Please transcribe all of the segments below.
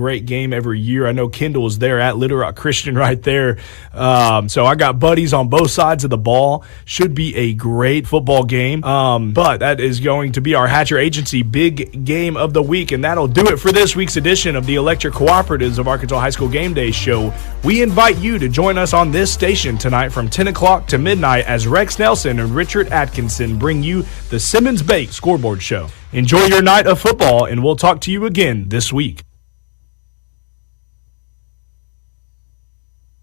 great game every year. I know Kendall is there at Little Rock Christian right there. So I got buddies on both sides of the ball. Should be a great football game. But that is going to be our Hatcher Agency big game of the week, and that'll do it for this week's edition of the Electric Cooperatives of Arkansas High School Game Day show. We invite you to join us on this station tonight from 10 o'clock to midnight as Rex Nelson and Richard Atkinson bring you the Simmons Bake Scoreboard Show. Enjoy your night of football, and we'll talk to you again this week.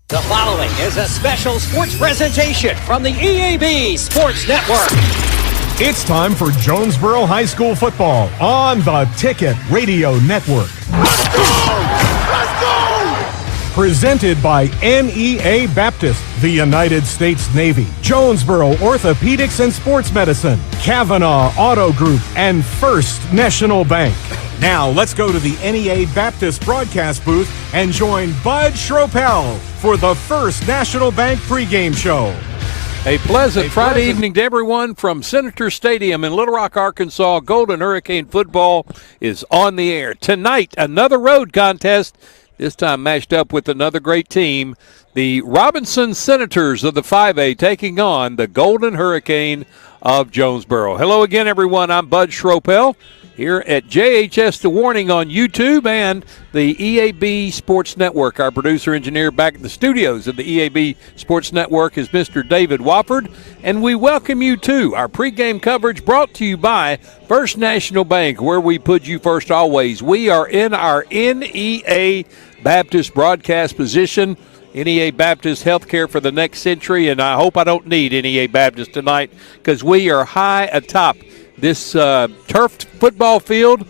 The following is a special sports presentation from the EAB Sports Network. It's time for Jonesboro High School football on the Ticket Radio Network. Let's go! Let's go! Presented by NEA Baptist, the United States Navy, Jonesboro Orthopedics and Sports Medicine, Kavanaugh Auto Group, and First National Bank. Now let's go to the NEA Baptist broadcast booth and join Bud Schropel for the First National Bank pregame show. A pleasant Friday evening to everyone from Senator Stadium in Little Rock, Arkansas. Golden Hurricane football is on the air. Tonight, another road contest, this time matched up with another great team. The Robinson Senators of the 5A taking on the Golden Hurricane of Jonesboro. Hello again, everyone. I'm Bud Schropel here at JHS The Warning on YouTube and the EAB Sports Network. Our producer-engineer back at the studios of the EAB Sports Network is Mr. David Wofford, and we welcome you to our pregame coverage brought to you by First National Bank, where we put you first always. We are in our NEA Baptist broadcast position, NEA Baptist Healthcare for the next century, and I hope I don't need NEA Baptist tonight because we are high atop this turfed football field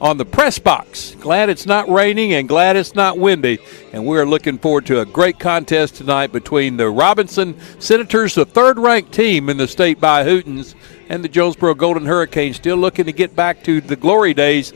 on the press box. Glad it's not raining and glad it's not windy. And we're looking forward to a great contest tonight between the Robinson Senators, the third-ranked team in the state by Hootens, and the Jonesboro Golden Hurricanes, still looking to get back to the glory days.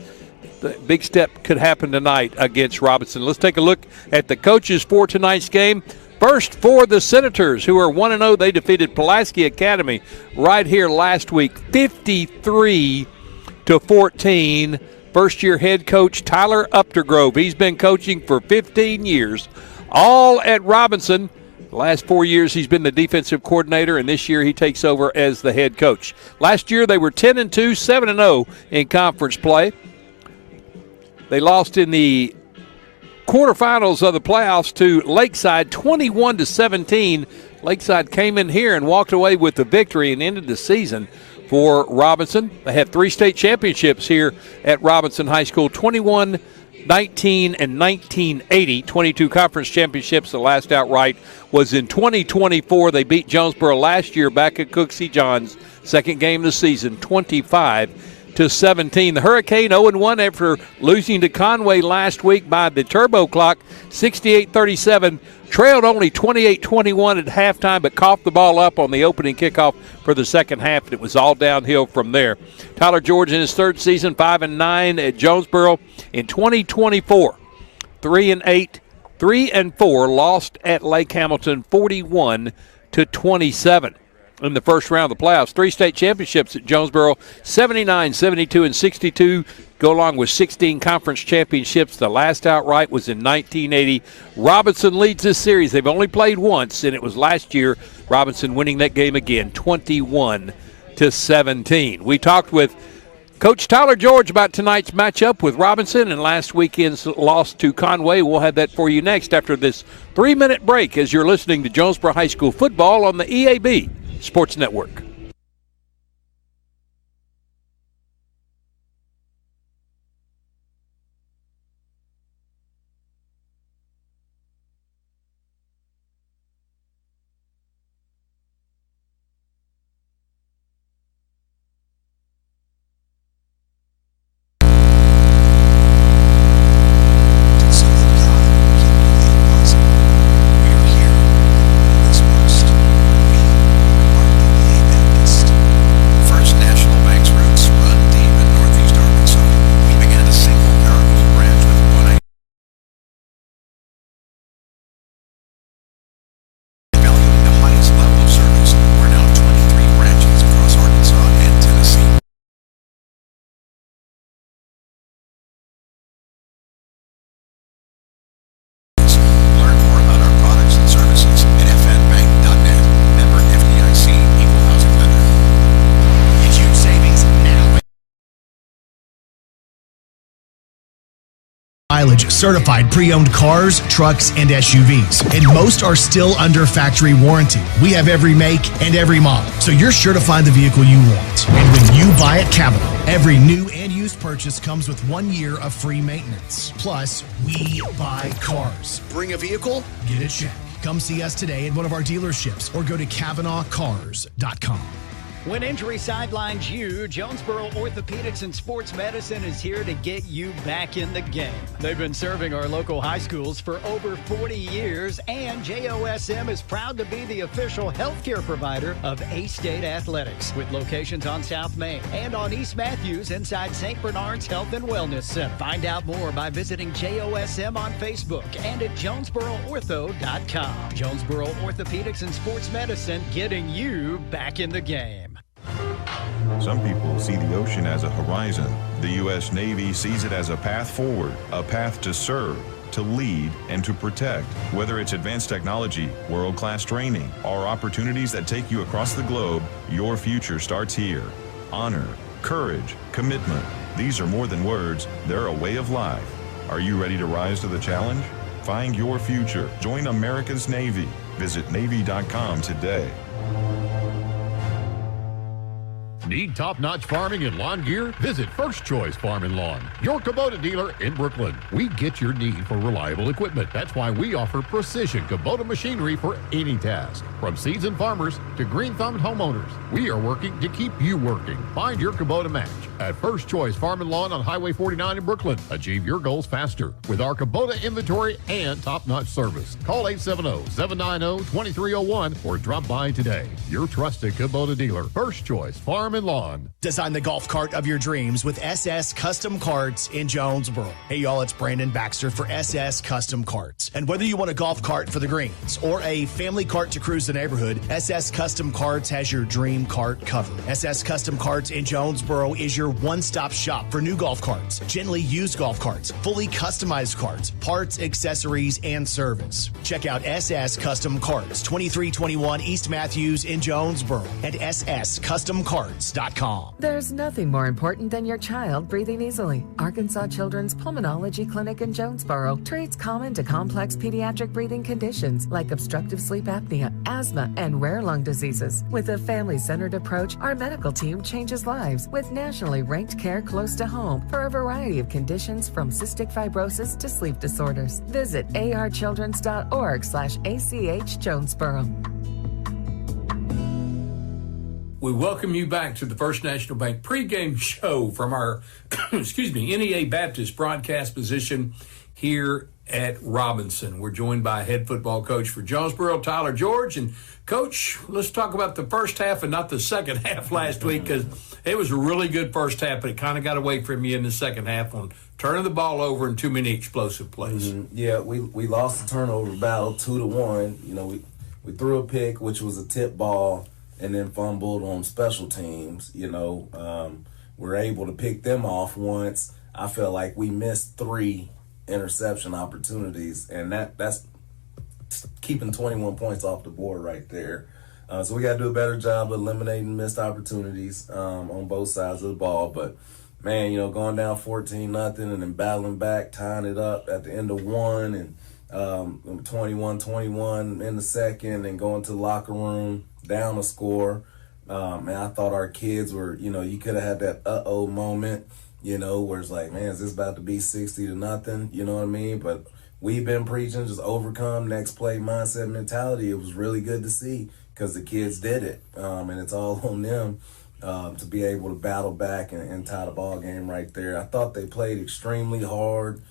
The big step could happen tonight against Robinson. Let's take a look at the coaches for tonight's game. First, for the Senators, who are 1-0, they defeated Pulaski Academy right here last week, 53-14. First-year head coach Tyler Uptergrove. He's been coaching for 15 years, all at Robinson. The last 4 years, he's been the defensive coordinator, and this year he takes over as the head coach. Last year, they were 10-2, 7-0 in conference play. They lost in the quarterfinals of the playoffs to Lakeside, 21-17. Lakeside came in here and walked away with the victory and ended the season for Robinson. They have 3 state championships here at Robinson High School, 21-19 and 1980. 22 conference championships. The last outright was in 2024. They beat Jonesboro last year back at Cooksey Johns. Second game of the season, 25-17. The Hurricane 0-1 after losing to Conway last week by the turbo clock, 68-37. Trailed only 28-21 at halftime, but coughed the ball up on the opening kickoff for the second half, and it was all downhill from there. Tyler George in his third season, 5-9 at Jonesboro. In 2024, 3-8, 3-4, lost at Lake Hamilton, 41-27. In the first round of the playoffs, 3 state championships at Jonesboro, 79, 72, and 62, go along with 16 conference championships. The last outright was in 1980. Robinson leads this series. They've only played once, and it was last year. Robinson winning that game again, 21-17. We talked with Coach Tyler George about tonight's matchup with Robinson and last weekend's loss to Conway. We'll have that for you next after this 3-minute break as you're listening to Jonesboro High School football on the EAB Sports Network. mileage certified pre-owned cars, trucks, and SUVs. And most are still under factory warranty. We have every make and every model, so you're sure to find the vehicle you want. And when you buy at Capital, every new and used purchase comes with 1 year of free maintenance. Plus, we buy cars. Bring a vehicle, get a check. Come see us today at one of our dealerships or go to CavanaughCars.com. When injury sidelines you, Jonesboro Orthopedics and Sports Medicine is here to get you back in the game. They've been serving our local high schools for over 40 years, and JOSM is proud to be the official healthcare provider of A-State Athletics, with locations on South Main and on East Matthews inside St. Bernard's Health and Wellness Center. Find out more by visiting JOSM on Facebook and at JonesboroOrtho.com. Jonesboro Orthopedics and Sports Medicine, getting you back in the game. Some people see the ocean as a horizon. The U.S. Navy sees it as a path forward, a path to serve, to lead, and to protect. Whether it's advanced technology, world-class training, or opportunities that take you across the globe, your future starts here. Honor, courage, commitment. These are more than words. They're a way of life. Are you ready to rise to the challenge? Find your future. Join America's Navy. Visit Navy.com today. Need top-notch farming and lawn gear? Visit First Choice Farm and Lawn, your Kubota dealer in Brooklyn. We get your need for reliable equipment. That's why we offer precision Kubota machinery for any task. From seasoned farmers to green-thumbed homeowners, we are working to keep you working. Find your Kubota match at First Choice Farm and Lawn on Highway 49 in Brooklyn. Achieve your goals faster with our Kubota inventory and top-notch service. Call 870-790-2301 or drop by today. Your trusted Kubota dealer, First Choice Farm and Lawn. Design the golf cart of your dreams with SS Custom Carts in Jonesboro. Hey y'all, it's Brandon Baxter for SS Custom Carts. And whether you want a golf cart for the greens or a family cart to cruise the neighborhood, SS Custom Carts has your dream cart covered. SS Custom Carts in Jonesboro is your one-stop shop for new golf carts, gently used golf carts, fully customized carts, parts, accessories, and service. Check out SS Custom Carts, 2321 East Matthews in Jonesboro and sscustomcarts.com. There's nothing more important than your child breathing easily. Arkansas Children's Pulmonology Clinic in Jonesboro treats common to complex pediatric breathing conditions like obstructive sleep apnea, asthma, and rare lung diseases. With a family-centered approach, our medical team changes lives with nationally ranked care close to home for a variety of conditions from cystic fibrosis to sleep disorders. Visit archildrens.org/ACH Jonesboro. We welcome you back to the First National Bank pregame show from our, NEA Baptist broadcast position here at Robinson. We're joined by head football coach for Jonesboro, Tyler George. And, Coach, let's talk about the first half and not the second half last week, because it was a really good first half, but it kind of got away from you in the second half on turning the ball over and too many explosive plays. Mm-hmm. Yeah, we lost the turnover battle 2-1. You know, we threw a pick, which was a tip ball, and then fumbled on special teams. You know, we're able to pick them off once. I felt like we missed 3 interception opportunities, and that's keeping 21 points off the board right there. So we got to do a better job of eliminating missed opportunities on both sides of the ball. But, man, you know, going down 14-0 and then battling back, tying it up at the end of one, and 21-21 in the second, and going to the locker room, down a score. And I thought our kids were, you know, you could have had that uh-oh moment, you know, where it's like, man, is this about to be 60-0? You know what I mean? But we've been preaching just overcome, next play mindset mentality. It was really good to see because the kids did it. And it's all on them to be able to battle back and tie the ball game right there. I thought they played extremely hard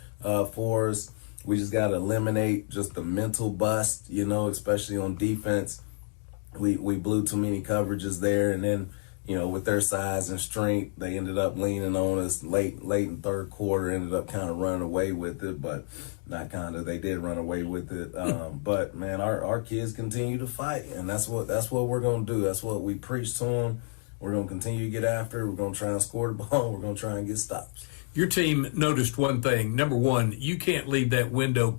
for us. We just got to eliminate just the mental bust, you know, especially on defense. We blew too many coverages there, and then, you know, with their size and strength, they ended up leaning on us late in third quarter, ended up kind of running away with it, but not kind of, they did run away with it. But, man, our kids continue to fight, and that's what we're going to do. That's what we preach to them. We're going to continue to get after it. We're going to try and score the ball. We're going to try and get stops. Your team noticed one thing. Number one, you can't leave that window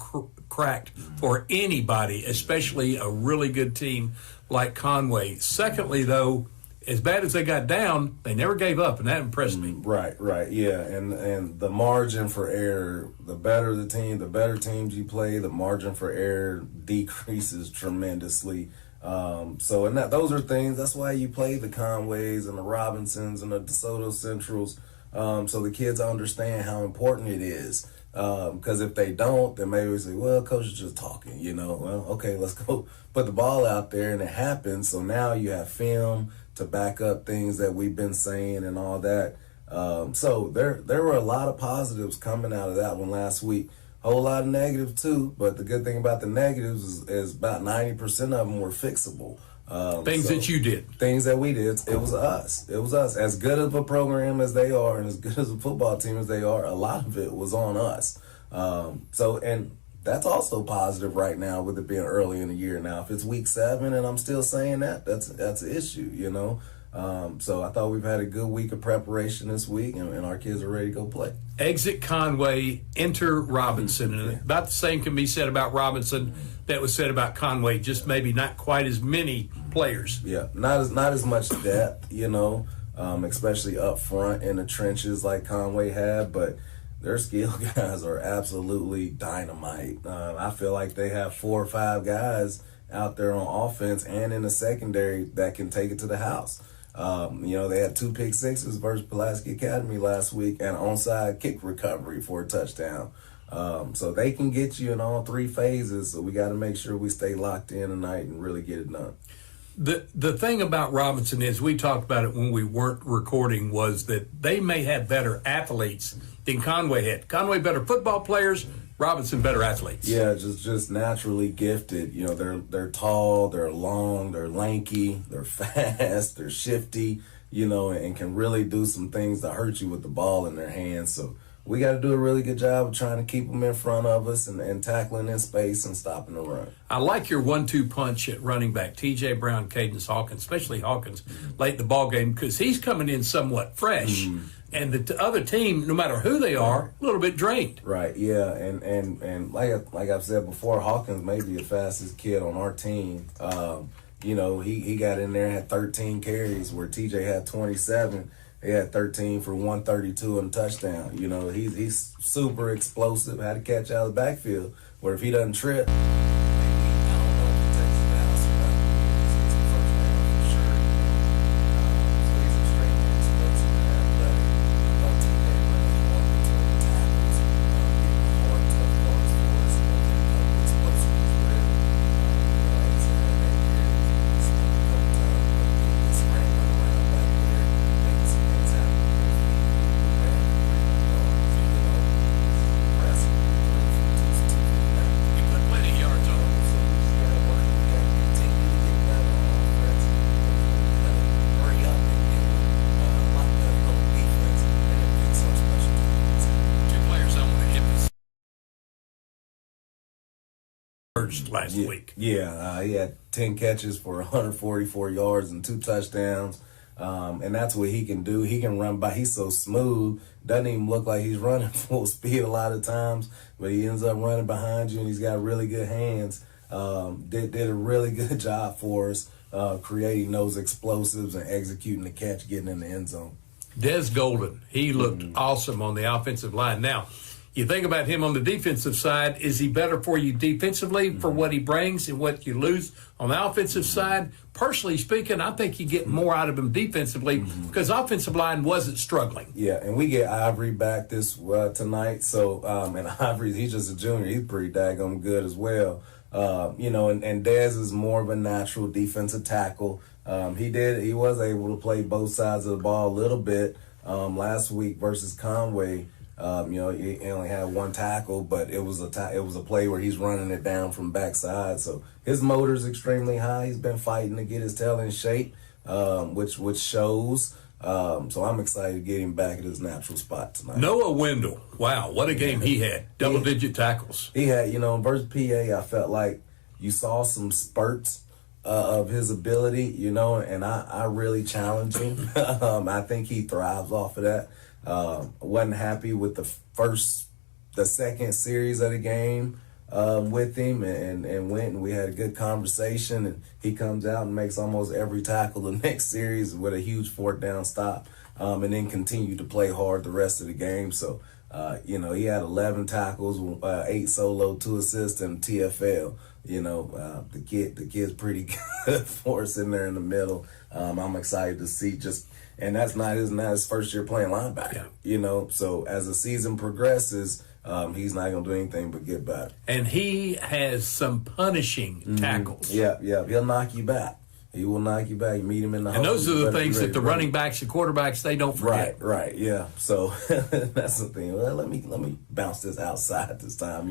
cracked for anybody, especially a really good team like Conway. Secondly, though, as bad as they got down, they never gave up, and that impressed me. Right, yeah, and the margin for error, the better teams you play, the margin for error decreases tremendously. So those are things. That's why you play the Conways and the Robinsons and the DeSoto Centrals, so the kids understand how important it is. Because if they don't, then maybe we say, well, coach is just talking, Well, okay, let's go put the ball out there, and it happens. So now you have film to back up things that we've been saying and all that. So there were a lot of positives coming out of that one last week. Whole lot of negatives too, but the good thing about the negatives is about 90% of them were fixable. Things that you did. Things that we did. It was us. As good of a program as they are and as good as a football team as they are, a lot of it was on us. And that's also positive right now with it being early in the year. Now, if it's week 7 and I'm still saying that's an issue, So I thought we've had a good week of preparation this week, and our kids are ready to go play. Exit Conway, enter Robinson. And about the same can be said about Robinson that was said about Conway, just maybe not quite as many players. Yeah, not as much depth, especially up front in the trenches like Conway had, but their skill guys are absolutely dynamite. I feel like they have 4 or 5 guys out there on offense and in the secondary that can take it to the house. They had 2 pick sixes versus Pulaski Academy last week and onside kick recovery for a touchdown. So they can get you in all 3 phases. So we got to make sure we stay locked in tonight and really get it done. The thing about Robinson is, we talked about it when we weren't recording, was that they may have better athletes than Conway had. Conway better football players, Robinson better athletes. Yeah, just naturally gifted. They're tall, they're long, they're lanky, they're fast, they're shifty, and can really do some things to hurt you with the ball in their hands. So we got to do a really good job of trying to keep them in front of us and tackling in space and stopping the run. I like your 1-2 punch at running back, T.J. Brown, Cadence Hawkins, especially Hawkins, late in the ball game, because he's coming in somewhat fresh. And the other team, no matter who they are, a little bit drained. Right, yeah, and like I've said before, Hawkins may be the fastest kid on our team. He got in there and had 13 carries where TJ had 27. He had 13 for 132 and a touchdown. He's super explosive, had to catch out of the backfield, where if he doesn't trip, last week. Yeah, he had 10 catches for 144 yards and 2 touchdowns. And that's what he can do. He can run by. He's so smooth. Doesn't even look like he's running full speed a lot of times, but he ends up running behind you, and he's got really good hands. Did a really good job for us, creating those explosives and executing the catch, getting in the end zone. Des Golden, he looked awesome on the offensive line. Now, you think about him on the defensive side, is he better for you defensively for what he brings and what you lose on the offensive side? Personally speaking, I think you get more out of him defensively because offensive line wasn't struggling. Yeah, and we get Ivory back this tonight. So, and Ivory, he's just a junior. He's pretty daggone good as well. And Dez is more of a natural defensive tackle. He was able to play both sides of the ball a little bit last week versus Conway. He only had 1 tackle, but it was a play where he's running it down from backside. So his motor's extremely high. He's been fighting to get his tail in shape, which shows. So I'm excited to get him back at his natural spot tonight. Noah Wendell, wow, what a game he had. Double-digit tackles. He had, versus PA, I felt like you saw some spurts of his ability, and I really challenged him. I think he thrives off of that. Wasn't happy with the second series of the game. with him and went, and we had a good conversation, and he comes out and makes almost every tackle the next series with a huge 4th down stop, and then continued to play hard the rest of the game. So, he had 11 tackles, 8 solo, 2 assists, and TFL. The kid's pretty good for us in there in the middle. I'm excited to see and that's not his first year playing linebacker. Yeah. So as the season progresses, he's not going to do anything but get better. And he has some punishing tackles. Yeah. He'll knock you back. He will knock you back. You meet him in the hole. And those are the things that the running backs and quarterbacks, they don't forget. Right, yeah. So that's the thing. Well, let me bounce this outside this time,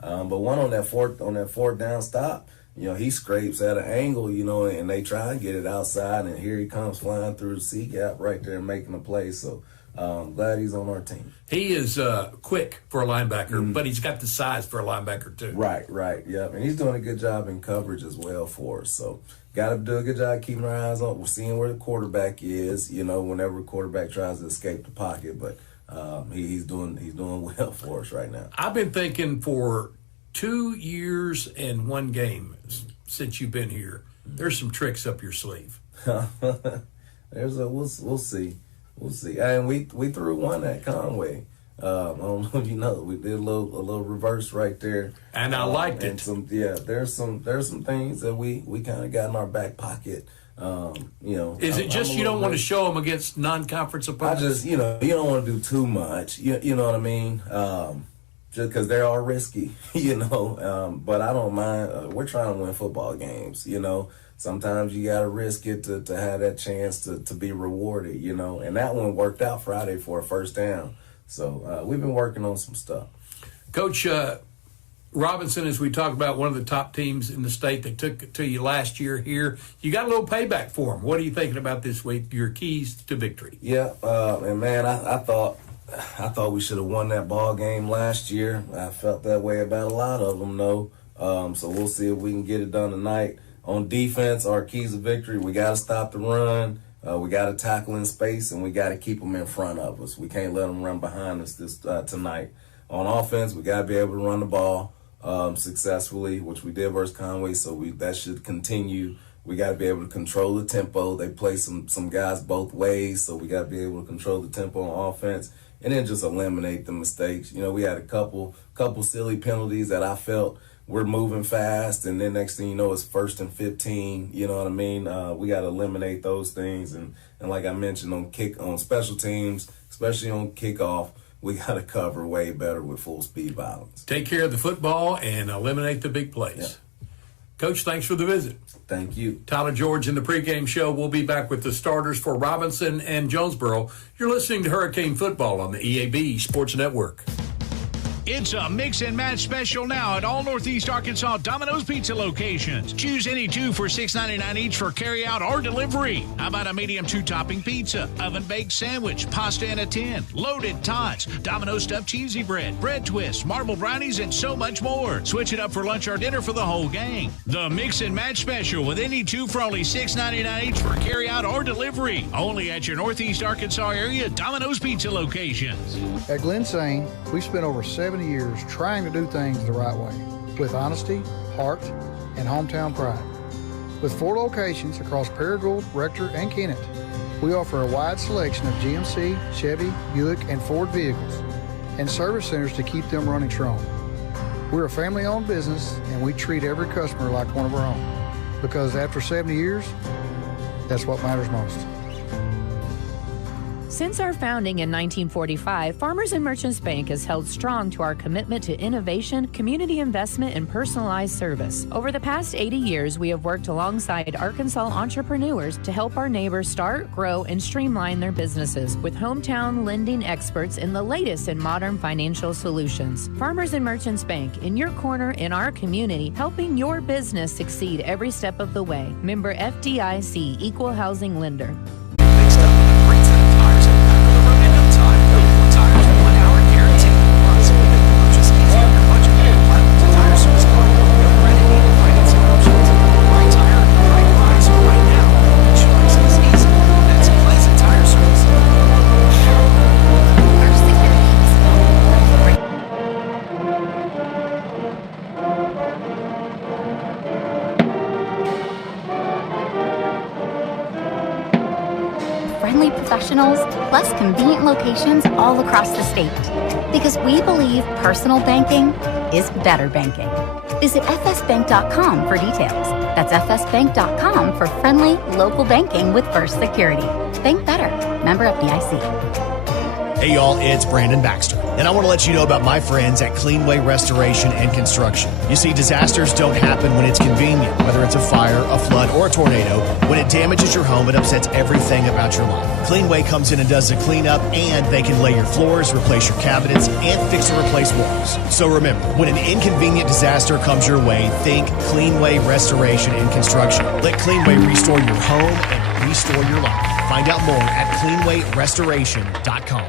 But one on that fourth down stop, he scrapes at an angle, and they try and get it outside, and here he comes flying through the C gap right there and making a play. So glad he's on our team. He is quick for a linebacker, but he's got the size for a linebacker too. Right, yeah. And he's doing a good job in coverage as well for us. So got to do a good job keeping our eyes on. We're seeing where the quarterback is, whenever a quarterback tries to escape the pocket. But he's doing well for us right now. I've been thinking for 2 years and 1 game since you've been here, there's some tricks up your sleeve. We'll see. And we threw one at Conway. I don't know if you know, we did a little reverse right there, and I liked it. There's some things that we kind of got in our back pocket. Is it just you don't want to show them against non-conference opponents? I just you don't want to do too much. You know what I mean? Just because they're all risky, But I don't mind. We're trying to win football games, Sometimes you got to risk it to have that chance to be rewarded, And that one worked out Friday for a 1st down. So we've been working on some stuff. Coach Robinson, as we talk about, one of the top teams in the state that took it to you last year here, you got a little payback for them. What are you thinking about this week, your keys to victory? Yeah, and man, I thought we should have won that ball game last year. I felt that way about a lot of them, though. So we'll see if we can get it done tonight. On defense, our keys to victory, we got to stop the run. We got to tackle in space, and we got to keep them in front of us. We can't let them run behind us tonight. On offense, we got to be able to run the ball successfully, which we did versus Conway, so that should continue. We got to be able to control the tempo. They play some guys both ways, so we got to be able to control the tempo on offense, and then just eliminate the mistakes. We had a couple silly penalties that I felt we're moving fast, and then next thing you know, it's 1st and 15. You know what I mean? We got to eliminate those things, and like I mentioned on special teams, especially on kickoff, we got to cover way better with full speed violence. Take care of the football and eliminate the big plays. Yeah. Coach, thanks for the visit. Thank you. Tyler George in the pregame show. We'll be back with the starters for Robinson and Jonesboro. You're listening to Hurricane Football on the EAB Sports Network. It's a mix and match special now at all Northeast Arkansas Domino's Pizza locations. Choose any 2 for $6.99 each for carry out or delivery. How about a medium 2-topping pizza, oven baked sandwich, pasta in a tin, loaded tots, Domino's stuffed cheesy bread, bread twists, marble brownies, and so much more. Switch it up for lunch or dinner for the whole gang. The mix and match special with any 2 for only $6.99 each for carry out or delivery. Only at your Northeast Arkansas area Domino's Pizza locations. At Glen Sane, we spent over 7 years trying to do things the right way, with honesty, heart, and hometown pride. With 4 locations across Paragould, Rector, and Kennett, we offer a wide selection of GMC, Chevy, Buick, and Ford vehicles, and service centers to keep them running strong. We're a family-owned business, and we treat every customer like one of our own, because after 70 years, that's what matters most. Since our founding in 1945, Farmers and Merchants Bank has held strong to our commitment to innovation, community investment, and personalized service. Over the past 80 years, we have worked alongside Arkansas entrepreneurs to help our neighbors start, grow, and streamline their businesses with hometown lending experts in the latest in modern financial solutions. Farmers and Merchants Bank, in your corner in our community, helping your business succeed every step of the way. Member FDIC, Equal Housing Lender. professionals, plus convenient locations all across the state. Because we believe personal banking is better banking. Visit fsbank.com for details. That's fsbank.com for friendly, local banking with First Security. Bank better. Member FDIC. Hey y'all, it's Brandon Baxter, and I want to let you know about my friends at Cleanway Restoration and Construction. You see, disasters don't happen when it's convenient, whether it's a fire, a flood, or a tornado. When it damages your home, it upsets everything about your life. Cleanway comes in and does the cleanup, and they can lay your floors, replace your cabinets, and fix or replace walls. So remember, when an inconvenient disaster comes your way, think Cleanway Restoration and Construction. Let Cleanway restore your home and restore your life. Find out more at cleanwayrestoration.com.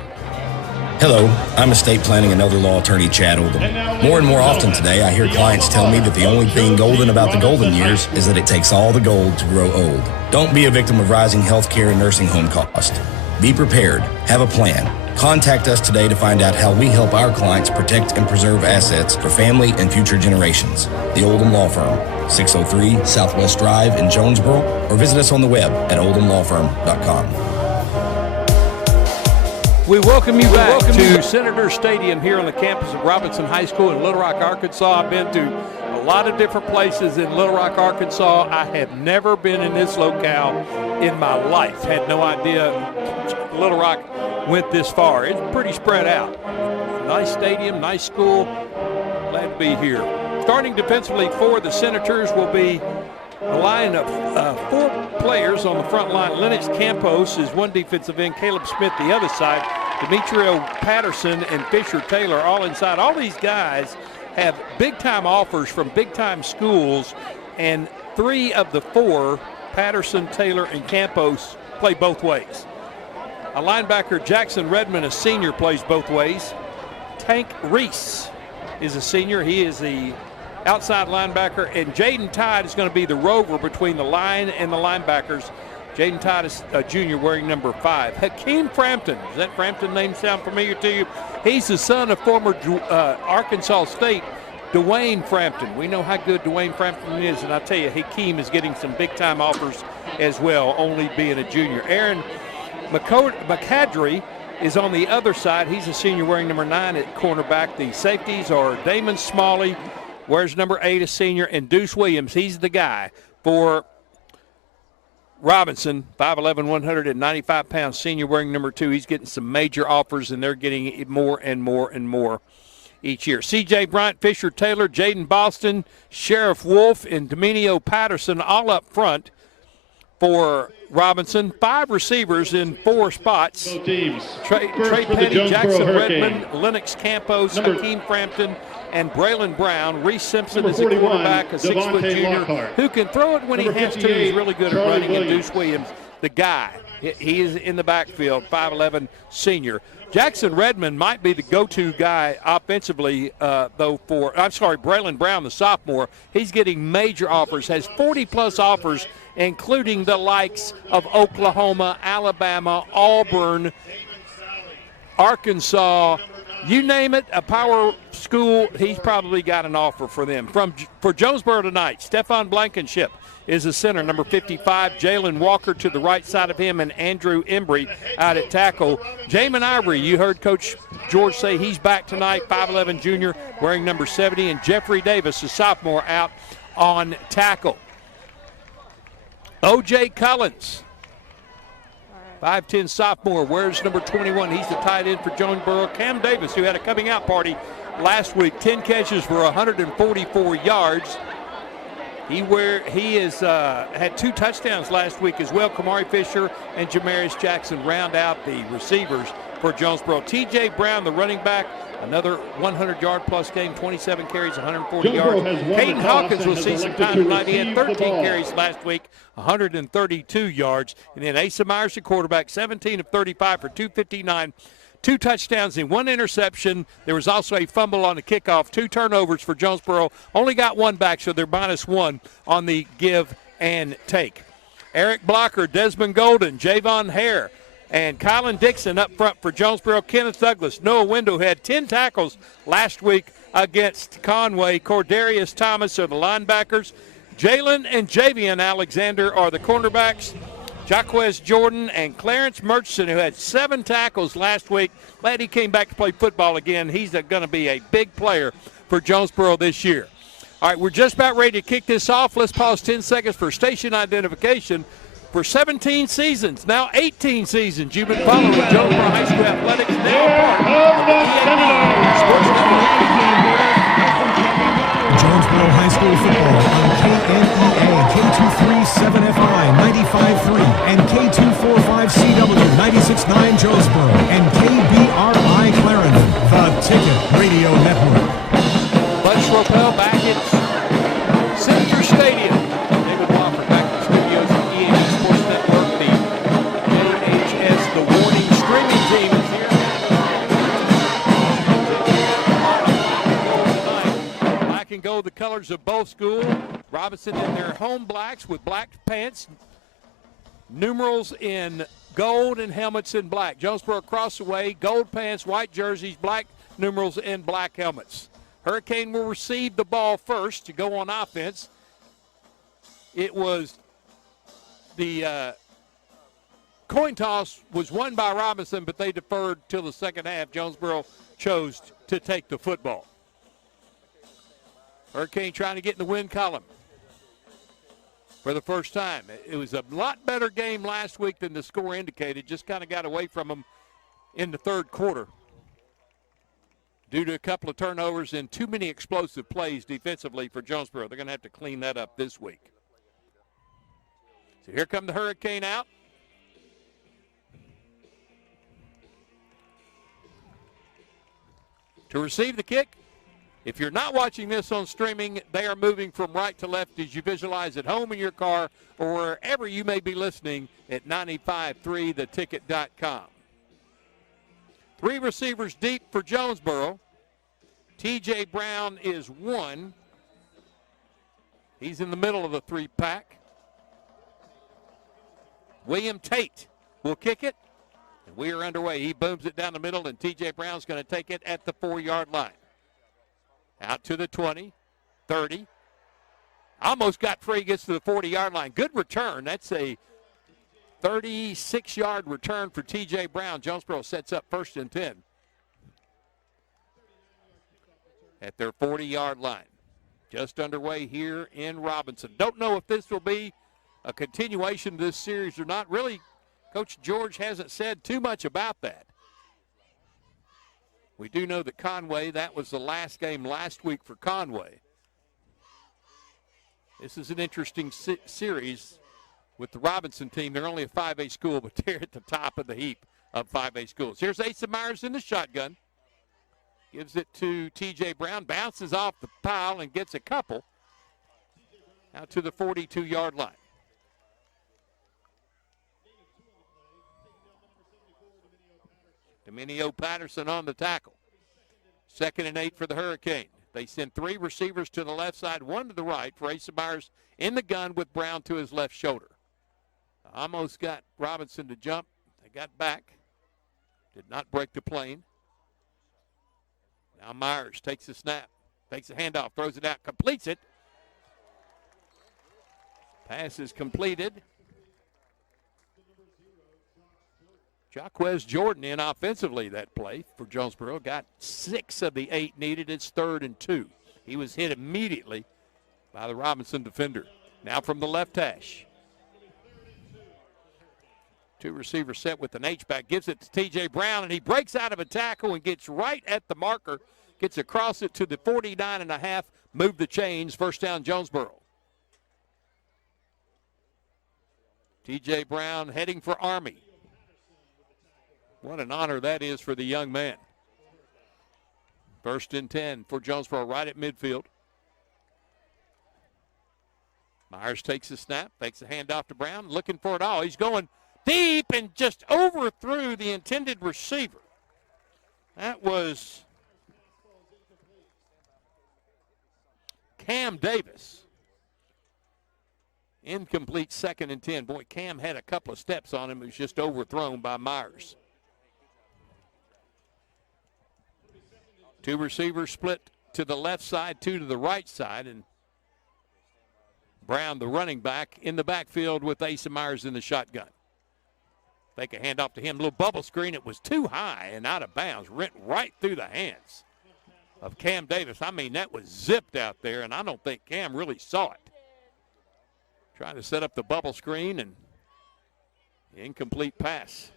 Hello, I'm estate planning and elder law attorney Chad Oldham. More and more often today, I hear clients tell me that the only thing golden about the golden years is that it takes all the gold to grow old. Don't be a victim of rising healthcare and nursing home costs. Be prepared. Have a plan. Contact us today to find out how we help our clients protect and preserve assets for family and future generations. The Oldham Law Firm, 603 Southwest Drive in Jonesboro, or visit us on the web at oldhamlawfirm.com. We welcome you back to Senator Stadium here on the campus of Robinson High School in Little Rock, Arkansas. I've been to a lot of different places in Little Rock, Arkansas. I have never been in this locale in my life. Had no idea Little Rock went this far. It's pretty spread out. Nice stadium, nice school. Glad to be here. Starting defensively for the Senators will be a line of 4 players on the front line. Lennox Campos is one defensive end, Caleb Smith the other side, Demetrio Patterson and Fisher Taylor all inside. All these guys have big-time offers from big-time schools, and 3 of the 4, Patterson, Taylor, and Campos, play both ways. A linebacker, Jackson Redmond, a senior, plays both ways. Tank Reese is a senior. He is the outside linebacker, and Jaden Todd is going to be the rover between the line and the linebackers. Jaden Todd is a junior wearing number 5. Hakeem Frampton, does that Frampton name sound familiar to you? He's the son of former Arkansas State Dwayne Frampton. We know how good Dwayne Frampton is, and I tell you, Hakeem is getting some big-time offers as well, only being a junior. Aaron McCadry is on the other side. He's a senior wearing number 9 at cornerback. The safeties are Damon Smalley, wears number 8, a senior, and Deuce Williams. He's the guy for Robinson, 5'11", 195 pounds, senior wearing number 2. He's getting some major offers, and they're getting more and more and more each year. C.J. Bryant, Fisher Taylor, Jaden Boston, Sheriff Wolf, and Demetrio Patterson all up front for Robinson. 5 receivers in 4 spots. Trey Petty, Jackson Redmond, Lennox Campos, Hakeem Frampton, and Braylon Brown. Reese Simpson is a quarterback, a 6-foot junior who can throw it when he has to. He's really good at running. And Deuce Williams, the guy. He is in the backfield, 5'11", senior. Jackson Redmond might be the go-to guy offensively, though, for, Braylon Brown, the sophomore. He's getting major offers, has 40-plus offers, including the likes of Oklahoma, Alabama, Auburn, Arkansas. You name it, a power school, he's probably got an offer for them. For Jonesboro tonight, Stephon Blankenship is the center, number 55. Jalen Walker to the right side of him, and Andrew Embry out at tackle. Jamin Ivory, you heard Coach George say he's back tonight, 5'11", junior, wearing number 70. And Jeffrey Davis, a sophomore, out on tackle. O.J. Collins, 5'10", sophomore, wears number 21. He's the tight end for Jonesboro. Cam Davis, who had a coming out party last week, 10 catches for 144 yards. He has had 2 touchdowns last week as well. Kamari Fisher and Jamarius Jackson round out the receivers for Jonesboro. T.J. Brown, the running back, another 100-yard-plus game, 27 carries, 140 yards. Caden Hawkins will see some time tonight. He had 13 carries last week, 132 yards. And then Asa Myers, the quarterback, 17 of 35 for 259. 2 touchdowns and 1 interception. There was also a fumble on the kickoff. 2 turnovers for Jonesboro. Only got 1 back, so they're -1 on the give and take. Eric Blocker, Desmond Golden, Javon Hare, and Kylan Dixon up front for Jonesboro. Kenneth Douglas, Noah Window had 10 tackles last week against Conway. Cordarius Thomas are the linebackers. Jalen and Javian Alexander are the cornerbacks. Jaquez Jordan and Clarence Murchison, who had 7 tackles last week. Glad he came back to play football again. He's going to be a big player for Jonesboro this year. All right, we're just about ready to kick this off. Let's pause 10 seconds for station identification. For 17 seasons, now 18 seasons, you've been following Jonesboro High School athletics, now part of the EAD Sports Network. Jonesboro High School football on KNEA, K237FI 95.3, and K245CW 96.9 Jonesboro, and KBRI Clarendon, the Ticket Radio Network. Butch Ropel back at Senator Stadium. David Wofford back in the studios of EAD Sports Network. The JHS, the Warning streaming team is here. Black and gold, the colors of both schools. Robinson in their home blacks with black pants, numerals in gold and helmets in black. Jonesboro across the way, gold pants, white jerseys, black numerals, and black helmets. Hurricane will receive the ball first to go on offense. It was the coin toss was won by Robinson, but they deferred till the second half. Jonesboro chose to take the football. Hurricane trying to get in the win column for the first time. It was a lot better game last week than the score indicated. Just kind of got away from them in the third quarter due to a couple of turnovers and too many explosive plays defensively for Jonesboro. They're going to have to clean that up this week. So here come the Hurricane out. To receive the kick, if you're not watching this on streaming, they are moving from right to left as you visualize at home in your car or wherever you may be listening at 95.3theticket.com. 3 receivers deep for Jonesboro. T.J. Brown is 1. He's in the middle of the 3-pack. William Tate will kick it. And we are underway. He booms it down the middle, and T.J. Brown's going to take it at the 4-yard line. Out to the 20, 30. Almost got free, gets to the 40-yard line. Good return. That's a 36-yard return for T.J. Brown. Jonesboro sets up 1st and 10 at their 40-yard line. Just underway here in Robinson. Don't know if this will be a continuation of this series or not. Really, Coach George hasn't said too much about that. We do know that Conway, that was the last game last week for Conway. This is an interesting series with the Robinson team. They're only a 5A school, but they're at the top of the heap of 5A schools. Here's Asa Myers in the shotgun. Gives it to T.J. Brown. Bounces off the pile and gets a couple out to the 42-yard line. Dominio Patterson on the tackle. 2nd and 8 for the Hurricane. They send 3 receivers to the left side, 1 to the right for Asa Myers in the gun with Brown to his left shoulder. Almost got Robinson to jump. They got back. Did not break the plane. Now Myers takes the snap, takes a handoff, throws it out, completes it. Pass is completed. Jaquez Jordan in offensively that play for Jonesboro. Got 6 of the 8 needed. It's 3rd and 2. He was hit immediately by the Robinson defender. Now from the left hash. 2 receivers set with an H-back. Gives it to T.J. Brown, and he breaks out of a tackle and gets right at the marker. Gets across it to the 49.5. Move the chains. 1st down, Jonesboro. T.J. Brown heading for Army. What an honor that is for the young man. 1st and 10 for Jonesboro right at midfield. Myers takes the snap, takes the handoff to Brown, looking for it all. He's going deep and just overthrew the intended receiver. That was Cam Davis. Incomplete 2nd and 10. Boy, Cam had a couple of steps on him. He was just overthrown by Myers. 2 receivers split to the left side, 2 to the right side, and Brown, the running back, in the backfield with Asa Myers in the shotgun. Fake a handoff to him. Little bubble screen. It was too high and out of bounds. Went right through the hands of Cam Davis. I mean, that was zipped out there, and I don't think Cam really saw it. Trying to set up the bubble screen, and incomplete pass.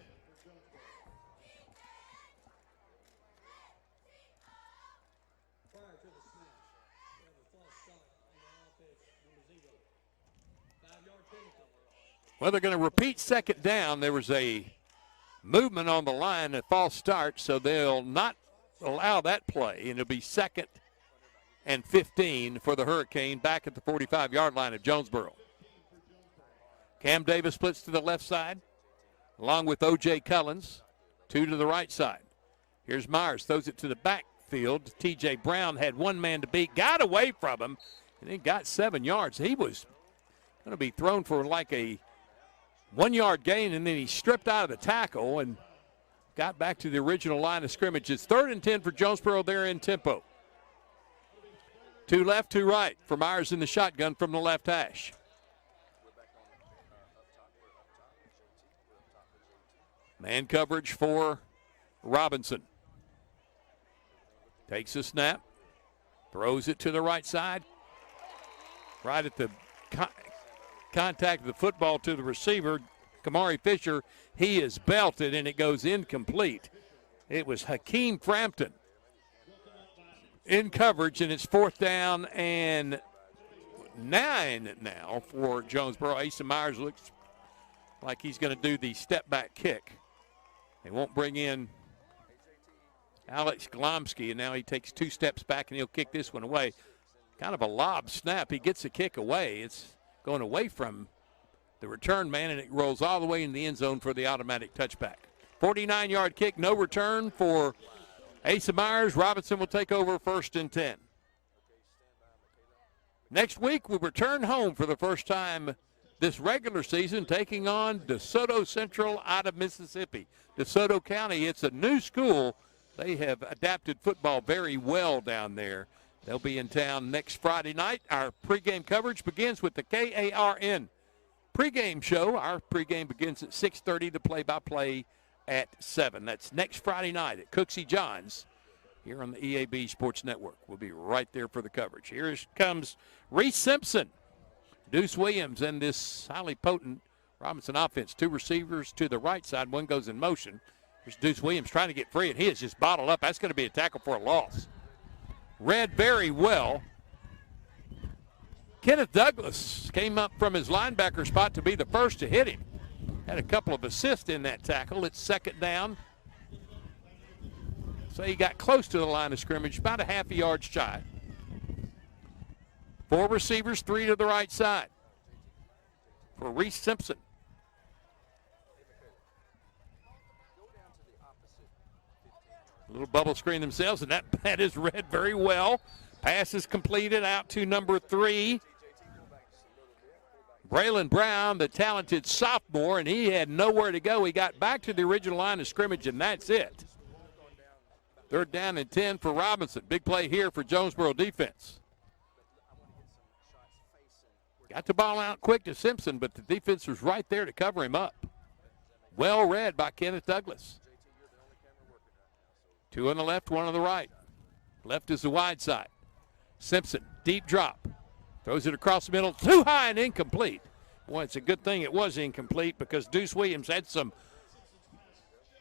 Well, they're going to repeat second down. There was a movement on the line, a false start, so they'll not allow that play, and it'll be 2nd and 15 for the Hurricane back at the 45-yard line of Jonesboro. Cam Davis splits to the left side, along with O.J. Cullens, 2 to the right side. Here's Myers, throws it to the backfield. T.J. Brown had one man to beat, got away from him, and then got 7 yards. He was going to be thrown for like a 1-yard gain, and then he stripped out of the tackle and got back to the original line of scrimmage. It's 3rd and 10 for Jonesboro. They're in tempo. 2 left, 2 right for Myers in the shotgun from the left hash. Man coverage for Robinson. Takes a snap, throws it to the right side. Right at the contact of the football to the receiver, Kamari Fisher, he is belted, and it goes incomplete. It was Hakeem Frampton in coverage, and it's 4th down and 9 now for Jonesboro. Asa Myers looks like he's going to do the step-back kick. They won't bring in Alex Glomsky, and now he takes 2 steps back, and he'll kick this one away. Kind of a lob snap. He gets the kick away. It's going away from the return man, and it rolls all the way in the end zone for the automatic touchback. 49-yard kick, no return for Asa Myers. Robinson will take over 1st and 10. Next week, we return home for the first time this regular season, taking on DeSoto Central out of Mississippi. DeSoto County, it's a new school. They have adapted football very well down there. They'll be in town next Friday night. Our pregame coverage begins with the KARN pregame show. Our pregame begins at 6:30, the play-by-play at 7. That's next Friday night at Cooksey John's here on the EAB Sports Network. We'll be right there for the coverage. Here comes Reese Simpson, Deuce Williams, and this highly potent Robinson offense. 2 receivers to the right side. One goes in motion. There's Deuce Williams trying to get free, and he is just bottled up. That's going to be a tackle for a loss. Read very well. Kenneth Douglas came up from his linebacker spot to be the first to hit him. Had a couple of assists in that tackle. It's 2nd down. So he got close to the line of scrimmage, about a half a yard shy. 4 receivers, 3 to the right side for Reese Simpson. A little bubble screen themselves, and that is read very well. Pass is completed out to number 3. Braylon Brown, the talented sophomore, and he had nowhere to go. He got back to the original line of scrimmage, and that's it. 3rd down and 10 for Robinson. Big play here for Jonesboro defense. Got the ball out quick to Simpson, but the defense was right there to cover him up. Well read by Kenneth Douglas. 2 on the left, 1 on the right. Left is the wide side. Simpson, deep drop. Throws it across the middle, too high and incomplete. Boy, it's a good thing it was incomplete because Deuce Williams had some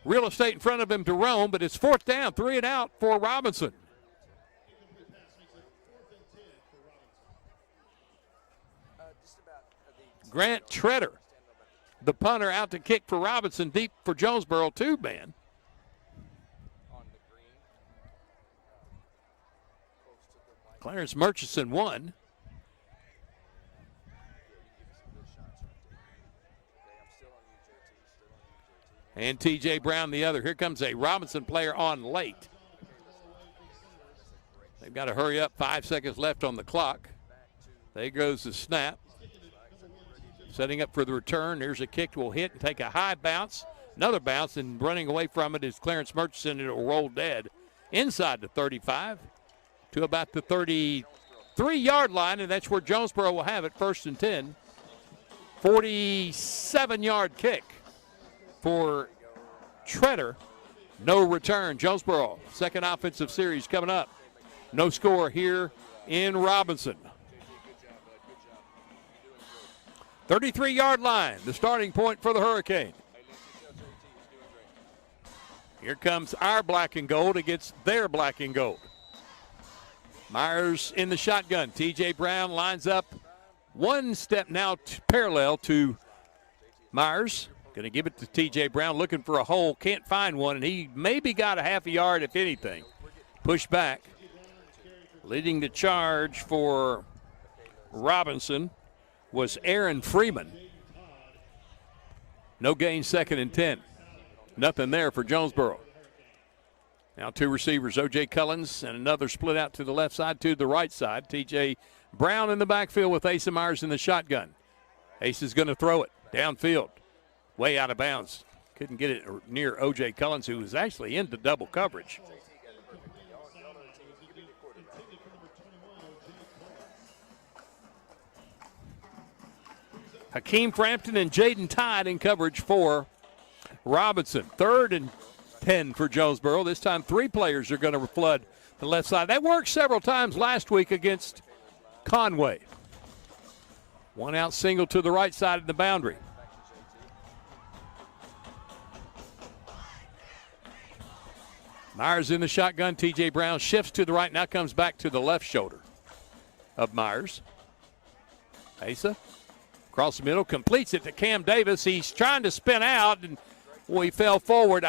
real estate in front of him to roam, but it's 4th down, 3 and out for Robinson. Grant Treader, the punter, out to kick for Robinson, deep for Jonesboro, 2-man. Clarence Murchison 1. And T.J. Brown the other. Here comes a Robinson player on late. They've got to hurry up. 5 seconds left on the clock. There goes the snap. Setting up for the return. There's a kick will hit and take a high bounce. Another bounce, and running away from it is Clarence Murchison, and it will roll dead inside the 35 to about the 33-yard line, and that's where Jonesboro will have it, 1st and 10. 47-yard kick. for Treader. No return. Jonesboro, second offensive series coming up. No score here in Robinson. 33-yard line, the starting point for the Hurricane. Here comes our black and gold against their black and gold. Myers in the shotgun. T.J. Brown lines up one step now parallel to Myers. Going to give it to T.J. Brown, looking for a hole. Can't find one, and he maybe got a half a yard, if anything. Push back. Leading the charge for Robinson was Aaron Freeman. No gain, 2nd and 10. Nothing there for Jonesboro. Now 2 receivers, O.J. Cullens, and another split out to the left side to the right side. T.J. Brown in the backfield with Asa Myers in the shotgun. Ace is going to throw it downfield. Way out of bounds. Couldn't get it near O.J. Cullens, who was actually into double coverage. Hakeem Frampton and Jaden Todd in coverage for Robinson. 3rd and 10 for Jonesboro. This time 3 players are going to flood the left side. That worked several times last week against Conway. One out single to the right side of the boundary. Myers in the shotgun. T.J. Brown shifts to the right, now comes back to the left shoulder of Myers. Asa across the middle, completes it to Cam Davis. He's trying to spin out, and he fell forward.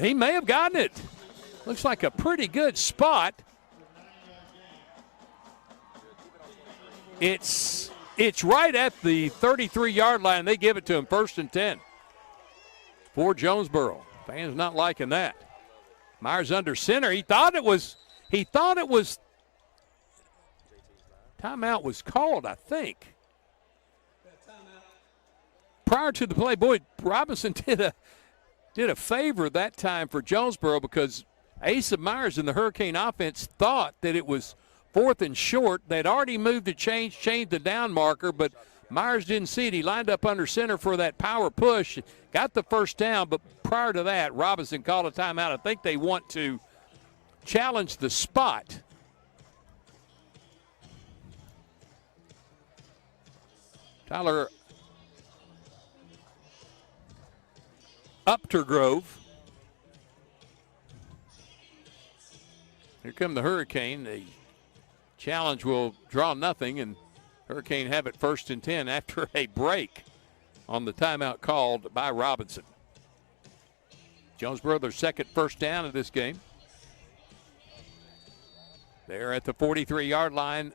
He may have gotten it. Looks like a pretty good spot. It's right at the 33-yard line. They give it to him, 1st and 10 for Jonesboro. Fans not liking that. Myers under center. He thought it was timeout was called, I think. Prior to the play, boy, Robinson did a favor that time for Jonesboro, because Asa Myers in the Hurricane offense thought that it was 4th and short. They'd already moved to change the down marker, but Myers didn't see it. He lined up under center for that power push, got the first down, but prior to that, Robinson called a timeout. I think they want to challenge the spot. Tyler Uptergrove. Here come the Hurricane. The challenge will draw nothing, and Hurricane have it 1st and 10 after a break on the timeout called by Robinson. Jonesboro, their second first down of this game. They're at the 43-yard line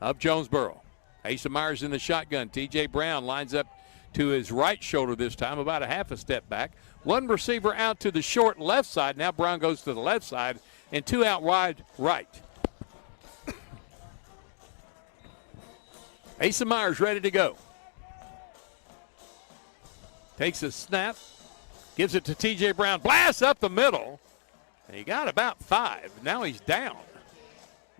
of Jonesboro. Asa Myers in the shotgun. T.J. Brown lines up to his right shoulder this time, about a half a step back. One receiver out to the short left side. Now Brown goes to the left side, and 2 out wide right. Asa Myers ready to go. Takes a snap, gives it to T.J. Brown, blasts up the middle, and he got about 5. Now he's down.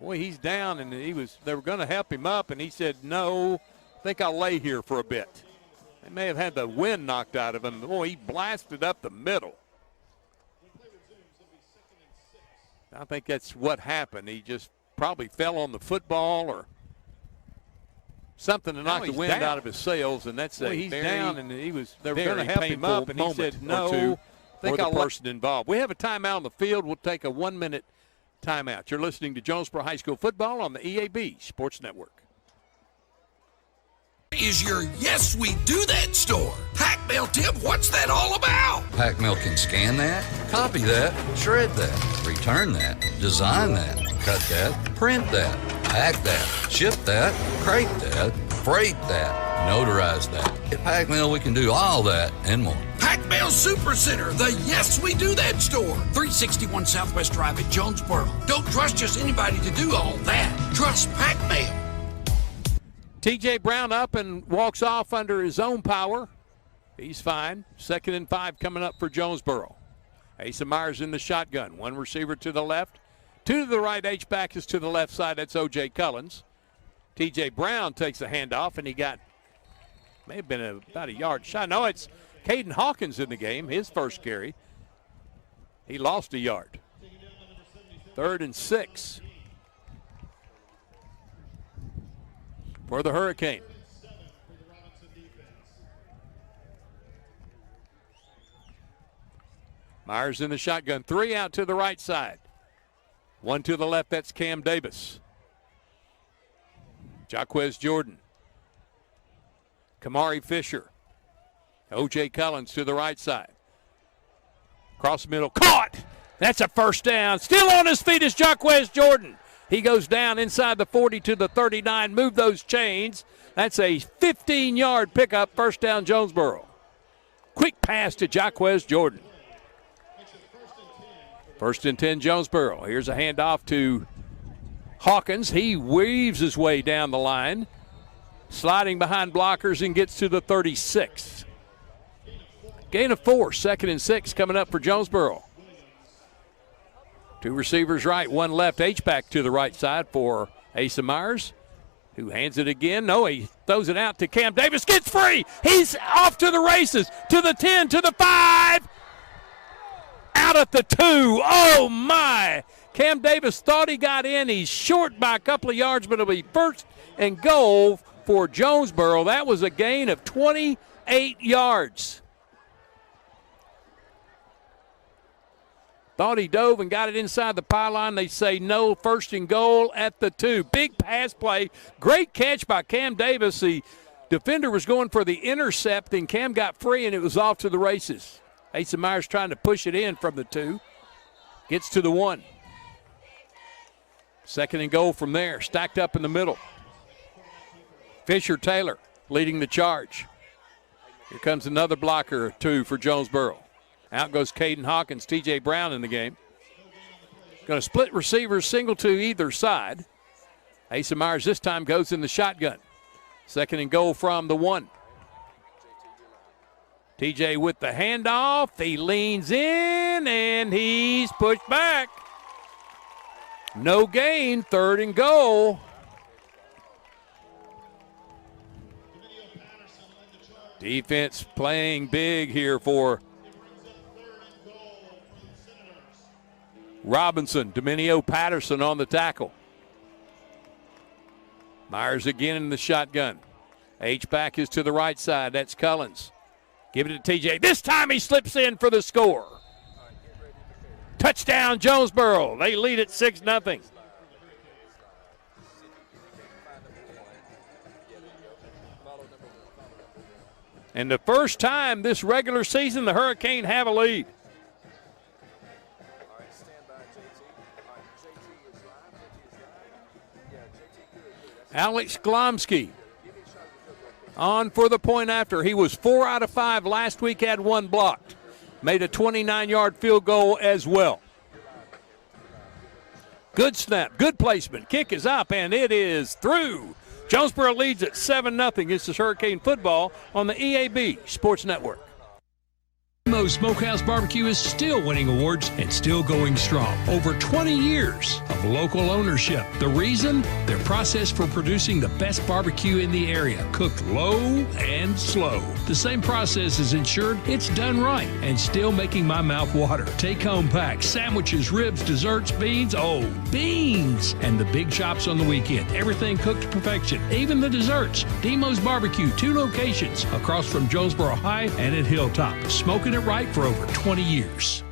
Boy, he's down, and they were going to help him up, and he said, no, I think I'll lay here for a bit. They may have had the wind knocked out of him. Boy, he blasted up the middle. I think that's what happened. He just probably fell on the football or something to knock the wind out of his sails, and that's he's down, and they were going to help him up, and he said no. I think I'll person involved. We have a timeout on the field. We'll take a 1-minute timeout. You're listening to Jonesboro High School football on the EAB Sports Network. Is your Yes We Do That store. Pack Mail Tip, what's that all about? Pack Mail can scan that, copy that, shred that, return that, design that, cut that, print that, pack that, ship that, crate that, freight that, notarize that. At Pack Mail, we can do all that and more. Pack Mail Super Center, the Yes We Do That store. 361 Southwest Drive at Jonesboro. Don't trust just anybody to do all that. Trust Pack Mail. T.J. Brown up and walks off under his own power. He's fine. 2nd and 5 coming up for Jonesboro. Asa Myers in the shotgun. One receiver to the left. 2 to the right. H-back is to the left side. That's O.J. Cullens. T.J. Brown takes a handoff, and he got, may have been about a yard shy. No, it's Caden Hawkins in the game, his first carry. He lost a yard. 3rd and 6 for the Hurricane. Myers in the shotgun. 3 out to the right side. 1 to the left, that's Cam Davis. Jaquez Jordan. Kamari Fisher. O.J. Collins to the right side. Cross the middle, caught! That's a first down. Still on his feet is Jaquez Jordan. He goes down inside the 40 to the 39. Move those chains. That's a 15-yard pickup, first down Jonesboro. Quick pass to Jaquez Jordan. 1st and 10 Jonesboro. Here's a handoff to Hawkins. He weaves his way down the line, sliding behind blockers and gets to the 36. Gain of 4, 2nd and 6 coming up for Jonesboro. 2 receivers right, 1 left. H-back to the right side for Asa Myers, who hands it again. No, he throws it out to Cam Davis. Gets free. He's off to the races. To the 10, to the 5. Out at the 2. Oh, my. Cam Davis thought he got in. He's short by a couple of yards, but it'll be 1st and goal for Jonesboro. That was a gain of 28 yards. Thought he dove and got it inside the pylon. They say no, 1st and goal at the 2. Big pass play. Great catch by Cam Davis. The defender was going for the intercept, and Cam got free, and it was off to the races. Asa Myers trying to push it in from the 2. Gets to the 1. 2nd and goal from there. Stacked up in the middle. Fisher Taylor leading the charge. Here comes another blocker or 2 for Jonesboro. Out goes Caden Hawkins, T.J. Brown in the game. Going to split receivers, single to either side. Asa Myers this time goes in the shotgun. 2nd and goal from the 1. T.J. with the handoff. He leans in, and he's pushed back. No gain, 3rd and goal. Defense playing big here for Robinson. Dominio Patterson on the tackle. Myers again in the shotgun. H-back is to the right side. That's Cullins. Give it to TJ. This time he slips in for the score. Touchdown Jonesboro. They lead at 6-0. And the first time this regular season the Hurricane have a lead. Alex Glomsky on for the point after. He was 4 out of 5 last week, had 1 blocked. Made a 29-yard field goal as well. Good snap, good placement. Kick is up, and it is through. Jonesboro leads at 7-0. This is Hurricane football on the EAB Sports Network. Mo's Smokehouse Barbecue is still winning awards and still going strong. Over 20 years of local ownership. The reason? Their process for producing the best barbecue in the area, cooked low and slow. The same process is ensured it's done right and still making my mouth water. Take-home packs, sandwiches, ribs, desserts, beans. Oh, beans! And the big chops on the weekend. Everything cooked to perfection, even the desserts. Demo's Barbecue, 2 locations across from Jonesboro High and at Hilltop. Smoking it right for over 20 years.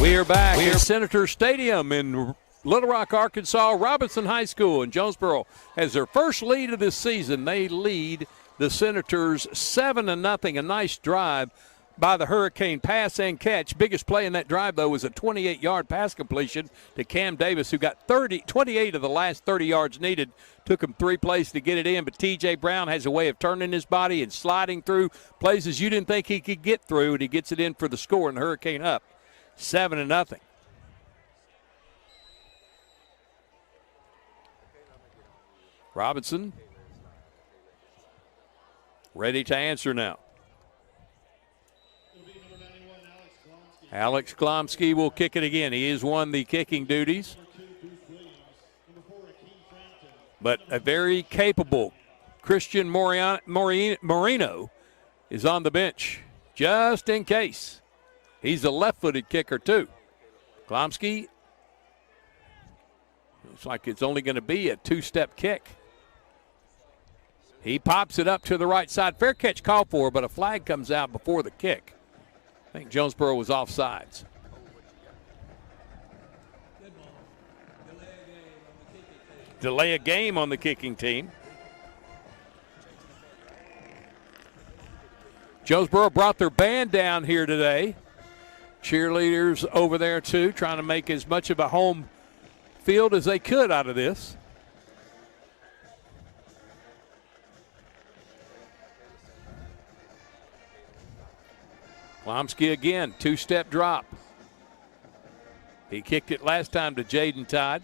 We are back at Senator Stadium in Little Rock, Arkansas. Robinson High School in Jonesboro has their first lead of this season. They lead the Senators 7-0. A nice drive by the Hurricane, pass and catch. Biggest play in that drive, though, was a 28-yard pass completion to Cam Davis, who got 28 of the last 30 yards needed. Took him 3 plays to get it in, but T.J. Brown has a way of turning his body and sliding through places you didn't think he could get through, and he gets it in for the score, and the Hurricane up 7-0. Robinson ready to answer now. Alex Glomsky will kick it again. He has won the kicking duties. But a very capable Christian Moreno is on the bench, just in case. He's a left-footed kicker, too. Klomsky, looks like it's only going to be a two-step kick. He pops it up to the right side. Fair catch called for, but a flag comes out before the kick. I think Jonesboro was offsides. Delay a game on the kicking team. Jonesboro brought their band down here today. Cheerleaders over there, too, trying to make as much of a home field as they could out of this. Klomsky again, two-step drop. He kicked it last time to Jaden Todd.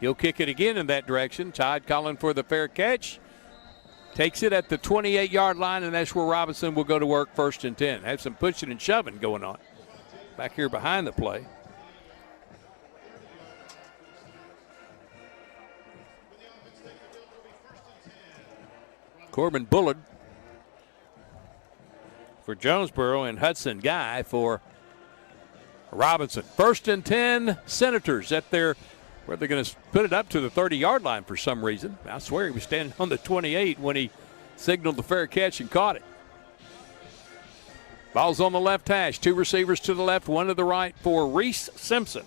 He'll kick it again in that direction. Todd calling for the fair catch. Takes it at the 28-yard line, and that's where Robinson will go to work, 1st and 10. Have some pushing and shoving going on back here behind the play. Corbin Bullard for Jonesboro and Hudson Guy for Robinson. 1st and 10, Senators at their, where they're going to put it up to the 30-yard line for some reason. I swear he was standing on the 28 when he signaled the fair catch and caught it. Ball's on the left hash. 2 receivers to the left, 1 to the right for Reese Simpson,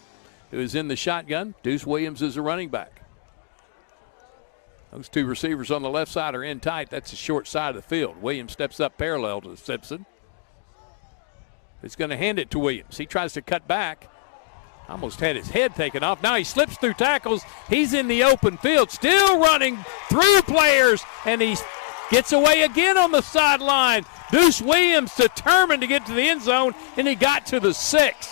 who is in the shotgun. Deuce Williams is a running back. Those 2 receivers on the left side are in tight. That's the short side of the field. Williams steps up parallel to Simpson. He's going to hand it to Williams. He tries to cut back. Almost had his head taken off. Now he slips through tackles. He's in the open field, still running through players, and he gets away again on the sideline. Deuce Williams determined to get to the end zone, and he got to the 6.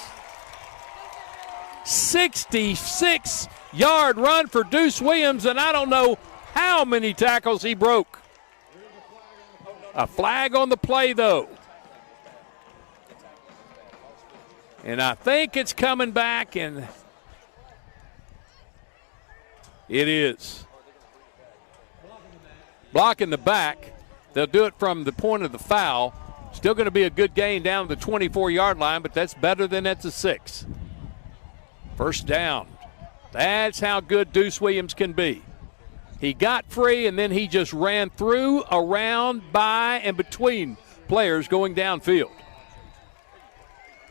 66-yard run for Deuce Williams, and I don't know how many tackles he broke. A flag on the play, though. And I think it's coming back, and it is. Blocking the back. They'll do it from the point of the foul. Still going to be a good gain down to the 24-yard line, but that's better than at the 6. 1st down. That's how good Deuce Williams can be. He got free, and then he just ran through, around, by, and between players going downfield.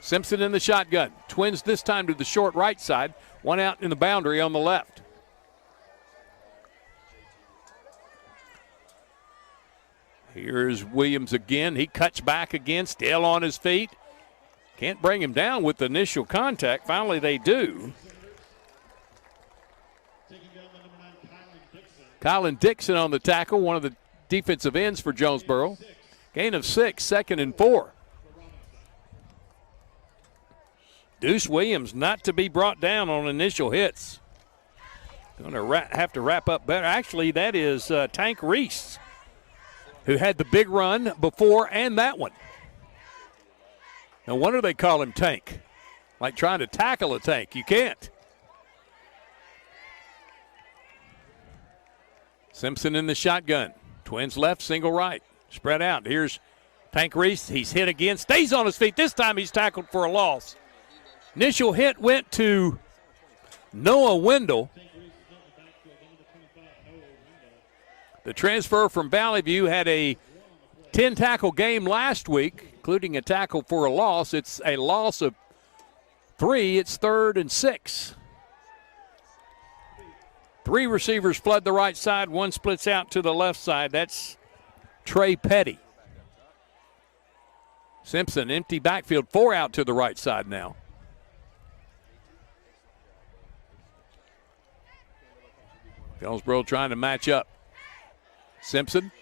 Simpson in the shotgun. Twins this time to the short right side. 1 out in the boundary on the left. Here's Williams again. He cuts back again, still on his feet. Can't bring him down with the initial contact. Finally, they do. Kylan Dixon on the tackle, one of the defensive ends for Jonesboro. Gain of 6, 2nd and 4. Deuce Williams not to be brought down on initial hits. Going to have to wrap up better. Actually, that is Tank Reese, who had the big run before and that one. No wonder they call him Tank. Like trying to tackle a tank. You can't. Simpson in the shotgun. Twins left, single right. Spread out. Here's Tank Reese. He's hit again. Stays on his feet. This time he's tackled for a loss. Initial hit went to Noah Wendell. The transfer from Valley View had a 10-tackle game last week, including a tackle for a loss. It's a loss of 3. It's 3rd and 6. 3 receivers flood the right side. 1 splits out to the left side. That's Trey Petty. Simpson, empty backfield. 4 out to the right side now. Jonesboro trying to match up. Simpson.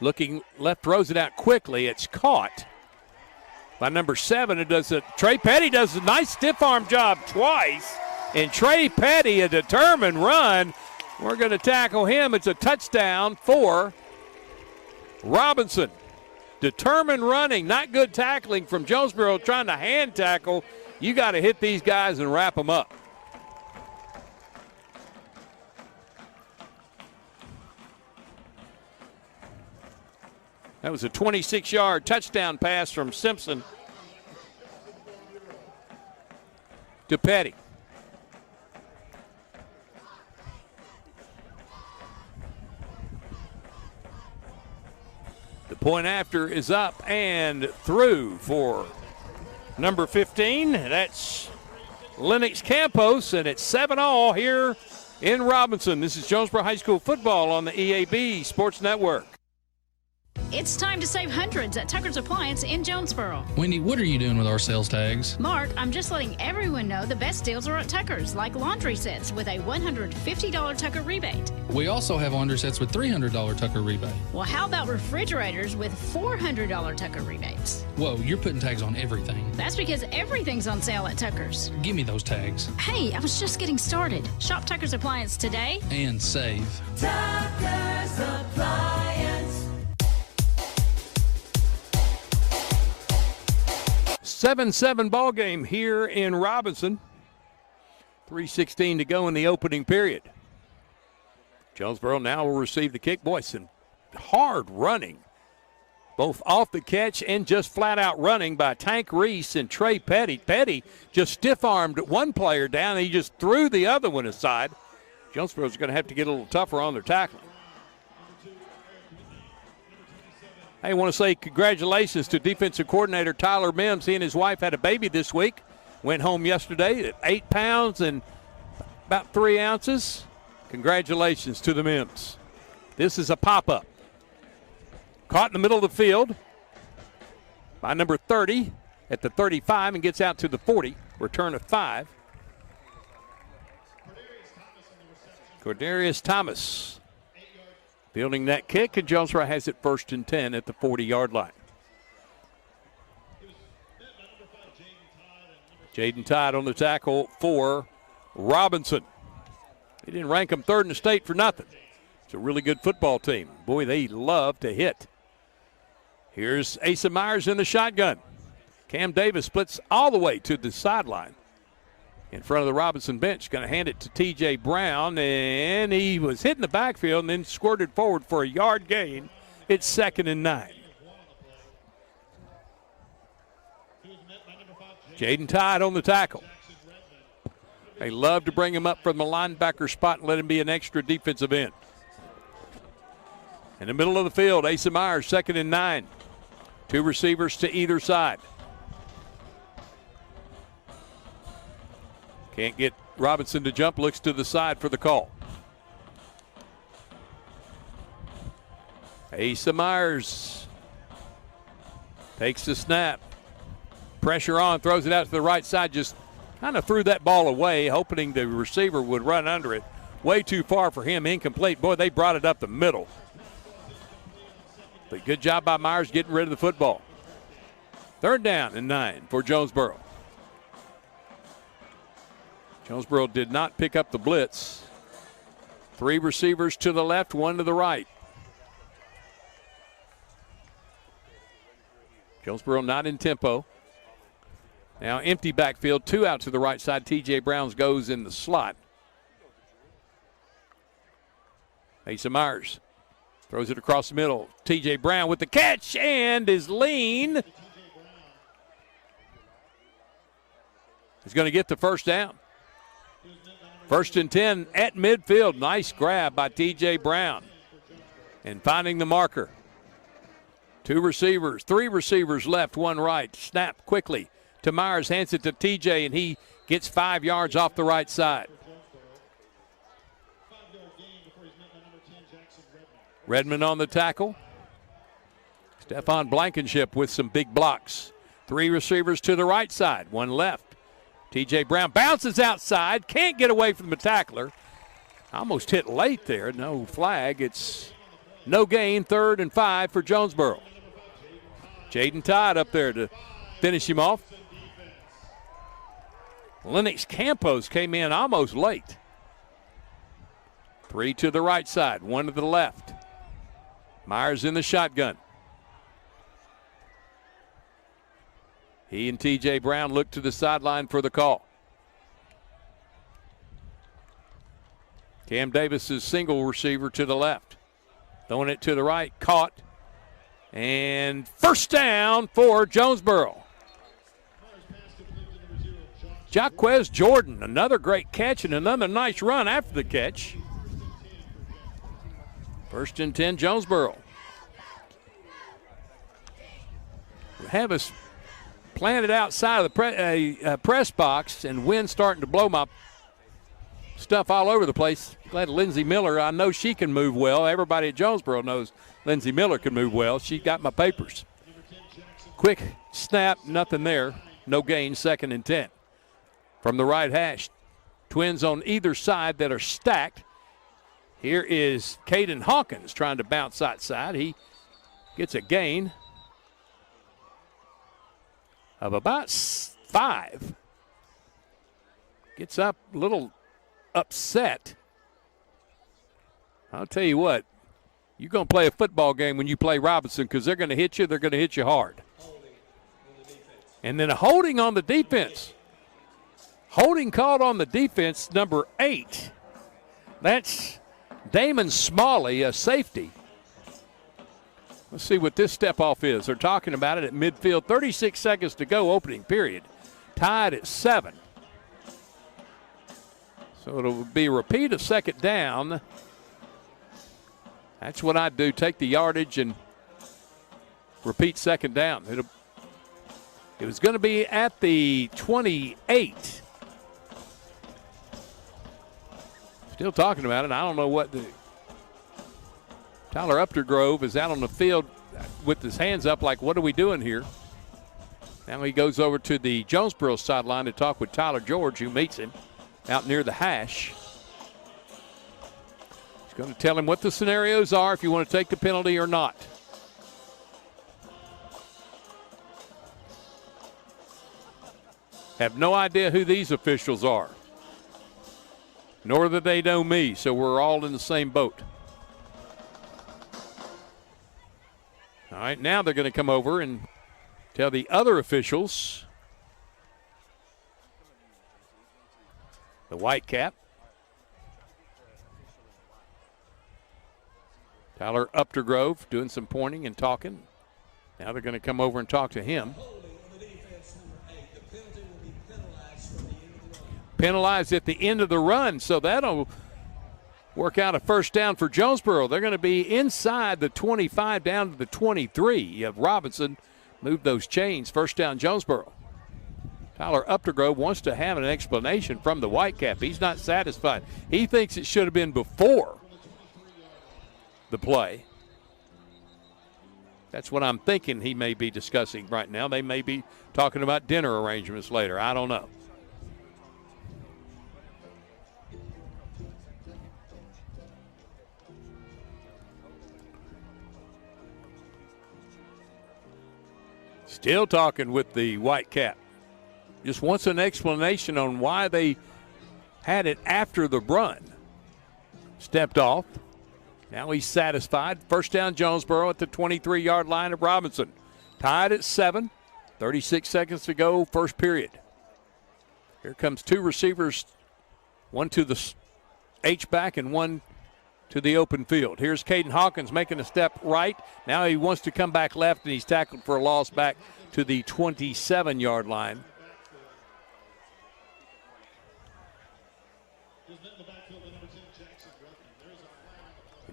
Looking left, throws it out quickly. It's caught by number 7. It does it. Trey Petty does a nice stiff arm job twice. And Trey Petty, a determined run. We're going to tackle him. It's a touchdown for Robinson. Determined running, not good tackling from Jonesboro, trying to hand tackle. You got to hit these guys and wrap them up. That was a 26-yard touchdown pass from Simpson to Petty. The point after is up and through for number 15. That's Lennox Campos, and it's 7-all here in Robinson. This is Jonesboro High School football on the EAB Sports Network. It's time to save hundreds at Tucker's Appliance in Jonesboro. Wendy, what are you doing with our sales tags? Mark, I'm just letting everyone know the best deals are at Tucker's, like laundry sets with a $150 Tucker rebate. We also have laundry sets with $300 Tucker rebate. Well, how about refrigerators with $400 Tucker rebates? Whoa, you're putting tags on everything. That's because everything's on sale at Tucker's. Give me those tags. Hey, I was just getting started. Shop Tucker's Appliance today. And save. Tucker's Appliance. 7-7 ball game here in Robinson. 3:16 to go in the opening period. Jonesboro now will receive the kick. Boy, some hard running, both off the catch and just flat out running by Tank Reese and Trey Petty. Petty just stiff-armed one player down, and he just threw the other one aside. Jonesboro's going to have to get a little tougher on their tackling. I want to say congratulations to defensive coordinator Tyler Mims. He and his wife had a baby this week. Went home yesterday at 8 pounds and about 3 ounces. Congratulations to the Mims. This is a pop-up. Caught in the middle of the field by number 30 at the 35 and gets out to the 40. Return of 5. Cordarius Thomas fielding that kick, and Jonesboro has it 1st and 10 at the 40-yard line. Jaden Todd on the tackle for Robinson. They didn't rank them 3rd in the state for nothing. It's a really good football team. Boy, they love to hit. Here's Asa Myers in the shotgun. Cam Davis splits all the way to the sideline in front of the Robinson bench. Going to hand it to T.J. Brown, and he was hitting the backfield and then squirted forward for a yard gain. It's 2nd and 9. Jaden Todd on the tackle. They love to bring him up from the linebacker spot and let him be an extra defensive end. In the middle of the field, Asa Myers, 2nd and 9. 2 receivers to either side. Can't get Robinson to jump, looks to the side for the call. Asa Myers takes the snap. Pressure on, throws it out to the right side, just kind of threw that ball away, hoping the receiver would run under it. Way too far for him, incomplete. Boy, they brought it up the middle. But good job by Myers getting rid of the football. 3rd down and 9 for Jonesboro. Jonesboro did not pick up the blitz. 3 receivers to the left, 1 to the right. Jonesboro not in tempo. Now empty backfield, 2 out to the right side. T.J. Browns goes in the slot. Asa Myers throws it across the middle. T.J. Brown with the catch and is lean. He's going to get the 1st down. 1st and 10 at midfield. Nice grab by T.J. Brown. And finding the marker. 2 receivers, 3 receivers left, 1 right. Snap quickly to Myers, hands it to T.J., and he gets 5 yards off the right side. Redmond on the tackle. Stefan Blankenship with some big blocks. 3 receivers to the right side, 1 left. T.J. Brown bounces outside, can't get away from the tackler. Almost hit late there, no flag. It's no gain, 3rd and 5 for Jonesboro. Jaden Todd up there to finish him off. Lennox Campos came in almost late. 3 to the right side, 1 to the left. Myers in the shotgun. He and T.J. Brown look to the sideline for the call. Cam Davis is single receiver to the left. Throwing it to the right, caught And first down for Jonesboro. Jaquez Jordan, another great catch and another nice run after the catch. First and 10, Jonesboro. We have us planted outside of the press box, and wind starting to blow my stuff all over the place. Glad Lindsey Miller, I know she can move well. Everybody at Jonesboro knows Lindsey Miller can move well. She got my papers. Quick snap, nothing there. No gain, second and 10. From the right hash, twins on either side that are stacked. Here is Caden Hawkins trying to bounce outside. He gets a gain of about 5. Gets up a little upset. I'll tell you what, you're going to play a football game when you play Robinson because they're going to hit you. They're going to hit you hard. And then a holding on the defense. Holding called on the defense, number 8. That's Damon Smalley, a safety. Let's see what this step-off is. They're talking about it at midfield. 36 seconds to go, opening period. Tied at 7. So it'll be a repeat of second down. That's what I'd do, take the yardage and repeat second down. It was going to be at the 28. Still talking about it. I don't know what Tyler Updergrove is out on the field with his hands up like, what are we doing here? Now he goes over to the Jonesboro sideline to talk with Tyler George, who meets him out near the hash. He's going to tell him what the scenarios are, if you want to take the penalty or not. Have no idea who these officials are, nor do they know me, so we're all in the same boat. All right, now they're going to come over and tell the other officials. The white cap. Tyler Updergrove doing some pointing and talking. Now they're going to come over and talk to him. Penalized at the end of the run, so that'll work out a first down for Jonesboro. They're going to be inside the 25 down to the 23. You have Robinson move those chains. First down, Jonesboro. Tyler Updergrove wants to have an explanation from the Whitecap. He's not satisfied. He thinks it should have been before the play. That's what I'm thinking he may be discussing right now. They may be talking about dinner arrangements later. I don't know. Still talking with the Whitecap. Just wants an explanation on why they had it after the run. Stepped off. Now he's satisfied. First down, Jonesboro at the 23-yard line of Robinson. Tied at 7. 36 seconds to go, first period. Here comes two receivers, one to the H-back and one to the open field. Here's Caden Hawkins making a step right. Now he wants to come back left, and he's tackled for a loss back to the 27-yard line.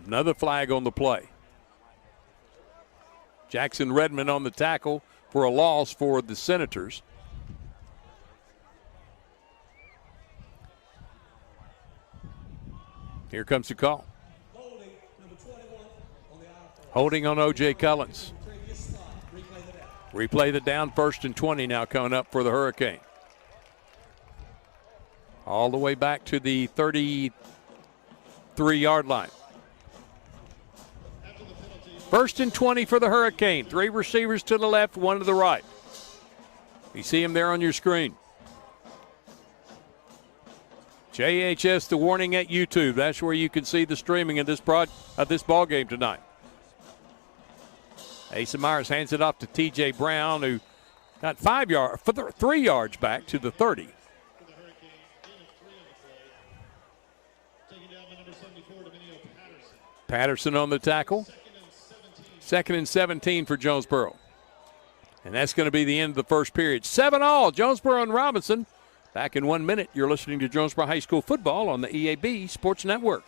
Another flag on the play. Jackson Redmond on the tackle for a loss for the Senators. Here comes the call. Holding on O.J. Cullens. Replay the down, first and 20 now coming up for the Hurricane. All the way back to the 33-yard line. First and 20 for the Hurricane. 3 receivers to the left, 1 to the right. You see him there on your screen. JHS, the warning at YouTube. That's where you can see the streaming of this ball game tonight. Asa Myers hands it off to T.J. Brown, who got 3 yards back to the 30. Patterson on the tackle. 2nd and 17 for Jonesboro. And that's going to be the end of the first period. 7-all, Jonesboro and Robinson. Back in 1 minute, you're listening to Jonesboro High School football on the EAB Sports Network.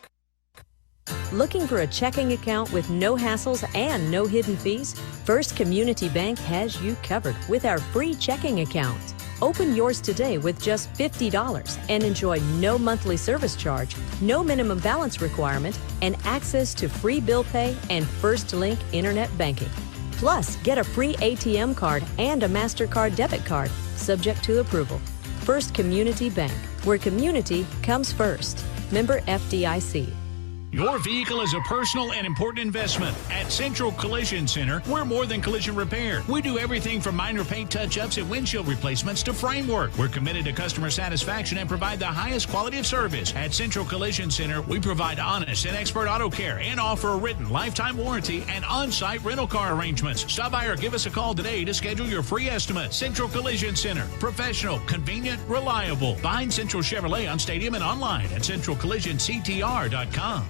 Looking for a checking account with no hassles and no hidden fees? First Community Bank has you covered with our free checking account. Open yours today with just $50 and enjoy no monthly service charge, no minimum balance requirement, and access to free bill pay and First Link internet banking. Plus, get a free ATM card and a MasterCard debit card, subject to approval. First Community Bank, where community comes first. Member FDIC. Your vehicle is a personal and important investment. At Central Collision Center, we're more than collision repair. We do everything from minor paint touch-ups and windshield replacements to framework. We're committed to customer satisfaction and provide the highest quality of service. At Central Collision Center, we provide honest and expert auto care and offer a written lifetime warranty and on-site rental car arrangements. Stop by or give us a call today to schedule your free estimate. Central Collision Center. Professional, convenient, reliable. Behind Central Chevrolet on Stadium and online at centralcollisionctr.com.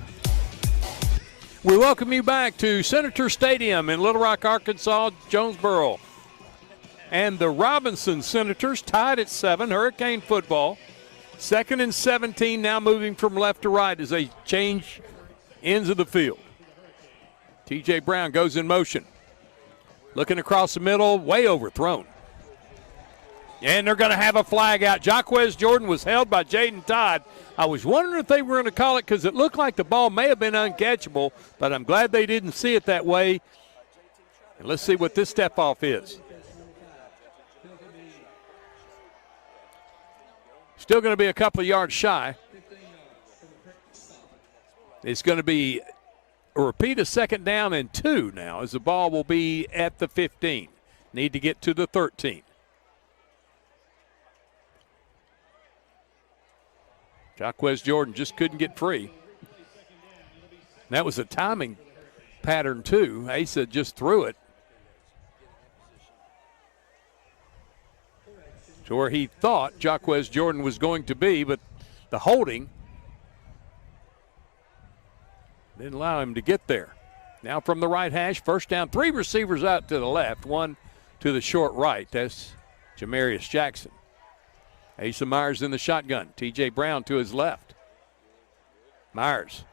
We welcome you back to Senator Stadium in Little Rock, Arkansas, Jonesboro. And the Robinson Senators tied at 7, Hurricane football. 2nd and 17, now moving from left to right as they change ends of the field. T.J. Brown goes in motion. Looking across the middle, way overthrown. And they're going to have a flag out. Jaquez Jordan was held by Jaden Todd. I was wondering if they were going to call it because it looked like the ball may have been uncatchable, but I'm glad they didn't see it that way. And let's see what this step-off is. Still going to be a couple of yards shy. It's going to be a repeat of 2nd down and 2 now as the ball will be at the 15. Need to get to the 13. Jaquez Jordan just couldn't get free. That was a timing pattern, too. Asa just threw it to where he thought Jaquez Jordan was going to be, but the holding didn't allow him to get there. Now from the right hash, 1st down, 3 receivers out to the left, 1 to the short right. That's Jamarius Jackson. Asa Myers in the shotgun. T.J. Brown to his left. Myers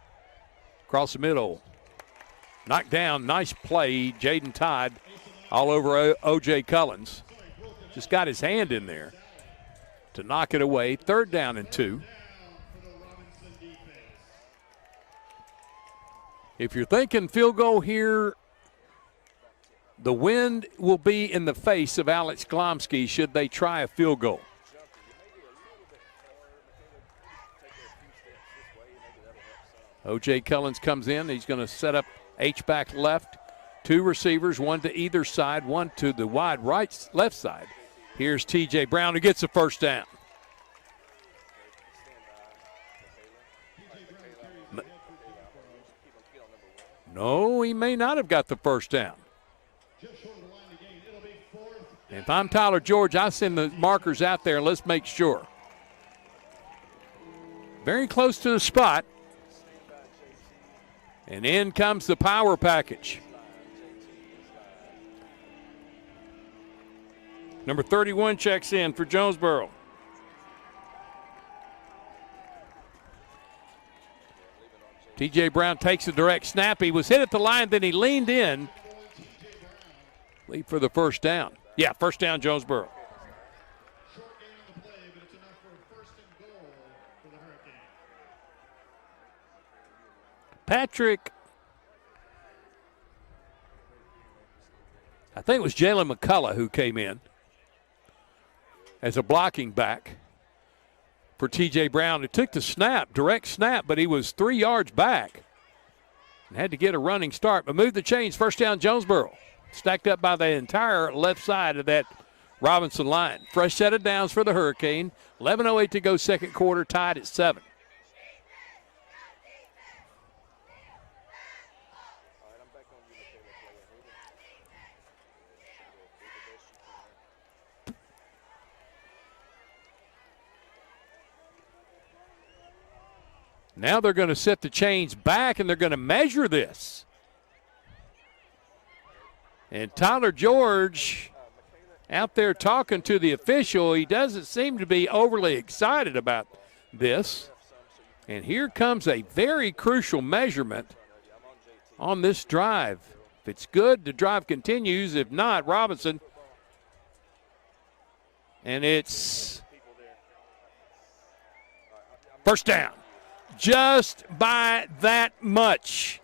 across the middle. Knocked down. Nice play. Jaden Todd all over O.J. Cullens. Just got his hand in there to knock it away. 3rd down and 2. If you're thinking field goal here, the wind will be in the face of Alex Glomsky should they try a field goal. O.J. Cullens comes in. He's going to set up H-back left. 2 receivers, 1 to either side, 1 to the wide left side. Here's T.J. Brown who gets the 1st down. No, he may not have got the 1st down. If I'm Tyler George, I send the markers out there and let's make sure. Very close to the spot. And in comes the power package. Number 31 checks in for Jonesboro. T.J. Brown takes a direct snap. He was hit at the line, then he leaned in. Lead for the 1st down. Yeah, 1st down, Jonesboro. Patrick, I think it was Jalen McCullough who came in as a blocking back for T.J. Brown. He took the snap, direct snap, but he was 3 yards back and had to get a running start. But moved the chains, 1st down, Jonesboro. Stacked up by the entire left side of that Robinson line. Fresh set of downs for the Hurricane. 11:08 to go, 2nd quarter, tied at 7. Now they're going to set the chains back and they're going to measure this. And Tyler George out there talking to the official. He doesn't seem to be overly excited about this. And here comes a very crucial measurement on this drive. If it's good, the drive continues. If not, Robinson. And it's first down. Just by that much.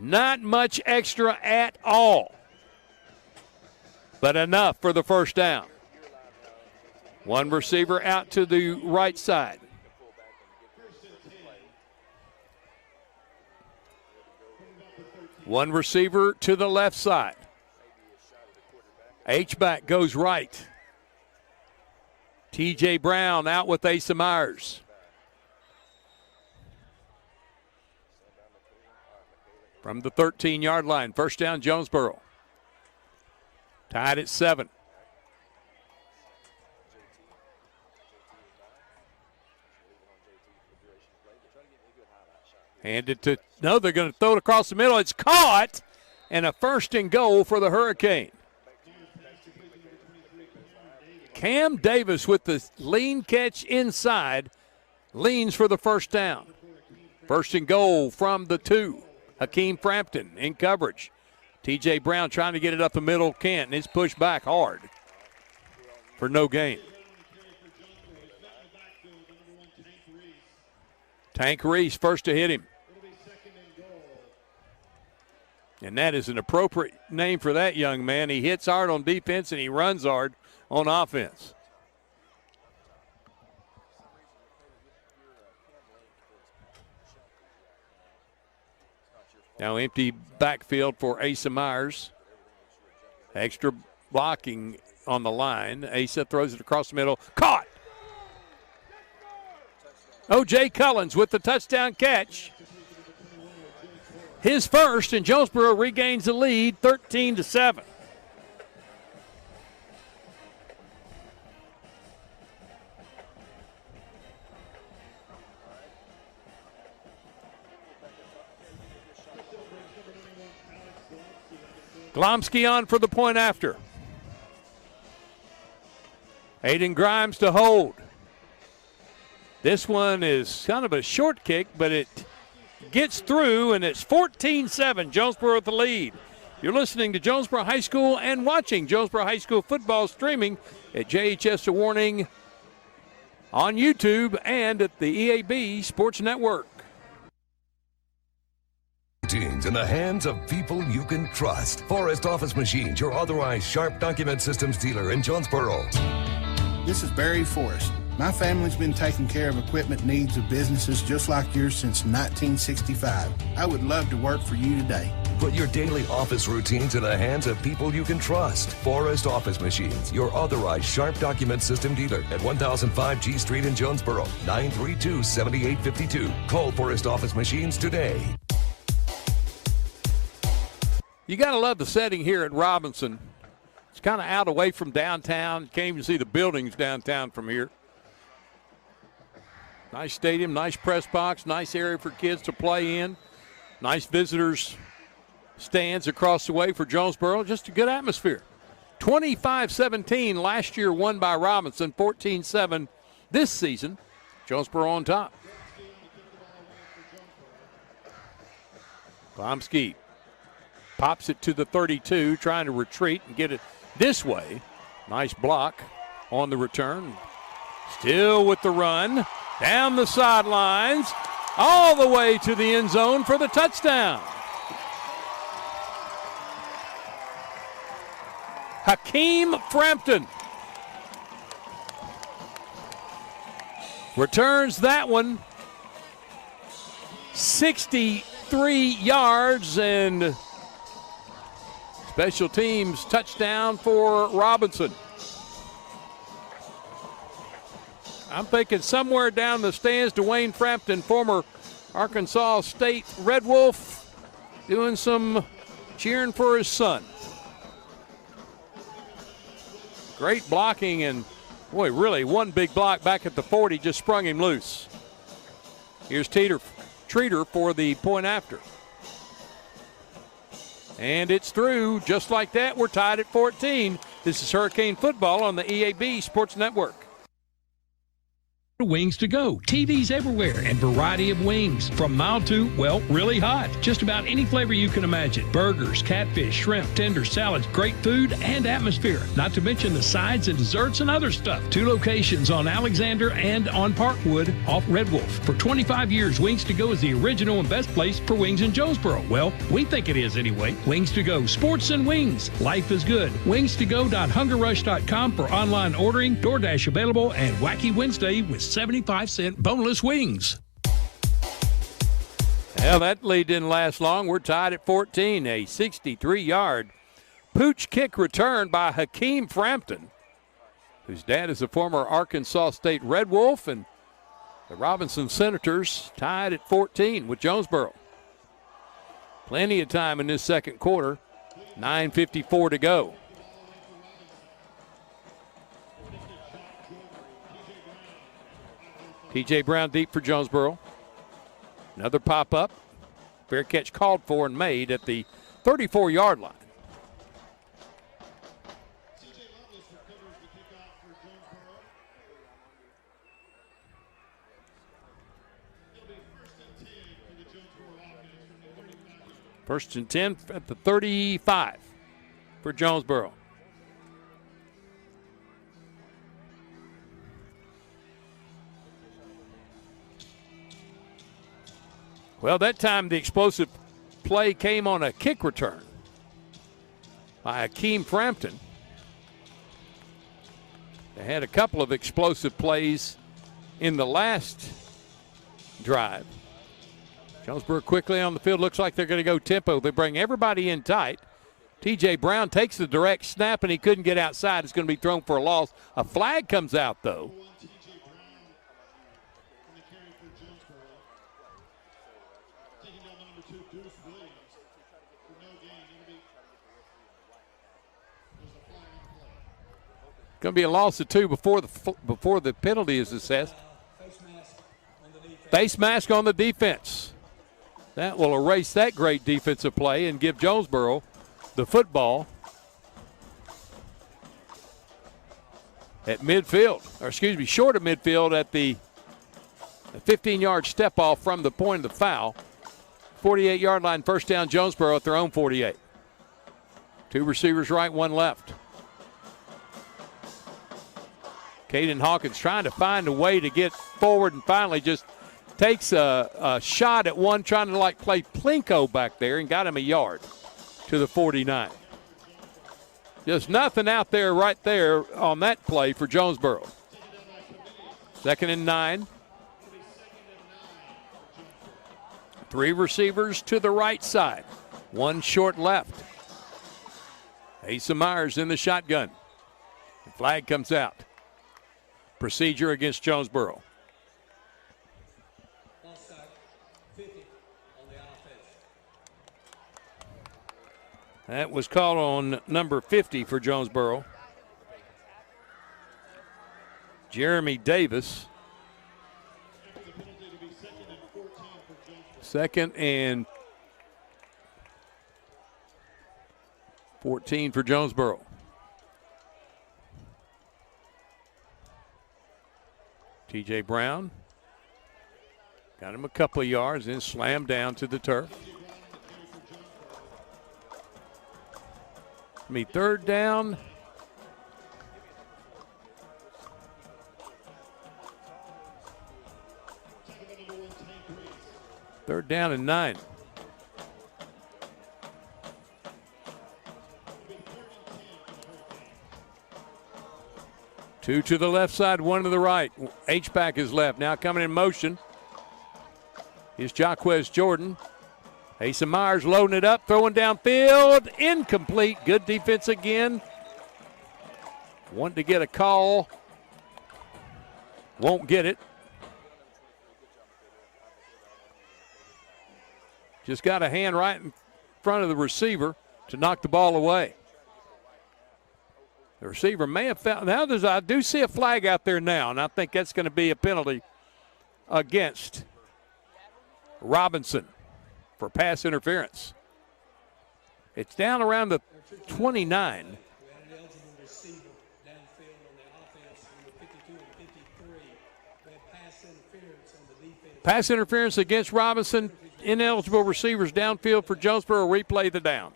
Not much extra at all. But enough for the first down. One receiver out to the right side. One receiver to the left side. H-back goes right. T.J. Brown out with Asa Myers. From the 13-yard line, first down, Jonesboro. Tied at 7. Handed to, no, they're going to throw it across the middle. It's caught, and a first and goal for the Hurricane. Cam Davis with the lean catch inside, leans for the first down. First and goal from the 2. Hakeem Frampton in coverage. T.J. Brown trying to get it up the middle, can't, and it's pushed back hard for no gain. Tank Reese first to hit him. And that is an appropriate name for that young man. He hits hard on defense and he runs hard on offense. Now empty backfield for Asa Myers. Extra blocking on the line. Asa throws it across the middle. Caught! O.J. Cullens with the touchdown catch. His first, and Jonesboro regains the lead 13-7. Glomsky on for the point after. Aiden Grimes to hold. This one is kind of a short kick, but it gets through, and it's 14-7. Jonesboro with the lead. You're listening to Jonesboro High School and watching Jonesboro High School football streaming at JHS Warning on YouTube and at the EAB Sports Network. Routines in the hands of people you can trust. Forrest Office Machines, your authorized Sharp Document Systems dealer in Jonesboro. This is Barry Forrest. My family's been taking care of equipment needs of businesses just like yours since 1965. I would love to work for you today. Put your daily office routines in the hands of people you can trust. Forrest Office Machines, your authorized Sharp Document System dealer at 1005 G Street in Jonesboro, 932-7852. Call Forrest Office Machines today. You got to love the setting here at Robinson. It's kind of out away from downtown. You can't even see the buildings downtown from here. Nice stadium, nice press box, nice area for kids to play in. Nice visitors stands across the way for Jonesboro. Just a good atmosphere. 25-17 last year, won by Robinson. 14-7 this season. Jonesboro on top. Glomsky pops it to the 32, trying to retreat and get it this way. Nice block on the return. Still with the run. Down the sidelines, all the way to the end zone for the touchdown. Hakeem Frampton returns that one. 63 yards and special teams touchdown for Robinson. I'm thinking somewhere down the stands, Dwayne Frampton, former Arkansas State Red Wolf, doing some cheering for his son. Great blocking, and boy, really one big block back at the 40 just sprung him loose. Here's Treater for the point after. And it's through. Just like that, we're tied at 14. This is Hurricane Football on the EAB Sports Network. Wings to go, TVs everywhere, and variety of wings. From mild to, well, really hot. Just about any flavor you can imagine. Burgers, catfish, shrimp, tenders, salads, great food and atmosphere. Not to mention the sides and desserts and other stuff. 2 locations on Alexander and on Parkwood off Red Wolf. For 25 years, Wings to Go is the original and best place for wings in Jonesboro. Well, we think it is anyway. Wings to Go, sports and wings. Life is good. Wings2go.hungerrush.com for online ordering, DoorDash available, and Wacky Wednesday with 75-cent boneless wings. Well, that lead didn't last long. We're tied at 14. A 63-yard pooch kick return by Hakeem Frampton, whose dad is a former Arkansas State Red Wolf, and the Robinson Senators tied at 14 with Jonesboro. Plenty of time in this second quarter. 9:54 to go. T.J. Brown deep for Jonesboro. Another pop-up. Fair catch called for and made at the 34-yard line. First and 10 at the 35 for Jonesboro. Well, that time the explosive play came on a kick return by Hakeem Frampton. They had a couple of explosive plays in the last drive. Jonesboro quickly on the field. Looks like they're going to go tempo. They bring everybody in tight. T.J. Brown takes the direct snap, and he couldn't get outside. It's going to be thrown for a loss. A flag comes out, though. Going to be a loss of 2 before the penalty is assessed. Face mask on the defense. That will erase that great defensive play and give Jonesboro the football at midfield, or excuse me, short of midfield at the 15-yard step off from the point of the foul. 48-yard line, first down, Jonesboro at their own 48. 2 receivers right, 1 left. Caden Hawkins trying to find a way to get forward and finally just takes a shot at one, trying to like play Plinko back there, and got him a yard to the 49. Just nothing out there right there on that play for Jonesboro. 2nd and 9. 3 receivers to the right side. 1 short left. Asa Myers in the shotgun. The flag comes out. Procedure against Jonesboro. That was called on number 50 for Jonesboro. Jeremy Davis. 2nd and 14 for Jonesboro. T.J. Brown got him a couple of yards, then slammed down to the turf. 3rd down. Third down and 9. Two to the left side, 1 to the right. H-back is left. Now coming in motion is Jaquez Jordan. Asa Myers loading it up, throwing downfield. Incomplete. Good defense again. Wanted to get a call. Won't get it. Just got a hand right in front of the receiver to knock the ball away. The receiver may have found. Now I do see a flag out there now, and I think that's going to be a penalty against Robinson for pass interference. It's down around the 29. Pass interference against Robinson. Ineligible receivers downfield for Jonesboro. Replay the down.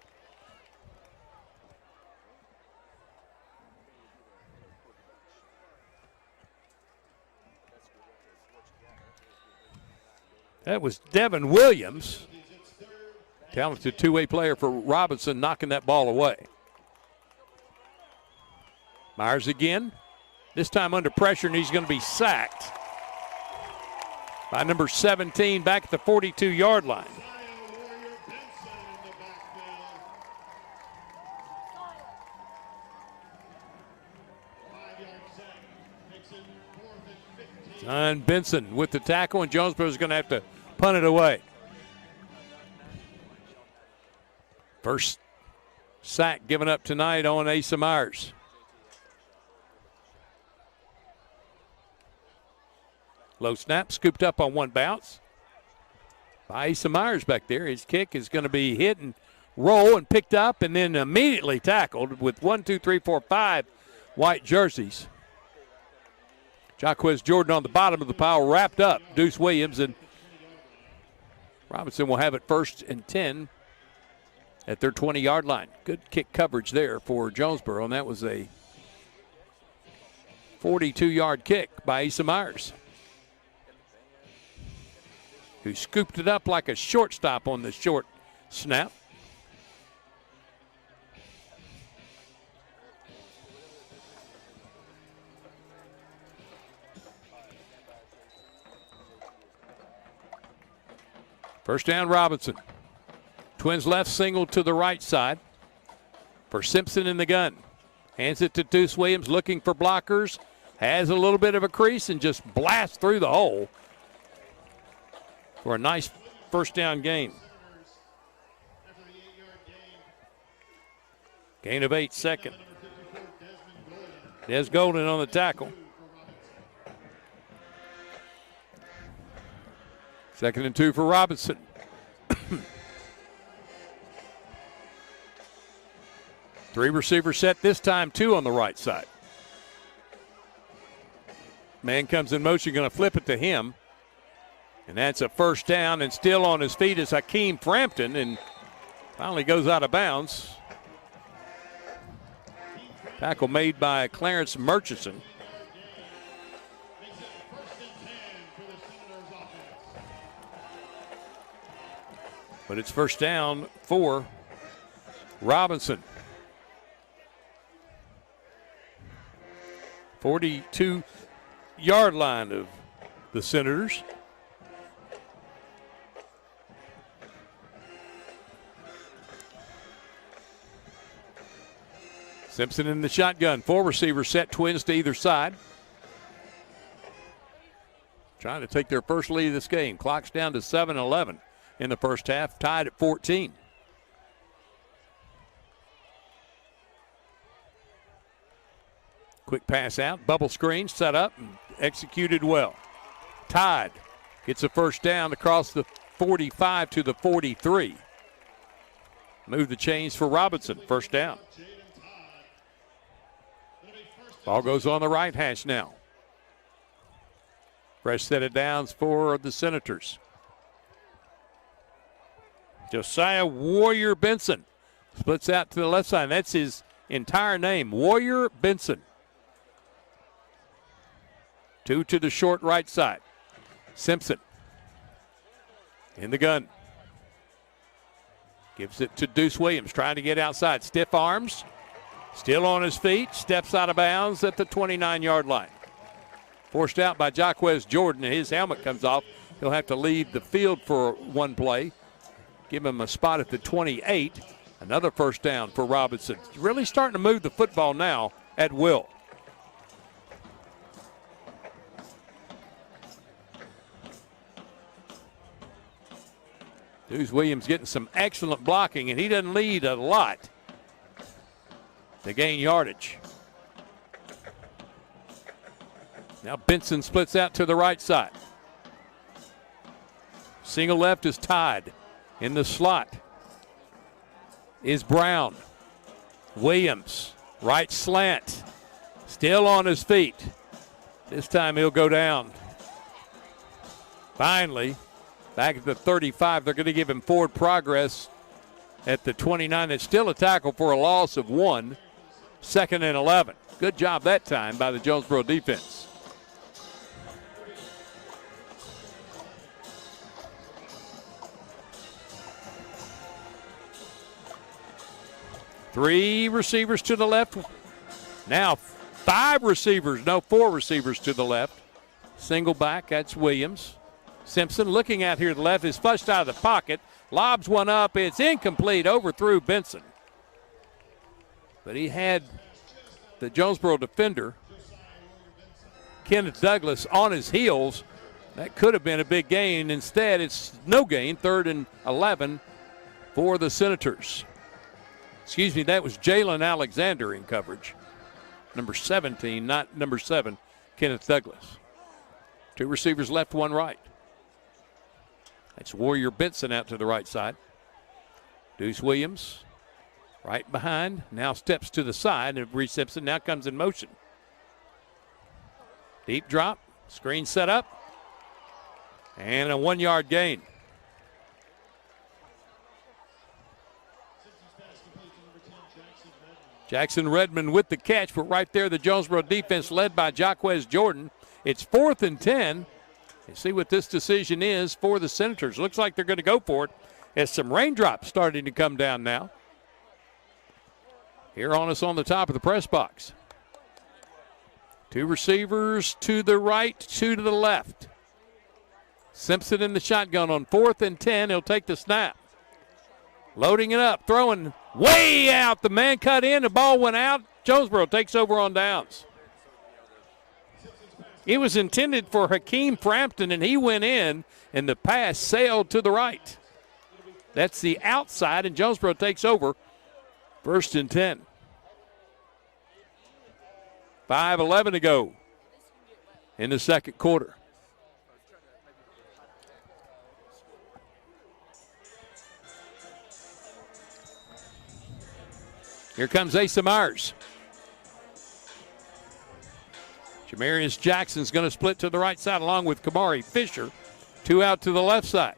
That was Devin Williams, talented two-way player for Robinson, knocking that ball away. Myers again, this time under pressure, and he's going to be sacked by number 17 back at the 42-yard line. John Benson with the tackle, and Jonesboro is going to have to punt it away. First sack given up tonight on Asa Myers. Low snap, scooped up on one bounce by Asa Myers back there. His kick is going to be hit and roll and picked up and then immediately tackled with 1, 2, 3, 4, 5 white jerseys. Jaquez Jordan on the bottom of the pile, wrapped up Deuce Williams, and Robinson will have it 1st and 10 at their 20-yard line. Good kick coverage there for Jonesboro, and that was a 42-yard kick by Asa Myers, who scooped it up like a shortstop on the short snap. First down, Robinson. Twins left, single to the right side for Simpson in the gun. Hands it to Deuce Williams, looking for blockers. Has a little bit of a crease and just blasts through the hole for a nice first down gain. Gain of 8, second. Des Golden on the tackle. 2nd and 2 for Robinson. Three receiver set, this time 2 on the right side. Man comes in motion, going to flip it to him. And that's a first down, and still on his feet is Hakeem Frampton, and finally goes out of bounds. Tackle made by Clarence Murchison. But it's first down for Robinson. 42-yard line of the Senators. Simpson in the shotgun. 4 receivers set, Twins to either side. Trying to take their first lead of this game. Clock's down to 7-11 in the first half, tied at 14. Quick pass out, bubble screen set up and executed well. Tied gets a first down across the 45 to the 43. Move the chains for Robinson, first down. Ball goes on the right hash now. Fresh set of downs for the Senators. Josiah Warrior Benson splits out to the left side. That's his entire name, Warrior Benson. 2 to the short right side. Simpson in the gun. Gives it to Deuce Williams, trying to get outside. Stiff arms, still on his feet, steps out of bounds at the 29-yard line. Forced out by Jaquez Jordan, and his helmet comes off. He'll have to leave the field for one play. Give him a spot at the 28. Another first down for Robinson. Really starting to move the football now at will. Deuce Williams getting some excellent blocking, and he doesn't lead a lot to gain yardage. Now Benson splits out to the right side. Single left is tied in the slot. is Brown. Williams, right slant, still on his feet. This time he'll go down. Finally, back at the 35, they're going to give him forward progress at the 29. It's still a tackle for a loss of 1, 2nd and 11. Good job that time by the Jonesboro defense. Three receivers to the left. Now 4 receivers to the left. Single back, that's Williams. Simpson looking out here to the left is flushed out of the pocket. Lobs one up, it's incomplete, overthrew Benson. But he had the Jonesboro defender, Kenneth Douglas, on his heels. That could have been a big gain. Instead, it's no gain, 3rd and 11 for the Senators. Excuse me, that was Jalen Alexander in coverage. Number 17, not number 7, Kenneth Douglas. 2 receivers left, 1 right. That's Warrior Benson out to the right side. Deuce Williams right behind, now steps to the side, and Bree Simpson now comes in motion. Deep drop, screen set up, and a 1-yard gain. Jackson Redmond with the catch, but right there the Jonesboro defense led by Jaquez Jordan. It's 4th and 10. And see what this decision is for the Senators. Looks like they're going to go for it as some raindrops starting to come down now. Here on us on the top of the press box. 2 receivers to the right, 2 to the left. Simpson in the shotgun on 4th and 10. He'll take the snap. Loading it up, throwing way out. The man cut in, the ball went out. Jonesboro takes over on downs. It was intended for Hakeem Frampton, and he went in, and the pass sailed to the right. That's the outside, and Jonesboro takes over. 1st and 10. 5:11 to go in the second quarter. Here comes Asa Myers. Jamarius Jackson's going to split to the right side along with Kamari Fisher. 2 out to the left side.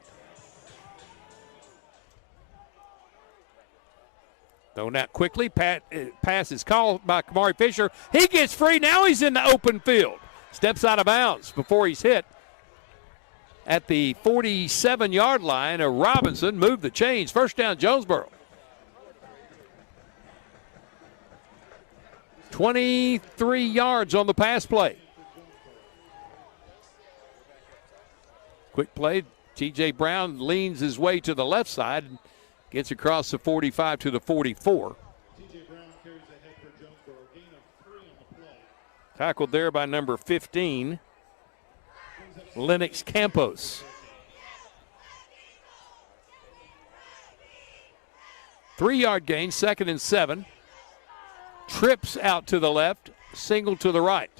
Thrown out quickly. Pass is called by Kamari Fisher. He gets free. Now he's in the open field. Steps out of bounds before he's hit at the 47-yard line. Robinson moved the chains. First down, Jonesboro. 23 yards on the pass play. Quick play. T.J. Brown leans his way to the left side and gets across the 45 to the 44. Tackled there by number 15, Lennox Campos. 3-yard gain, 2nd and 7. Trips out to the left, single to the right.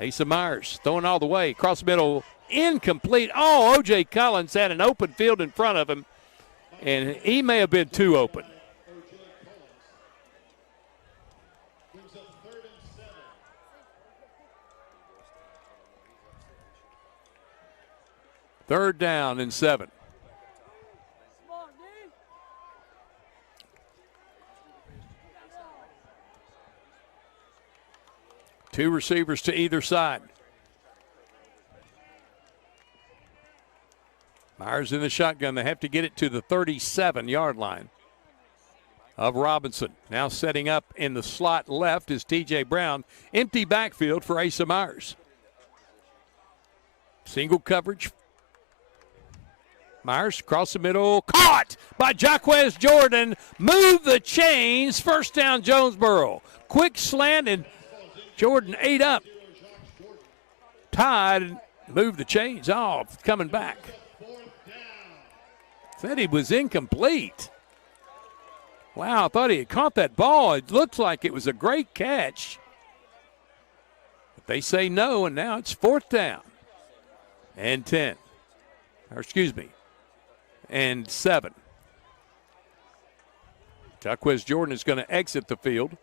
Asa Myers throwing all the way, across the middle, incomplete. Oh, O.J. Collins had an open field in front of him, and he may have been too open. Third down and 7. Two receivers to either side. Myers in the shotgun. They have to get it to the 37-yard line of Robinson. Now setting up in the slot left is T.J. Brown. Empty backfield for Asa Myers. Single coverage. Myers across the middle. Caught by Jaquez Jordan. Move the chains. First down, Jonesboro. Quick slant, and Jordan ate up. Tied and moved the chains off. Coming back. Said he was incomplete. Wow, I thought he had caught that ball. It looked like it was a great catch. But they say no, and now it's 4th down and 10. Or excuse me. 7. Jaquez Jordan is going to exit the field.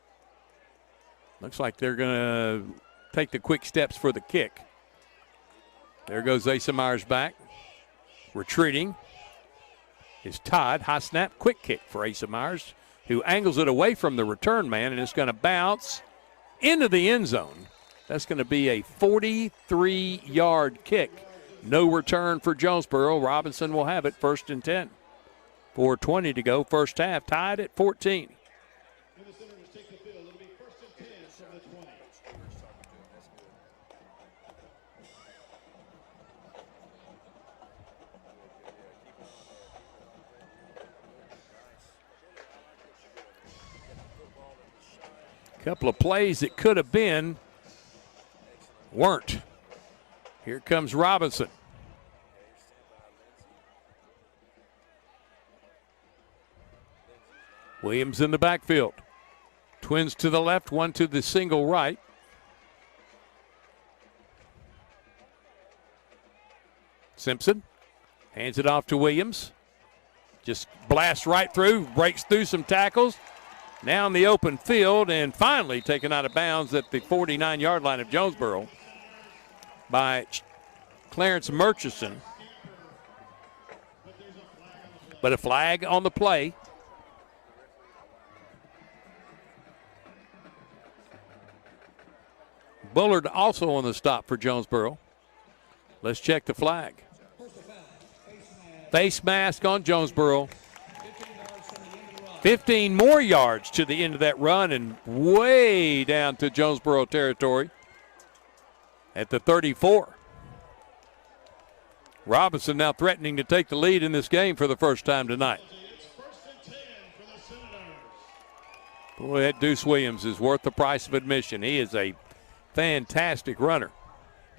Looks like they're going to take the quick steps for the kick. There goes Asa Myers back. Retreating is Todd. High snap, quick kick for Asa Myers, who angles it away from the return man, and it's going to bounce into the end zone. That's going to be a 43-yard kick. No return for Jonesboro. Robinson will have it, 1st and 10. 4:20 to go, first half, tied at 14. Couple of plays that could have been, weren't. Here comes Robinson. Williams in the backfield. Twins to the left, one to the single right. Simpson hands it off to Williams. Just blasts right through, breaks through some tackles. Now in the open field and finally taken out of bounds at the 49-yard line of Jonesboro by Clarence Murchison. But a flag on the play. Bullard also on the stop for Jonesboro. Let's check the flag. Face mask on Jonesboro. 15 more yards to the end of that run and way down to Jonesboro territory at the 34. Robinson now threatening to take the lead in this game for the first time tonight. Boy, that Deuce Williams is worth the price of admission. He is a fantastic runner.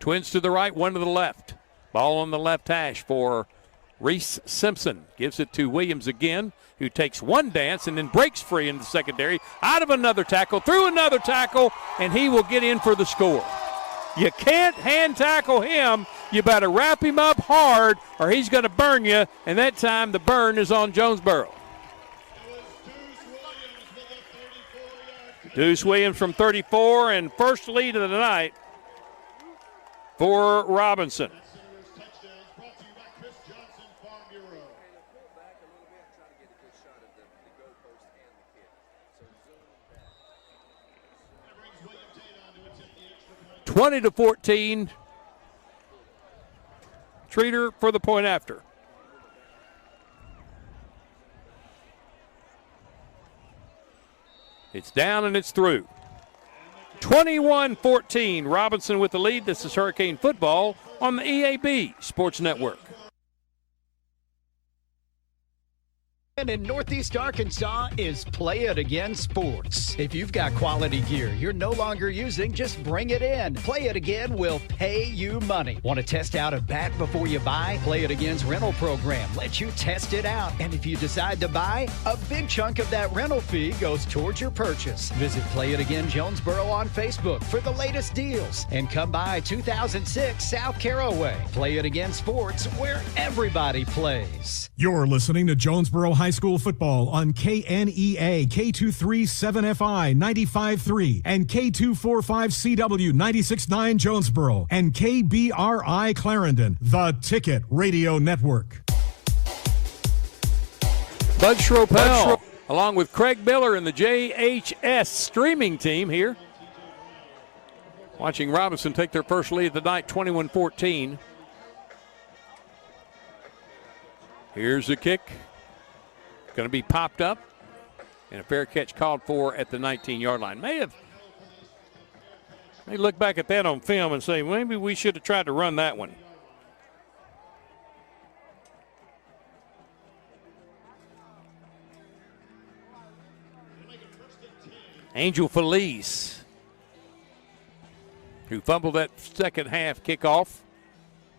Twins to the right, one to the left. Ball on the left hash for Reese Simpson. Gives it to Williams again, who takes one dance and then breaks free in the secondary, out of another tackle, through another tackle, and he will get in for the score. You can't hand tackle him. You better wrap him up hard or he's going to burn you, and that time the burn is on Jonesboro. Deuce Williams from 34 and first lead of the night for Robinson. (20 to 14). Treater for the point after. It's down and it's through. 21-14. Robinson with the lead. This is Hurricane Football on the EAB Sports Network. In Northeast Arkansas is Play It Again Sports. If you've got quality gear you're no longer using, just bring it in. Play It Again will pay you money. Want to test out a bat before you buy? Play It Again's rental program lets you test it out. And if you decide to buy, a big chunk of that rental fee goes towards your purchase. Visit Play It Again Jonesboro on Facebook for the latest deals. And come by 2006 South Caraway. Play It Again Sports, where everybody plays. You're listening to Jonesboro High School football on KNEA, K237FI 95.3, and K245CW 96.9 Jonesboro, and KBRI Clarendon, the Ticket Radio Network. Bud Schropel, along with Craig Miller and the JHS streaming team here. Watching Robinson take their first lead of the night, 21-14. Here's the kick. Going to be popped up, and a fair catch called for at the 19-yard line. May look back at that on film and say, maybe we should have tried to run that one. Angel Felice, who fumbled that second half kickoff,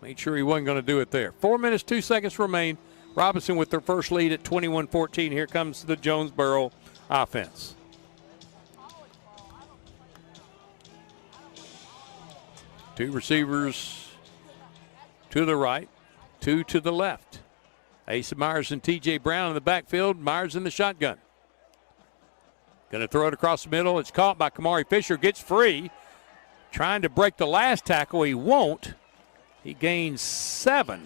made sure he wasn't going to do it there. 4 minutes, 2 seconds remain. Robinson with their first lead at 21-14. Here comes the Jonesboro offense. Two receivers to the right, two to the left. Asa Myers and T.J. Brown in the backfield. Myers in the shotgun. Going to throw it across the middle. It's caught by Kamari Fisher. Gets free. Trying to break the last tackle. He won't. He gains 7.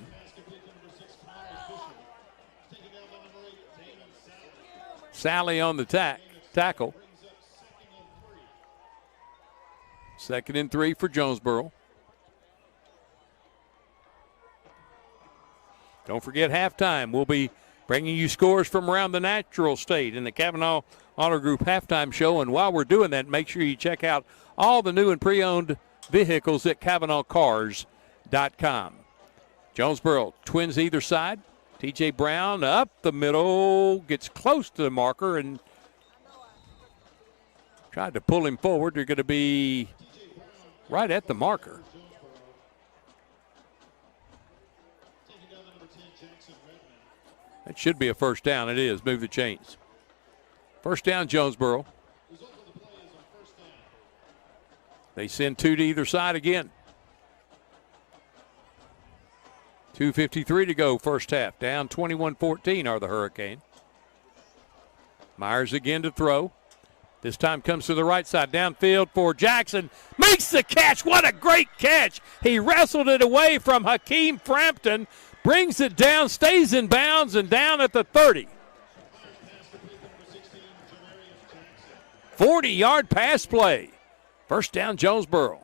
Sally on the tackle. 2nd and 3 for Jonesboro. Don't forget halftime. We'll be bringing you scores from around the natural state in the Kavanaugh Auto Group halftime show. And while we're doing that, make sure you check out all the new and pre-owned vehicles at KavanaughCars.com. Jonesboro, twins either side. T.J. Brown up the middle, gets close to the marker and tried to pull him forward. They're going to be right at the marker. That should be a first down. It is. Move the chains. First down, Jonesboro. They send 2 to either side again. 2:53 to go first half. Down 21-14 are the Hurricane. Myers again to throw. This time comes to the right side. Downfield for Jackson. Makes the catch. What a great catch. He wrestled it away from Hakeem Frampton. Brings it down, stays in bounds, and down at the 30. 40-yard pass play. First down, Jonesboro.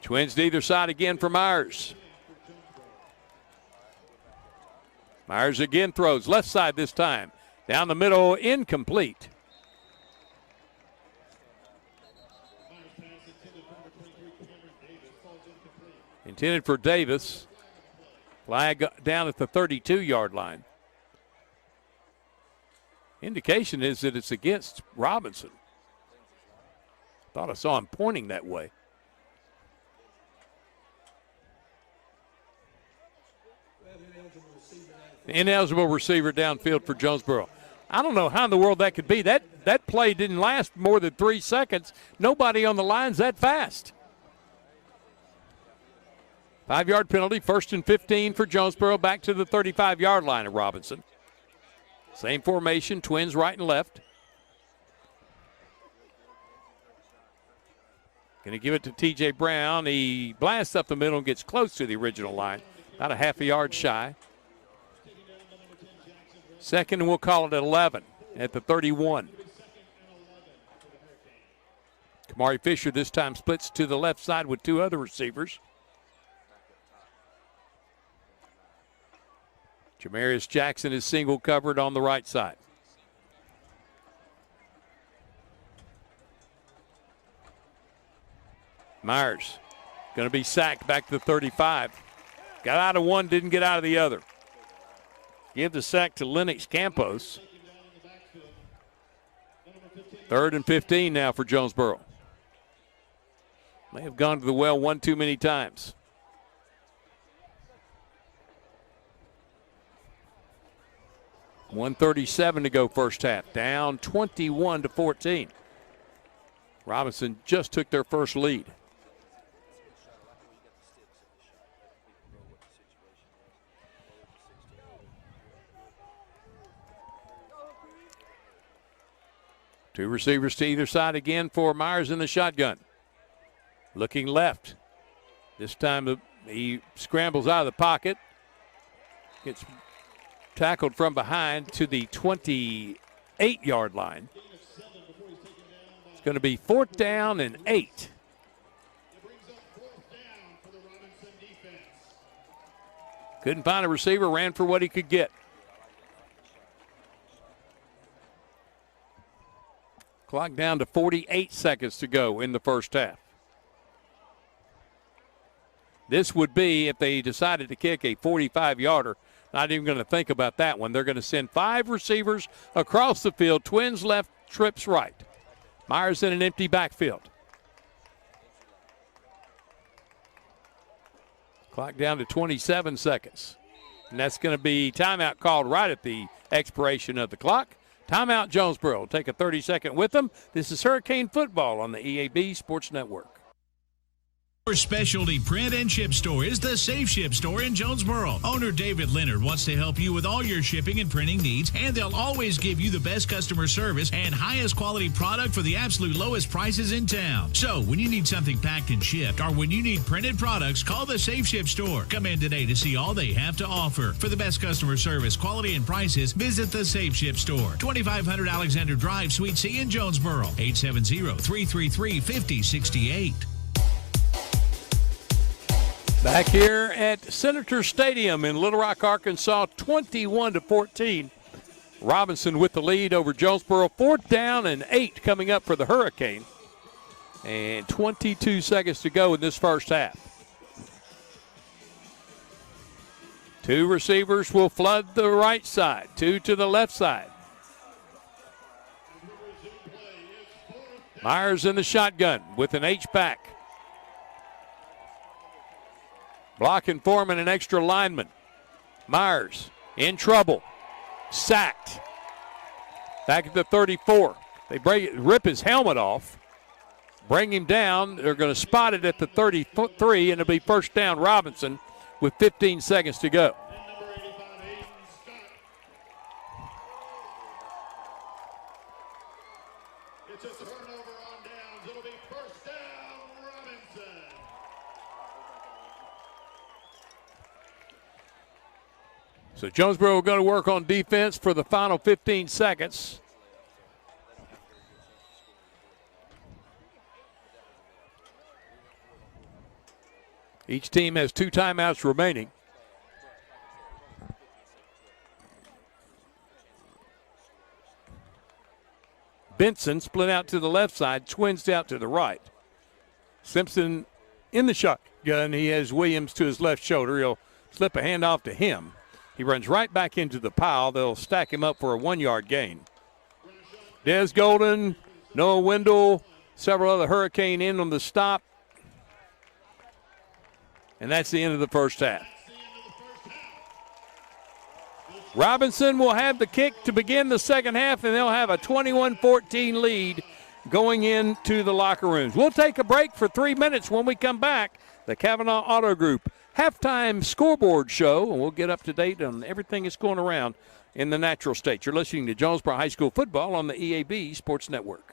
Twins to either side again for Myers. Myers again throws. Left side this time. Down the middle, incomplete. Intended for Davis. Flag down at the 32-yard line. Indication is that it's against Robinson. Thought I saw him pointing that way. Ineligible receiver downfield for Jonesboro. I don't know how in the world that could be. That play didn't last more than 3 seconds. Nobody on the line's that fast. 5-yard penalty, 1st and 15 for Jonesboro, back to the 35-yard line of Robinson. Same formation, twins right and left. Going to give it to T.J. Brown. He blasts up the middle and gets close to the original line, about a half a yard shy. 2nd, and we'll call it at 11 at the 31. Kamari Fisher this time splits to the left side with 2 other receivers. Jamarius Jackson is single covered on the right side. Myers going to be sacked back to the 35. Got out of one, didn't get out of the other. Give the sack to Lennox Campos. 3rd and 15 now for Jonesboro. May have gone to the well one too many times. .137 to go first half. Down 21-14. Robinson just took their first lead. Two receivers to either side again for Myers in the shotgun. Looking left. This time he scrambles out of the pocket. Gets tackled from behind to the 28-yard line. It's going to be 4th down and 8. Couldn't find a receiver, ran for what he could get. Clock down to 48 seconds to go in the first half. This would be, if they decided to kick a 45-yarder, not even going to think about that one. They're going to send 5 receivers across the field. Twins left, trips right. Myers in an empty backfield. Clock down to 27 seconds. And that's going to be timeout called right at the expiration of the clock. Timeout, Jonesboro. We'll take a 30-second with them. This is Hurricane Football on the EAB Sports Network. Our specialty print and ship store is the Safe Ship Store in Jonesboro. Owner David Leonard wants to help you with all your shipping and printing needs, and they'll always give you the best customer service and highest quality product for the absolute lowest prices in town. So when you need something packed and shipped, or when you need printed products, call the Safe Ship Store. Come in today to see all they have to offer. For the best customer service, quality, and prices, visit the Safe Ship Store, 2500 Alexander Drive, Suite C in Jonesboro, 870-333-5068. Back here at Senator Stadium in Little Rock, Arkansas, 21-14. Robinson with the lead over Jonesboro. 4th down and 8 coming up for the Hurricane. And 22 seconds to go in this first half. 2 receivers will flood the right side, 2 to the left side. Myers in the shotgun with an H-back. Blocking for him and an extra lineman. Myers in trouble. Sacked. Back at the 34. They rip his helmet off. Bring him down. They're going to spot it at the 33, and it'll be first down Robinson with 15 seconds to go. So Jonesboro going to work on defense for the final 15 seconds. Each team has 2 timeouts remaining. Benson split out to the left side, twins out to the right. Simpson in the shotgun. He has Williams to his left shoulder. He'll slip a handoff to him. He runs right back into the pile. They'll stack him up for a 1-yard gain. Des Golden, Noah Wendell, several other Hurricane in on the stop. And that's the end of the first half. Robinson will have the kick to begin the second half, and they'll have a 21-14 lead going into the locker rooms. We'll take a break for 3 minutes. When we come back, the Kavanaugh Auto Group halftime scoreboard show, and we'll get up to date on everything that's going around in the natural state. You're listening to Jonesboro High School football on the EAB Sports Network.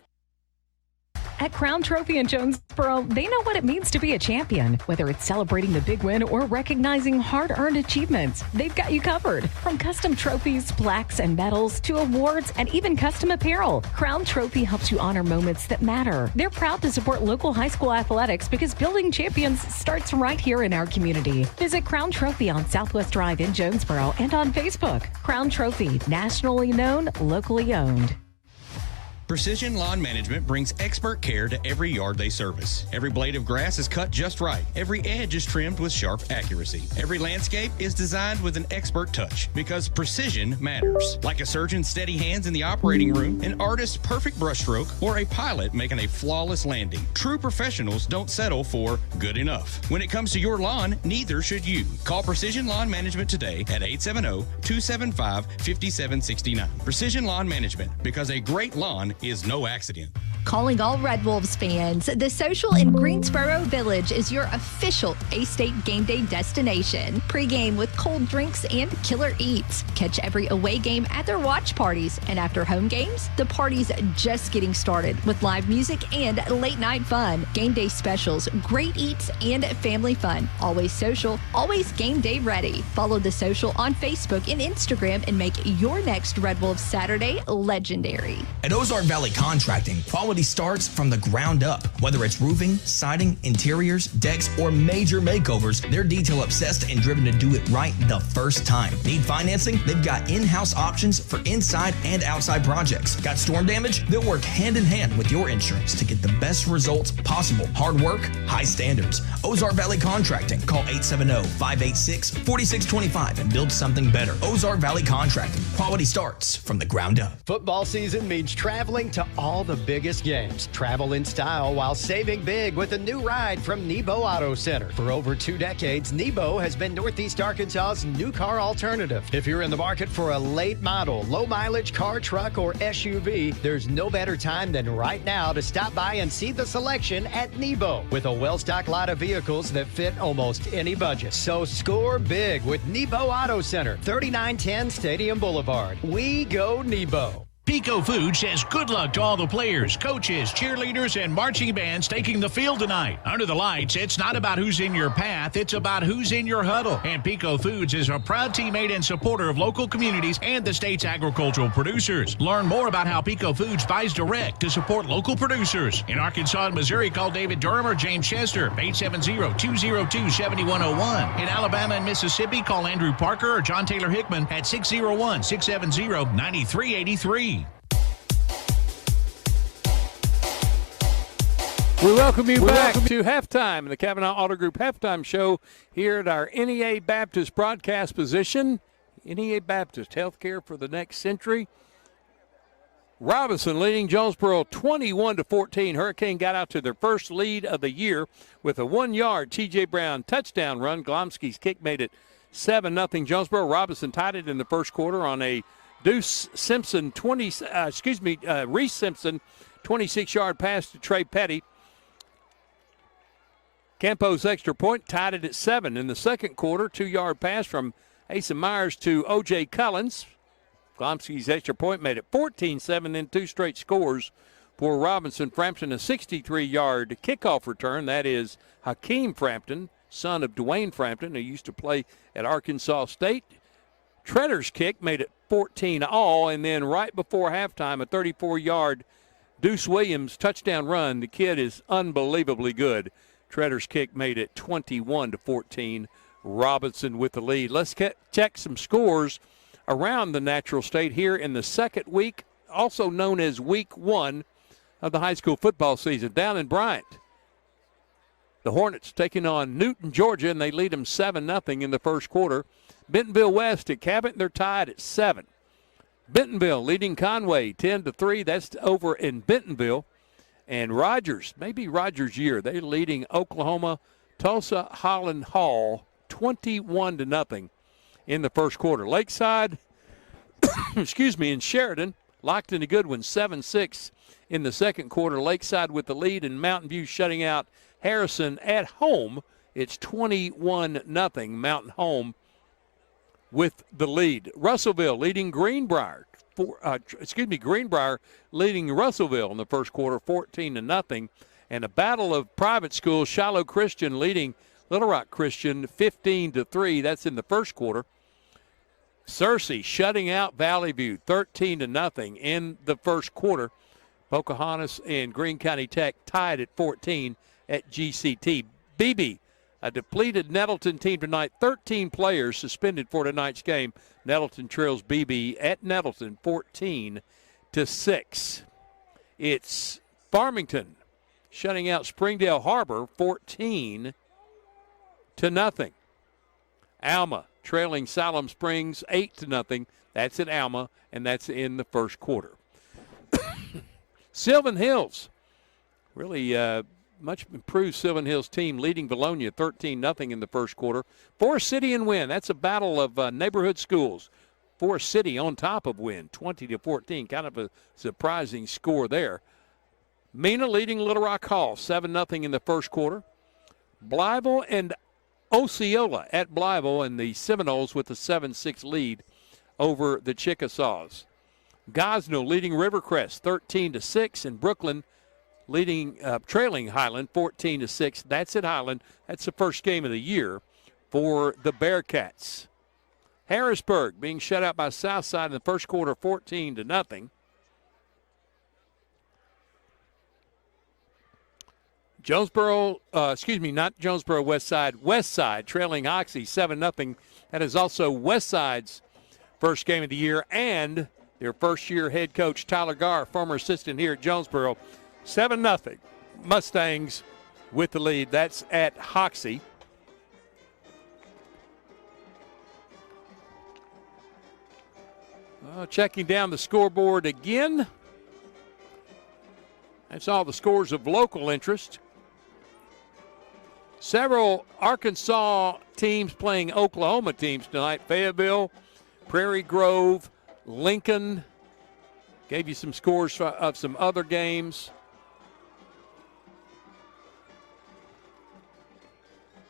At Crown Trophy in Jonesboro, they know what it means to be a champion. Whether it's celebrating the big win or recognizing hard-earned achievements, they've got you covered. From custom trophies, plaques, and medals to awards and even custom apparel, Crown Trophy helps you honor moments that matter. They're proud to support local high school athletics because building champions starts right here in our community. Visit Crown Trophy on Southwest Drive in Jonesboro and on Facebook. Crown Trophy, nationally known, locally owned. Precision Lawn Management brings expert care to every yard they service. Every blade of grass is cut just right. Every edge is trimmed with sharp accuracy. Every landscape is designed with an expert touch because precision matters. Like a surgeon's steady hands in the operating room, an artist's perfect brushstroke, or a pilot making a flawless landing. True professionals don't settle for good enough. When it comes to your lawn, neither should you. Call Precision Lawn Management today at 870-275-5769. Precision Lawn Management, because a great lawn is no accident. Calling all Red Wolves fans, the Social in Greensboro Village is your official A-State game day destination. Pregame with cold drinks and killer eats. Catch every away game at their watch parties. And after home games, the party's just getting started with live music and late night fun. Game day specials, great eats, and family fun. Always social, always game day ready. Follow the Social on Facebook and Instagram and make your next Red Wolves Saturday legendary. At Ozark Valley Contracting, quality starts from the ground up. Whether it's roofing, siding, interiors, decks, or major makeovers, they're detail obsessed and driven to do it right the first time. Need financing? They've got in-house options for inside and outside projects. Got storm damage? They'll work hand in hand with your insurance to get the best results possible. Hard work, high standards. Ozark Valley Contracting. Call 870-586-4625 and build something better. Ozark Valley Contracting. Quality starts from the ground up. Football season means traveling to all the biggest Postgames. Travel in style while saving big with a new ride from Nebo Auto Center. For over 2 decades, Nebo has been Northeast Arkansas's new car alternative. If you're in the market for a late model, low mileage car, truck, or SUV, there's no better time than right now to stop by and see the selection at Nebo. With a well-stocked lot of vehicles that fit almost any budget. So score big with Nebo Auto Center, 3910 Stadium Boulevard. We go Nebo. Pico Food says good luck to all the players, coaches, cheerleaders, and marching bands taking the field tonight. Under the lights, it's not about who's in your path, it's about who's in your huddle. And Pico Foods is a proud teammate and supporter of local communities and the state's agricultural producers. Learn more about how Pico Foods buys direct to support local producers. In Arkansas and Missouri, call David Durham or James Chester, 870-202-7101. In Alabama and Mississippi, call Andrew Parker or John Taylor Hickman at 601-670-9383. We welcome you back to halftime, the Kavanaugh Auto Group halftime show here at our NEA Baptist broadcast position. NEA Baptist, healthcare for the next century. Robinson leading Jonesboro 21-14. Hurricane got out to their first lead of the year with a 1-yard T.J. Brown touchdown run. Glomsky's kick made it 7-0 Jonesboro. Robinson tied it in the first quarter on a Reese Simpson 26-yard pass to Trey Petty. Campo's extra point tied it at 7 in the second quarter. 2-yard pass from Asa Myers to O.J. Collins. Glomsky's extra point made it 14-7, then 2 straight scores for Robinson. Frampton, a 63-yard kickoff return. That is Hakeem Frampton, son of Dwayne Frampton, who used to play at Arkansas State. Tredder's kick made it 14-all, and then right before halftime, a 34-yard Deuce Williams touchdown run. The kid is unbelievably good. Tredder's kick made it 21-14. Robinson with the lead. Let's check some scores around the Natural State here in the second week, also known as week 1 of the high school football season. Down in Bryant, the Hornets taking on Newton, Georgia, and they lead them 7-0 in the first quarter. Bentonville West at Cabot, they're tied at 7. Bentonville leading Conway 10-3. That's over in Bentonville. And Rogers, maybe Rogers' year, they're leading Oklahoma, Tulsa Holland Hall 21-0 in the first quarter. Lakeside, in Sheridan, locked in a good one, 7-6 in the second quarter. Lakeside with the lead, and Mountain View shutting out Harrison at home. It's 21-0, Mountain Home with the lead. Russellville leading Greenbrier. Greenbrier leading Russellville in the first quarter, 14-0. And a battle of private schools, Shiloh Christian leading Little Rock Christian 15-3. That's in the first quarter. Searcy shutting out Valley View 13-0 in the first quarter. Pocahontas and Greene County Tech tied at 14 at GCT. BB, a depleted Nettleton team tonight. 13 players suspended for tonight's game. Nettleton trails BB at Nettleton 14-6. It's Farmington shutting out Springdale Harbor 14-0. Alma trailing Siloam Springs 8-0. That's at Alma, and that's in the first quarter. Sylvan Hills, really much improved Sylvan Hills team leading Vilonia 13-0 in the first quarter. Forest City and Wynn, that's a battle of neighborhood schools. Forest City on top of Wynn, 20-14, kind of a surprising score there. Mena leading Little Rock Hall, 7-0 in the first quarter. Blytheville and Osceola at Blytheville, and the Seminoles with a 7-6 lead over the Chickasaws. Gosnell leading Rivercrest 13-6, and Brooklyn trailing Highland 14-6. That's at Highland. That's the first game of the year for the Bearcats. Harrisburg being shut out by Southside in the first quarter, 14-0. Jonesboro, not Jonesboro, Westside trailing Hoxie 7-0. That is also Westside's first game of the year, and their first-year head coach Tyler Garr, former assistant here at Jonesboro, 7-0. Mustangs with the lead. That's at Hoxie. Checking down the scoreboard again. That's all the scores of local interest. Several Arkansas teams playing Oklahoma teams tonight. Fayetteville, Prairie Grove, Lincoln. Gave you some scores of some other games.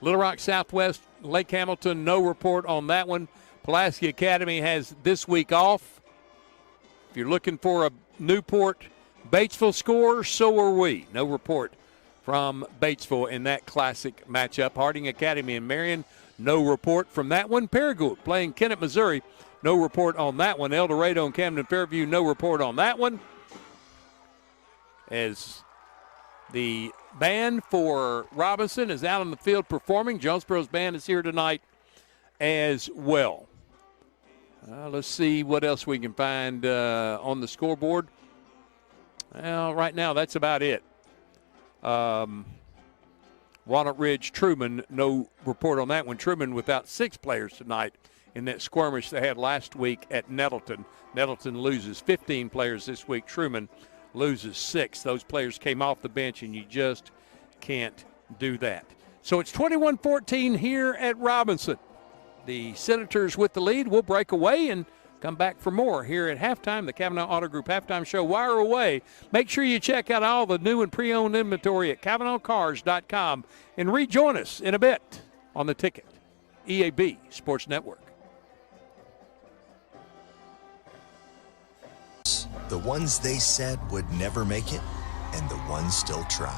Little Rock Southwest, Lake Hamilton, no report on that one. Pulaski Academy has this week off. If you're looking for a Newport Batesville score, so are we. No report from Batesville in that classic matchup. Harding Academy and Marion, no report from that one. Paragould playing Kennett, Missouri, no report on that one. El Dorado and Camden Fairview, no report on that one. As the band for Robinson is out on the field performing. Jonesboro's band is here tonight as well. Let's see what else we can find on the scoreboard. Well, right now, that's about it. Walnut Ridge, Truman, no report on that one. Truman without 6 players tonight in that skirmish they had last week at Nettleton. Nettleton loses 15 players this week. Truman loses 6. Those players came off the bench, and you just can't do that. So it's 21-14 here at Robinson. The Senators with the lead. We'll break away and come back for more here at halftime. The Kavanaugh Auto Group halftime show. Wire away. Make sure you check out all the new and pre-owned inventory at KavanaughCars.com and rejoin us in a bit on the Ticket, EAB Sports Network. The ones they said would never make it, and the ones still try.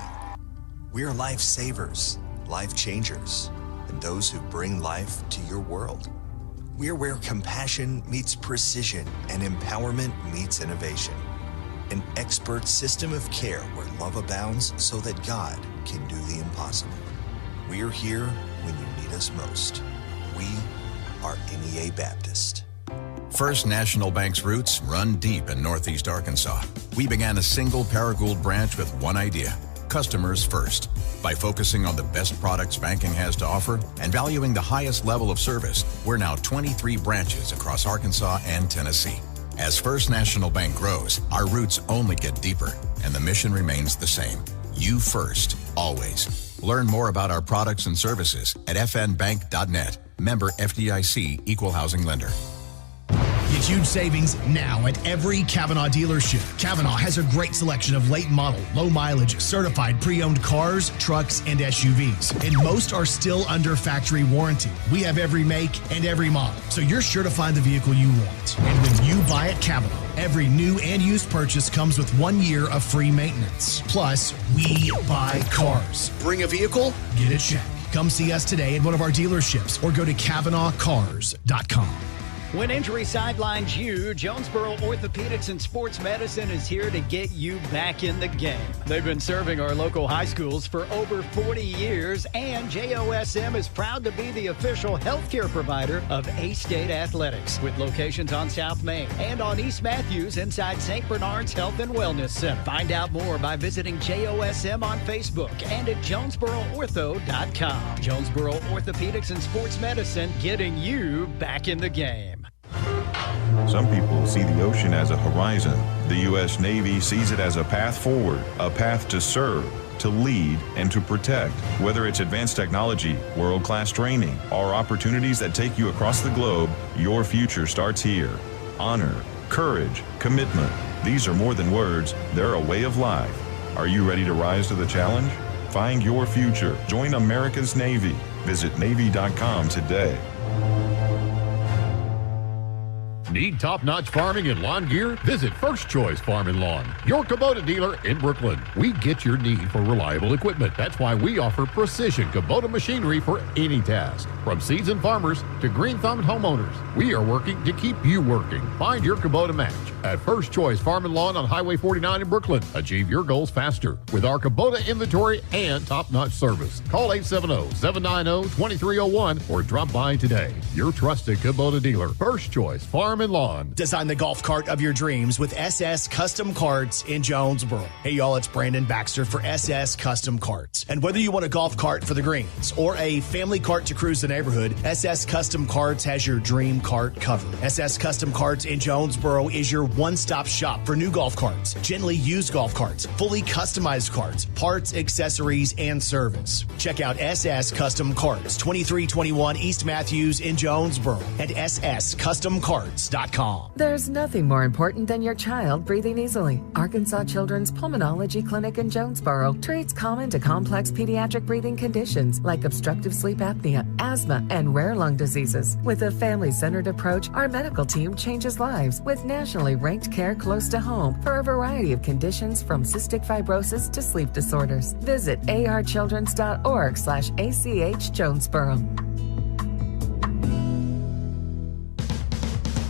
We're lifesavers, life changers, and those who bring life to your world. We're where compassion meets precision and empowerment meets innovation. An expert system of care where love abounds so that God can do the impossible. We're here when you need us most. We are NEA Baptist. First National Bank's roots run deep in Northeast Arkansas. We began a single Paragould branch with one idea: customers first. By focusing on the best products banking has to offer and valuing the highest level of service, we're now 23 branches across Arkansas and Tennessee. As First National Bank grows, our roots only get deeper, and the mission remains the same: you first, always. Learn more about our products and services at fnbank.net. Member FDIC, Equal Housing Lender. Get huge savings now at every Kavanaugh dealership. Kavanaugh has a great selection of late model, low mileage, certified pre-owned cars, trucks, and SUVs. And most are still under factory warranty. We have every make and every model, so you're sure to find the vehicle you want. And when you buy at Kavanaugh, every new and used purchase comes with 1 year of free maintenance. Plus, we buy cars. Bring a vehicle, get a check. Come see us today at one of our dealerships or go to KavanaughCars.com. When injury sidelines you, Jonesboro Orthopedics and Sports Medicine is here to get you back in the game. They've been serving our local high schools for over 40 years, and JOSM is proud to be the official healthcare provider of A-State Athletics, with locations on South Main and on East Matthews inside St. Bernard's Health and Wellness Center. Find out more by visiting JOSM on Facebook and at JonesboroOrtho.com. Jonesboro Orthopedics and Sports Medicine, getting you back in the game. Some people see the ocean as a horizon. The U.S. Navy sees it as a path forward, a path to serve, to lead, and to protect. Whether it's advanced technology, world-class training, or opportunities that take you across the globe, your future starts here. Honor, courage, commitment. These are more than words. They're a way of life. Are you ready to rise to the challenge? Find your future. Join America's Navy. Visit Navy.com today. Need top-notch farming and lawn gear? Visit First Choice Farm and Lawn, your Kubota dealer in Brooklyn. We get your need for reliable equipment. That's why we offer precision Kubota machinery for any task. From seasoned farmers to green-thumbed homeowners, we are working to keep you working. Find your Kubota match at First Choice Farm and Lawn on Highway 49 in Brooklyn. Achieve your goals faster with our Kubota inventory and top-notch service. Call 870-790-2301 or drop by today. Your trusted Kubota dealer, First Choice Farm Farm and Lawn. Design the golf cart of your dreams with SS Custom Carts in Jonesboro. Hey, y'all, it's Brandon Baxter for SS Custom Carts. And whether you want a golf cart for the greens or a family cart to cruise the neighborhood, SS Custom Carts has your dream cart covered. SS Custom Carts in Jonesboro is your one-stop shop for new golf carts, gently used golf carts, fully customized carts, parts, accessories, and service. Check out SS Custom Carts, 2321 East Matthews in Jonesboro, and sscustomcarts.com. There's nothing more important than your child breathing easily. Arkansas Children's Pulmonology Clinic in Jonesboro treats common to complex pediatric breathing conditions like obstructive sleep apnea, asthma, and rare lung diseases. With a family-centered approach, our medical team changes lives with nationally ranked care close to home for a variety of conditions from cystic fibrosis to sleep disorders. Visit archildrens.org/ACH Jonesboro.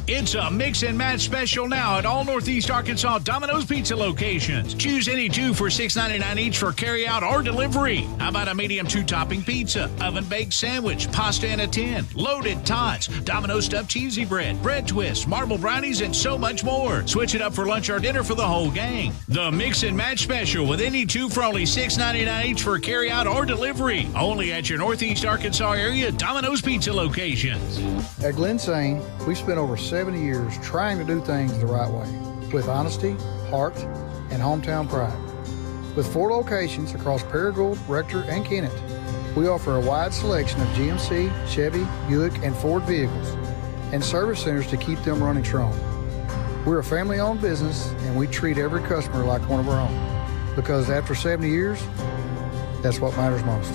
It's a mix and match special now at all Northeast Arkansas Domino's Pizza locations. Choose any two for $6.99 each for carry-out or delivery. How about a medium 2-topping pizza, oven-baked sandwich, pasta in a tin, loaded tots, Domino's stuffed cheesy bread, bread twists, marble brownies, and so much more. Switch it up for lunch or dinner for the whole gang. The mix and match special with any two for only $6.99 each for carry-out or delivery. Only at your Northeast Arkansas area Domino's Pizza locations. At Glen Sain, we spent over 70 years trying to do things the right way, with honesty, heart, and hometown pride. With 4 locations across Paragould, Rector, and Kennett, we offer a wide selection of GMC, Chevy, Buick, and Ford vehicles, and service centers to keep them running strong. We're a family-owned business, and we treat every customer like one of our own, because after 70 years, that's what matters most.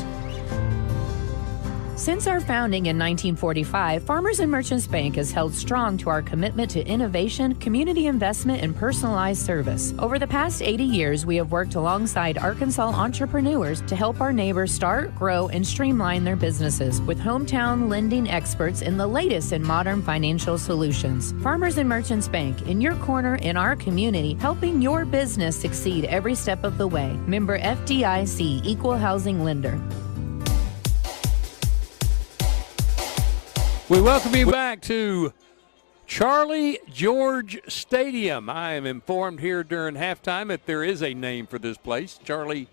Since our founding in 1945, Farmers and Merchants Bank has held strong to our commitment to innovation, community investment, and personalized service. Over the past 80 years, we have worked alongside Arkansas entrepreneurs to help our neighbors start, grow, and streamline their businesses with hometown lending experts in the latest in modern financial solutions. Farmers and Merchants Bank, in your corner in our community, helping your business succeed every step of the way. Member FDIC, Equal Housing Lender. We welcome you back to Charlie George Stadium. I am informed here during halftime that there is a name for this place, Charlie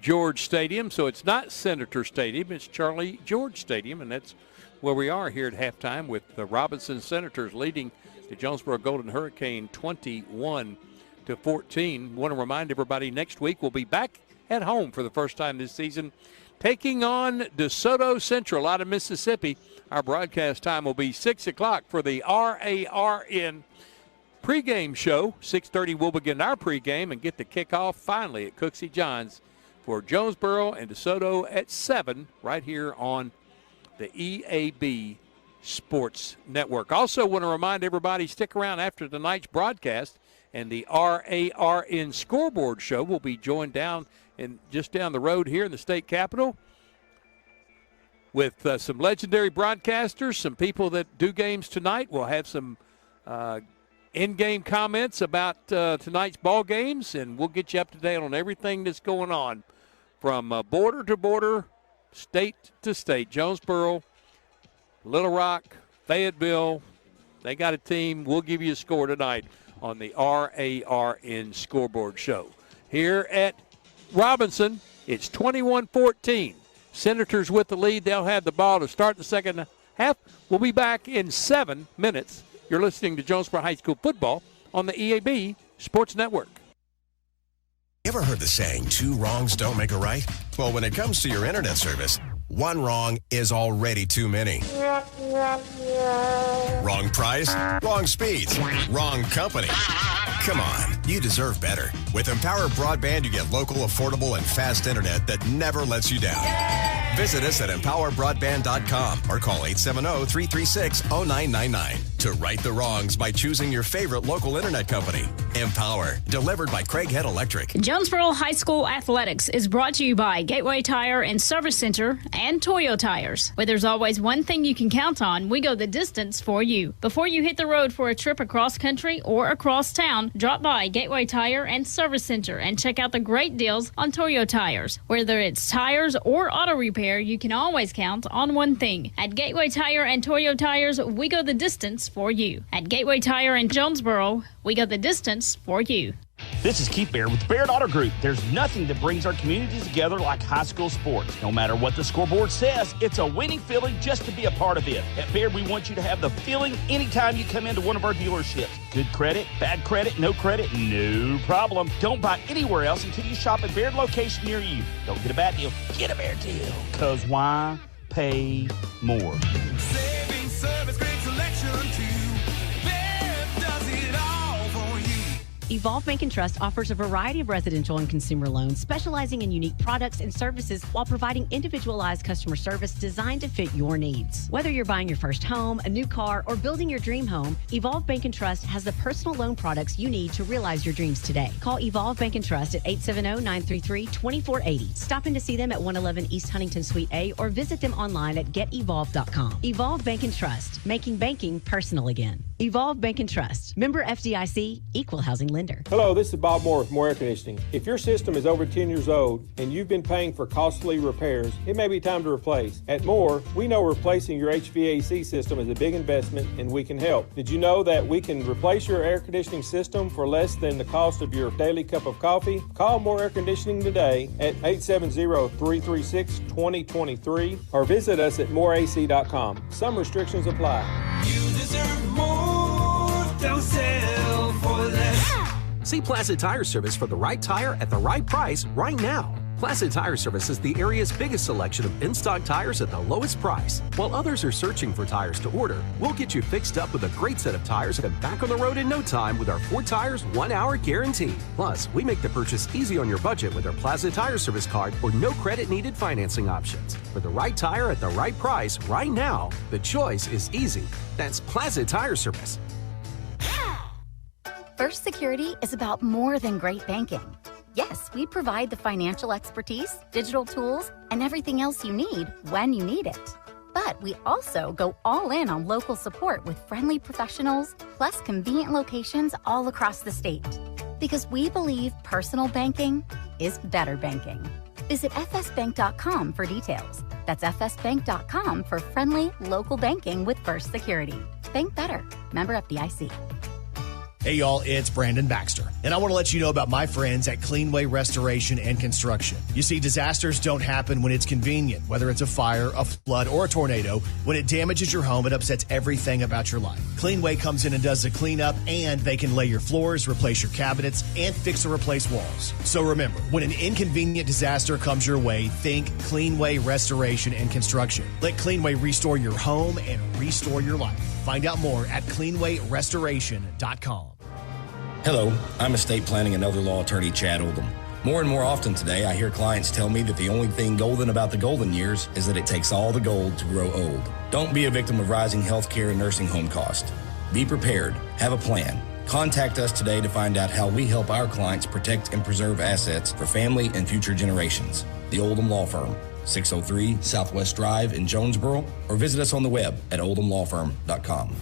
George Stadium. So it's not Senator Stadium, it's Charlie George Stadium, and that's where we are here at halftime with the Robinson Senators leading the Jonesboro Golden Hurricane 21-14. Want to remind everybody next week we'll be back at home for the first time this season, taking on DeSoto Central out of Mississippi. Our broadcast time will be 6 o'clock for the RARN pregame show. 6:30 we'll begin our pregame and get the kickoff finally at Cooksey Johns for Jonesboro and DeSoto at 7 right here on the EAB Sports Network. Also want to remind everybody, stick around after tonight's broadcast and the RARN scoreboard show will be joined just down the road here in the state capitol with some legendary broadcasters, some people that do games tonight. We'll have some in-game comments about tonight's ball games, and we'll get you up to date on everything that's going on from border to border, state to state. Jonesboro, Little Rock, Fayetteville, they got a team. We'll give you a score tonight on the RARN scoreboard show. Here at Robinson, it's 21-14. Senators with the lead. They'll have the ball to start the second half. We'll be back in 7 minutes. You're listening to Jonesboro High School football on the EAB Sports Network. You ever heard the saying, 2 wrongs don't make a right? Well, when it comes to your internet service, 1 wrong is already too many. Wrong price, wrong speeds, wrong company. Come on, you deserve better. With Empower Broadband, you get local, affordable, and fast internet that never lets you down. Visit us at empowerbroadband.com or call 870-336-0999 to right the wrongs by choosing your favorite local internet company. Empower, delivered by Craighead Electric. Jonesboro High School Athletics is brought to you by Gateway Tire and Service Center and Toyo Tires. Where there's always one thing you can count on, we go the distance for you. Before you hit the road for a trip across country or across town, drop by Gateway Tire and Service Center and check out the great deals on Toyo Tires. Whether it's tires or auto repair, you can always count on one thing. At Gateway Tire and Toyo Tires, we go the distance for you. At Gateway Tire in Jonesboro, we go the distance for you. This is Keith Baird with the Baird Auto Group. There's nothing that brings our communities together like high school sports. No matter what the scoreboard says, it's a winning feeling just to be a part of it. At Baird, we want you to have the feeling anytime you come into one of our dealerships. Good credit, bad credit, no problem. Don't buy anywhere else until you shop at Baird location near you. Don't get a bad deal, get a Baird deal. Because why pay more? Saving service, great selection too. Baird does it all for you. Evolve Bank and Trust offers a variety of residential and consumer loans, specializing in unique products and services while providing individualized customer service designed to fit your needs. Whether you're buying your first home, a new car, or building your dream home, Evolve Bank and Trust has the personal loan products you need to realize your dreams today. Call Evolve Bank and Trust at 870-933-2480. Stop in to see them at 111 East Huntington Suite A or visit them online at getevolve.com. Evolve Bank and Trust, making banking personal again. Evolve Bank and Trust, member FDIC, equal housing lender. Hello, this is Bob Moore with Moore Air Conditioning. If your system is over 10 years old and you've been paying for costly repairs, it may be time to replace. At Moore, we know replacing your HVAC system is a big investment and we can help. Did you know that we can replace your air conditioning system for less than the cost of your daily cup of coffee? Call Moore Air Conditioning today at 870-336-2023 or visit us at moreac.com. Some restrictions apply. You deserve more. Don't settle for less. See Placid Tire Service for the right tire at the right price right now. Placid Tire Service is the area's biggest selection of in-stock tires at the lowest price. While others are searching for tires to order, we'll get you fixed up with a great set of tires and back on the road in no time with our 4 tires, 1 hour guarantee. Plus, we make the purchase easy on your budget with our Placid Tire Service card or no credit needed financing options. For the right tire at the right price right now, the choice is easy. That's Placid Tire Service. First Security is about more than great banking. Yes, we provide the financial expertise, digital tools, and everything else you need when you need it. But we also go all in on local support with friendly professionals, plus convenient locations all across the state. Because we believe personal banking is better banking. Visit fsbank.com for details. That's fsbank.com for friendly local banking with First Security. Bank better. Member FDIC. Hey y'all, it's Brandon Baxter, and I want to let you know about my friends at Cleanway Restoration and Construction. You see, disasters don't happen when it's convenient, whether it's a fire, a flood, or a tornado. When it damages your home, it upsets everything about your life. Cleanway comes in and does the cleanup, and they can lay your floors, replace your cabinets, and fix or replace walls. So remember, when an inconvenient disaster comes your way, think Cleanway Restoration and Construction. Let Cleanway restore your home and restore your life. Find out more at cleanwayrestoration.com. Hello, I'm estate planning and other law attorney Chad Oldham. More and more often today, I hear clients tell me that the only thing golden about the golden years is that it takes all the gold to grow old. Don't be a victim of rising healthcare and nursing home costs. Be prepared. Have a plan. Contact us today to find out how we help our clients protect and preserve assets for family and future generations. The Oldham Law Firm, 603 Southwest Drive in Jonesboro, or visit us on the web at oldhamlawfirm.com.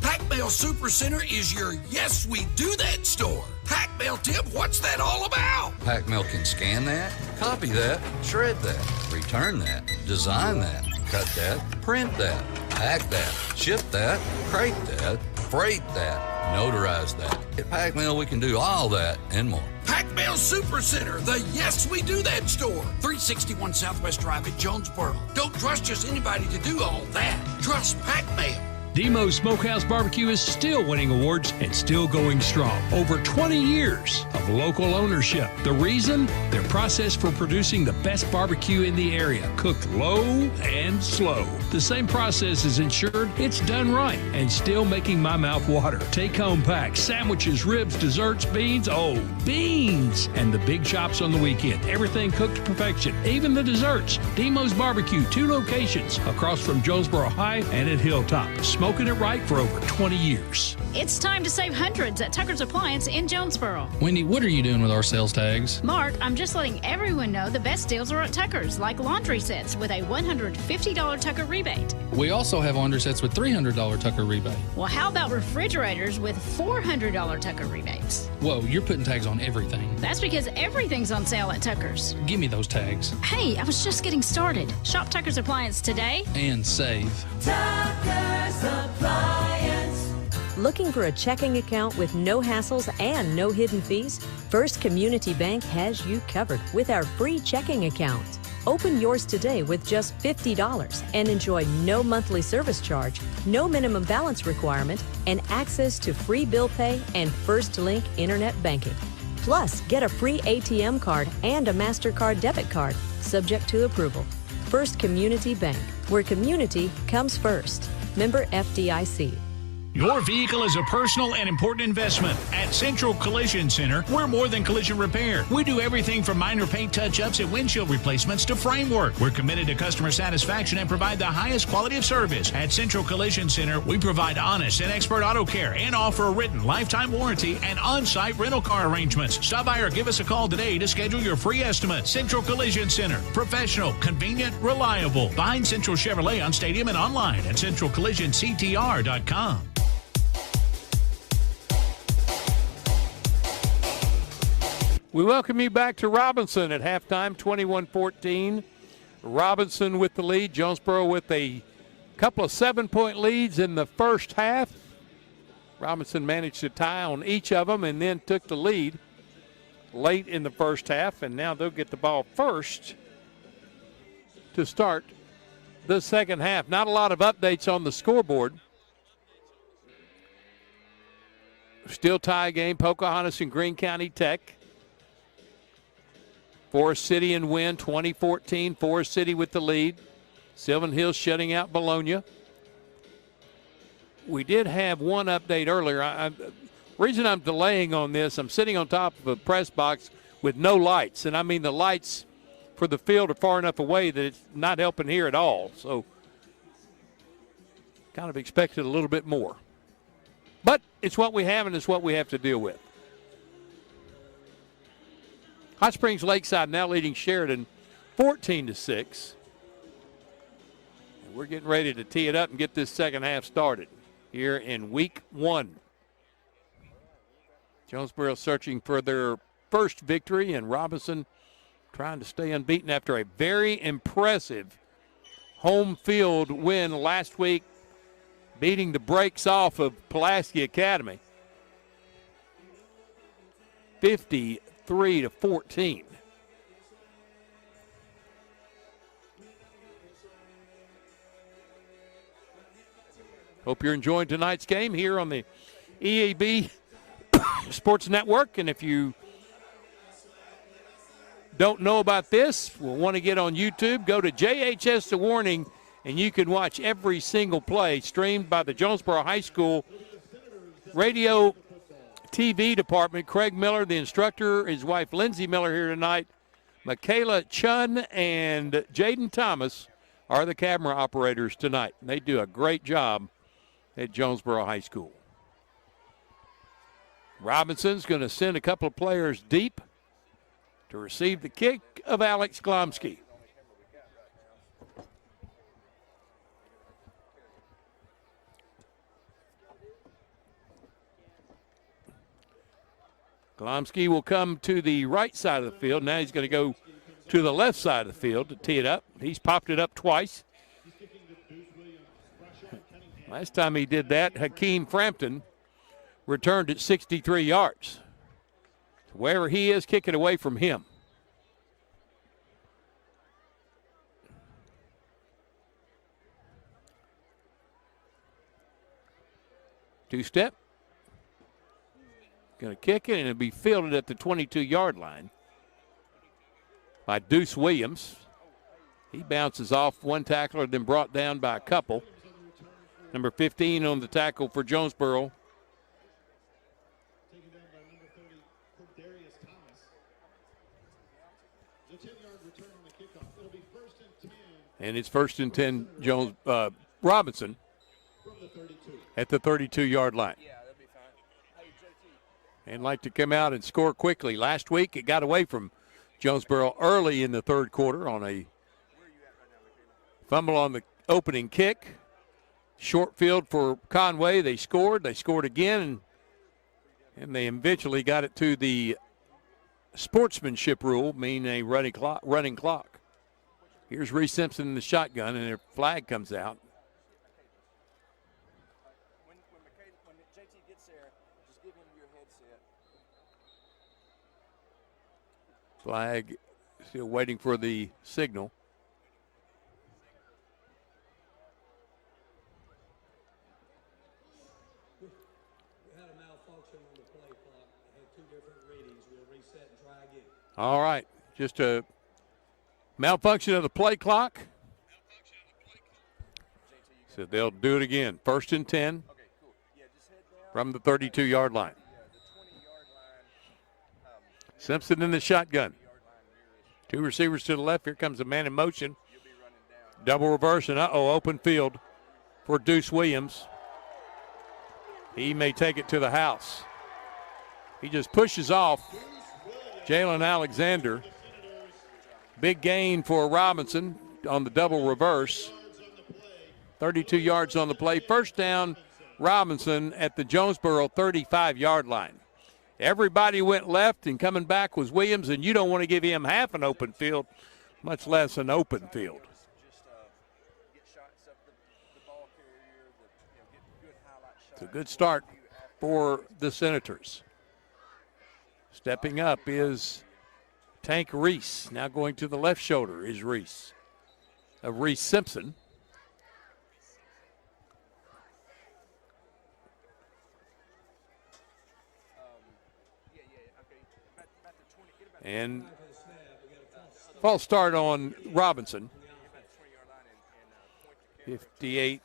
Pac Mail Supercenter is your Yes We Do That store. Pac Mail Tip, what's that all about? Pac Mail can scan that, copy that, shred that, return that, design that, cut that, print that, pack that, ship that, crate that, freight that, notarize that. At Pac Mail, we can do all that and more. Pac Mail Supercenter, the Yes We Do That store. 361 Southwest Drive at Jonesboro. Don't trust just anybody to do all that. Trust Pac Mail. Demo's Smokehouse Barbecue is still winning awards and still going strong. Over 20 years of local ownership. The reason? Their process for producing the best barbecue in the area, cooked low and slow. The same process is ensured it's done right and still making my mouth water. Take-home packs, sandwiches, ribs, desserts, beans. Oh, beans! And the big chops on the weekend. Everything cooked to perfection, even the desserts. Demo's Barbecue, 2 locations across from Jonesboro High and at Hilltop. Smoking it right for over 20 years. It's time to save hundreds at Tucker's Appliance in Jonesboro. Wendy, what are you doing with our sales tags? Mark, I'm just letting everyone know the best deals are at Tucker's, like laundry sets with a $150 Tucker rebate. We also have laundry sets with $300 Tucker rebate. Well, how about refrigerators with $400 Tucker rebates? Whoa, you're putting tags on everything. That's because everything's on sale at Tucker's. Give me those tags. Hey, I was just getting started. Shop Tucker's Appliance today and save. Tucker's Appliance. Looking for a checking account with no hassles and no hidden fees? First Community Bank has you covered with our free checking account. Open yours today with just $50 and enjoy no monthly service charge, no minimum balance requirement, and access to free bill pay and First Link internet banking. Plus, get a free ATM card and a MasterCard debit card, subject to approval. First Community Bank, where community comes first. Member FDIC. Your vehicle is a personal and important investment. At Central Collision Center, we're more than collision repair. We do everything from minor paint touch-ups and windshield replacements to framework. We're committed to customer satisfaction and provide the highest quality of service. At Central Collision Center, we provide honest and expert auto care and offer a written lifetime warranty and on-site rental car arrangements. Stop by or give us a call today to schedule your free estimate. Central Collision Center. Professional, convenient, reliable. Find Central Chevrolet on Stadium and online at centralcollisionctr.com. We welcome you back to Robinson at halftime, 21-14. Robinson with the lead. Jonesboro with a couple of 7-point leads in the first half. Robinson managed to tie on each of them and then took the lead late in the first half, and now they'll get the ball first to start the second half. Not a lot of updates on the scoreboard. Still tie game, Pocahontas and Greene County Tech. Forest City and Wynn, 2014. Forest City with the lead. Sylvan Hills shutting out Bologna. We did have one update earlier. Reason I'm delaying on this, I'm sitting on top of a press box with no lights. And I mean the lights for the field are far enough away that it's not helping here at all. So kind of expected a little bit more. But it's what we have and it's what we have to deal with. Hot Springs Lakeside now leading Sheridan 14-6. And we're getting ready to tee it up and get this second half started here in week 1. Jonesboro searching for their first victory, and Robinson trying to stay unbeaten after a very impressive home field win last week, beating the brakes off of Pulaski Academy. 53-14. Hope you're enjoying tonight's game here on the EAB Sports Network. And if you don't know about this, will want to get on YouTube, go to JHS The Warning, and you can watch every single play streamed by the Jonesboro High School radio TV department. Craig Miller, the instructor, his wife Lindsay Miller here tonight. Michaela Chun and Jaden Thomas are the camera operators tonight. They do a great job at Jonesboro High School. Robinson's going to send a couple of players deep to receive the kick of Alex Glomsky. Glomsky will come to the right side of the field. Now he's going to go to the left side of the field to tee it up. He's popped it up twice. Last time he did that, Hakeem Frampton returned at 63 yards. So wherever he is, kick it away from him. Two-step. Going to kick it, and it'll be fielded at the 22-yard line by Deuce Williams. He bounces off one tackler, then brought down by a couple. Number 15 on the tackle for Jonesboro. And it's 1st and 10, Robinson at the 32-yard line. And like to come out and score quickly. Last week it got away from Jonesboro early in the third quarter on a fumble on the opening kick. Short field for Conway. They scored again, and they eventually got it to the sportsmanship rule, meaning a running clock. Here's Reese Simpson in the shotgun, and their flag comes out. Flag still waiting for the signal. All right, just a malfunction of the play clock. So they'll do it again. 1st and 10 from the 32-yard line. Simpson in the shotgun. 2 receivers to the left. Here comes a man in motion. Double reverse, and open field for Deuce Williams. He may take it to the house. He just pushes off Jalen Alexander. Big gain for Robinson on the double reverse. 32 yards on the play. First down, Robinson at the Jonesboro 35-yard line. Everybody went left, and coming back was Williams, and you don't want to give him half an open field, much less an open field. It's a good start for the Senators. Stepping up is Tank Reese. Now going to the left shoulder is Reese Simpson. And false start on Robinson. 58,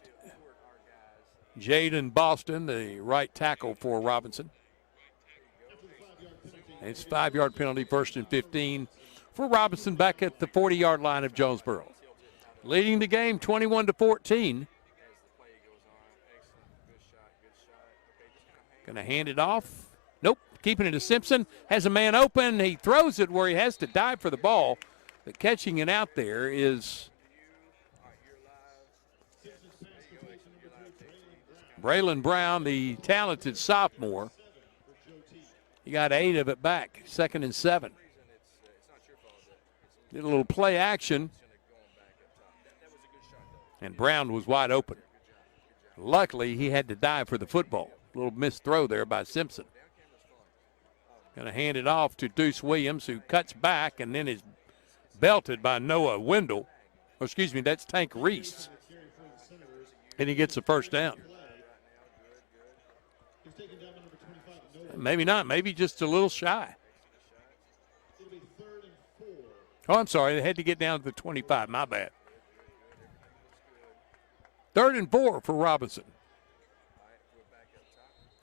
Jaden Boston, the right tackle for Robinson. And it's a 5-yard penalty, 1st and 15 for Robinson back at the 40-yard line of Jonesboro. Leading the game 21-14. Going to hand it off. Nope. Keeping it to Simpson. Has a man open. He throws it where he has to dive for the ball. But catching it out there is Braylon Brown, the talented sophomore. He got 8 of it back. 2nd and 7. Did a little play action. And Brown was wide open. Luckily, he had to dive for the football. A little missed throw there by Simpson. Going to hand it off to Deuce Williams, who cuts back and then is belted by Noah Wendell. Oh, excuse me, that's Tank Reese. And he gets the first down. Maybe not. Maybe just a little shy. Oh, I'm sorry. They had to get down to the 25. My bad. 3rd and 4 for Robinson.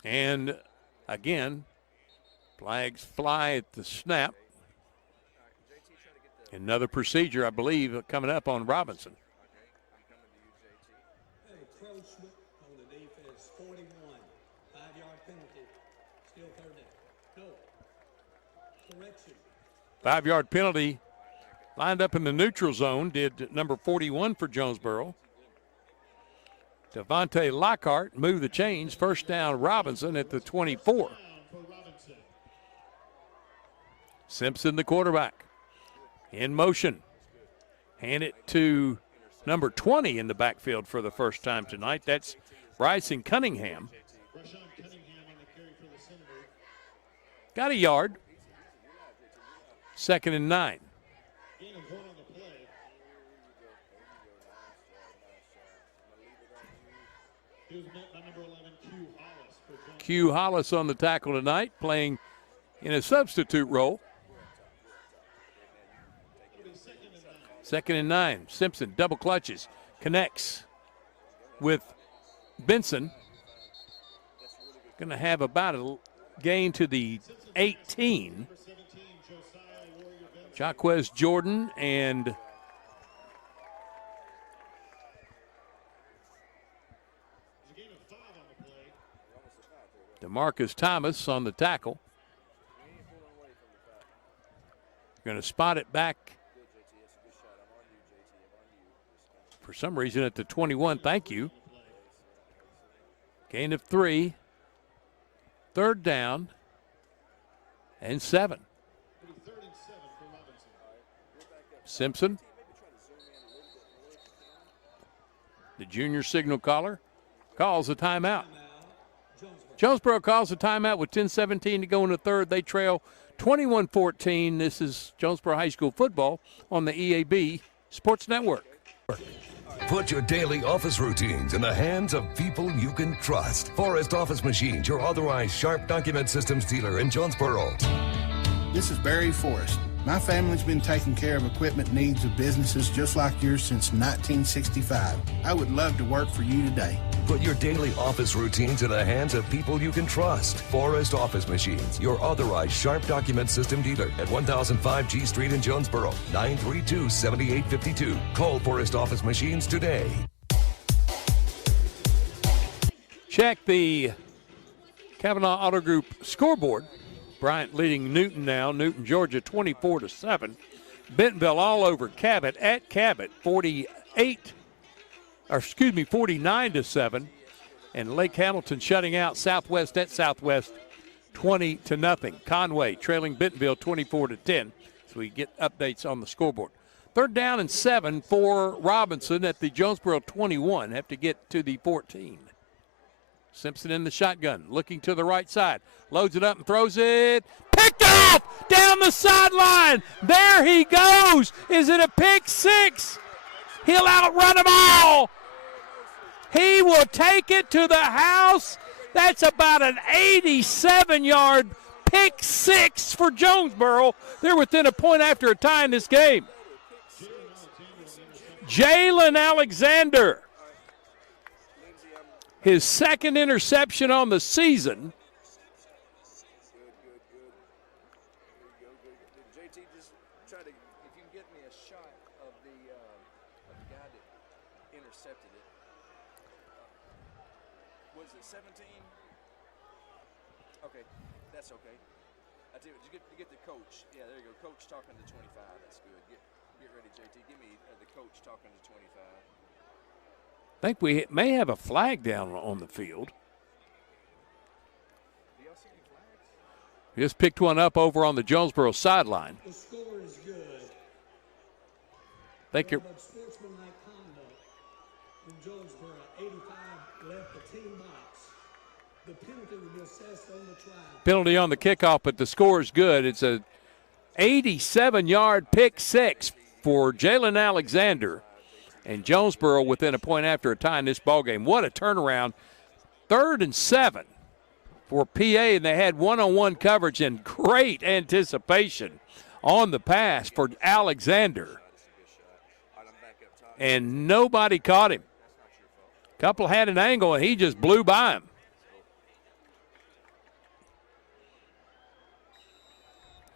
And, again, flags fly at the snap. Another procedure, I believe, coming up on Robinson. Encroachment on the defense, 41. 5-yard penalty. Still 3rd down. No. Correction. 5-yard penalty. Lined up in the neutral zone, did number 41 for Jonesboro. Devontae Lockhart moved the chains. First down, Robinson at the 24. Simpson, the quarterback, in motion. Hand it to number 20 in the backfield for the first time tonight. That's Bryson Cunningham. Got a yard. 2nd and 9. Q Hollis on the tackle tonight, playing in a substitute role. 2nd and 9. Simpson double clutches, connects with Benson. Going to have about a gain to the 18. Jaquez Jordan and DeMarcus Thomas on the tackle. Going to spot it back for some reason at the 21. Thank you. Gain of 3. 3rd down and 7. Simpson, the junior signal caller, calls a timeout. Jonesboro calls a timeout with 10:17 to go in the 3rd. They trail 21-14. This is Jonesboro High School football on the EAB Sports Network. Put your daily office routines in the hands of people you can trust. Forrest Office Machines, your authorized Sharp document systems dealer in Jonesboro. This is Barry Forrest. My family's been taking care of equipment needs of businesses just like yours since 1965. I would love to work for you today. Put your daily office routines in the hands of people you can trust. Forrest Office Machines, your authorized Sharp document system dealer at 1005 G Street in Jonesboro, 932-7852. Call Forrest Office Machines today. Check the Kavanaugh Auto Group scoreboard. Bryant leading Newton now. Newton, Georgia, 24-7. Bentonville all over Cabot at Cabot, 49-7. And Lake Hamilton shutting out Southwest at Southwest, 20-0. Conway trailing Bentonville 24-10. So we get updates on the scoreboard. 3rd down and 7 for Robinson at the Jonesboro 21. Have to get to the 14. Simpson in the shotgun, looking to the right side. Loads it up and throws it. Picked off down the sideline. There he goes. Is it a pick six? He'll outrun them all. He will take it to the house. That's about an 87-yard pick six for Jonesboro. They're within a point after a tie in this game. Jalen Alexander. His 2nd interception on the season. JT, just try to, if you can get me a shot of the guy that intercepted it. Was it 17? Okay, that's okay. I tell you, you get the coach. Yeah, there you go. Coach talking to 25. That's good. Get ready, JT. Give me the coach talking to 25. I think we may have a flag down on the field. We just picked one up over on the Jonesboro sideline. The score is good. Think you're. Sportsmanlike conduct in Jonesboro. 85 left the team box. The penalty will be assessed on the try. Penalty on the kickoff, but the score is good. It's a 87-yard pick six for Jalen Alexander. And Jonesboro within a point after a tie in this ballgame. What a turnaround. 3rd and 7 for PA, and they had one-on-one coverage and great anticipation on the pass for Alexander. And nobody caught him. Couple had an angle, and he just blew by him.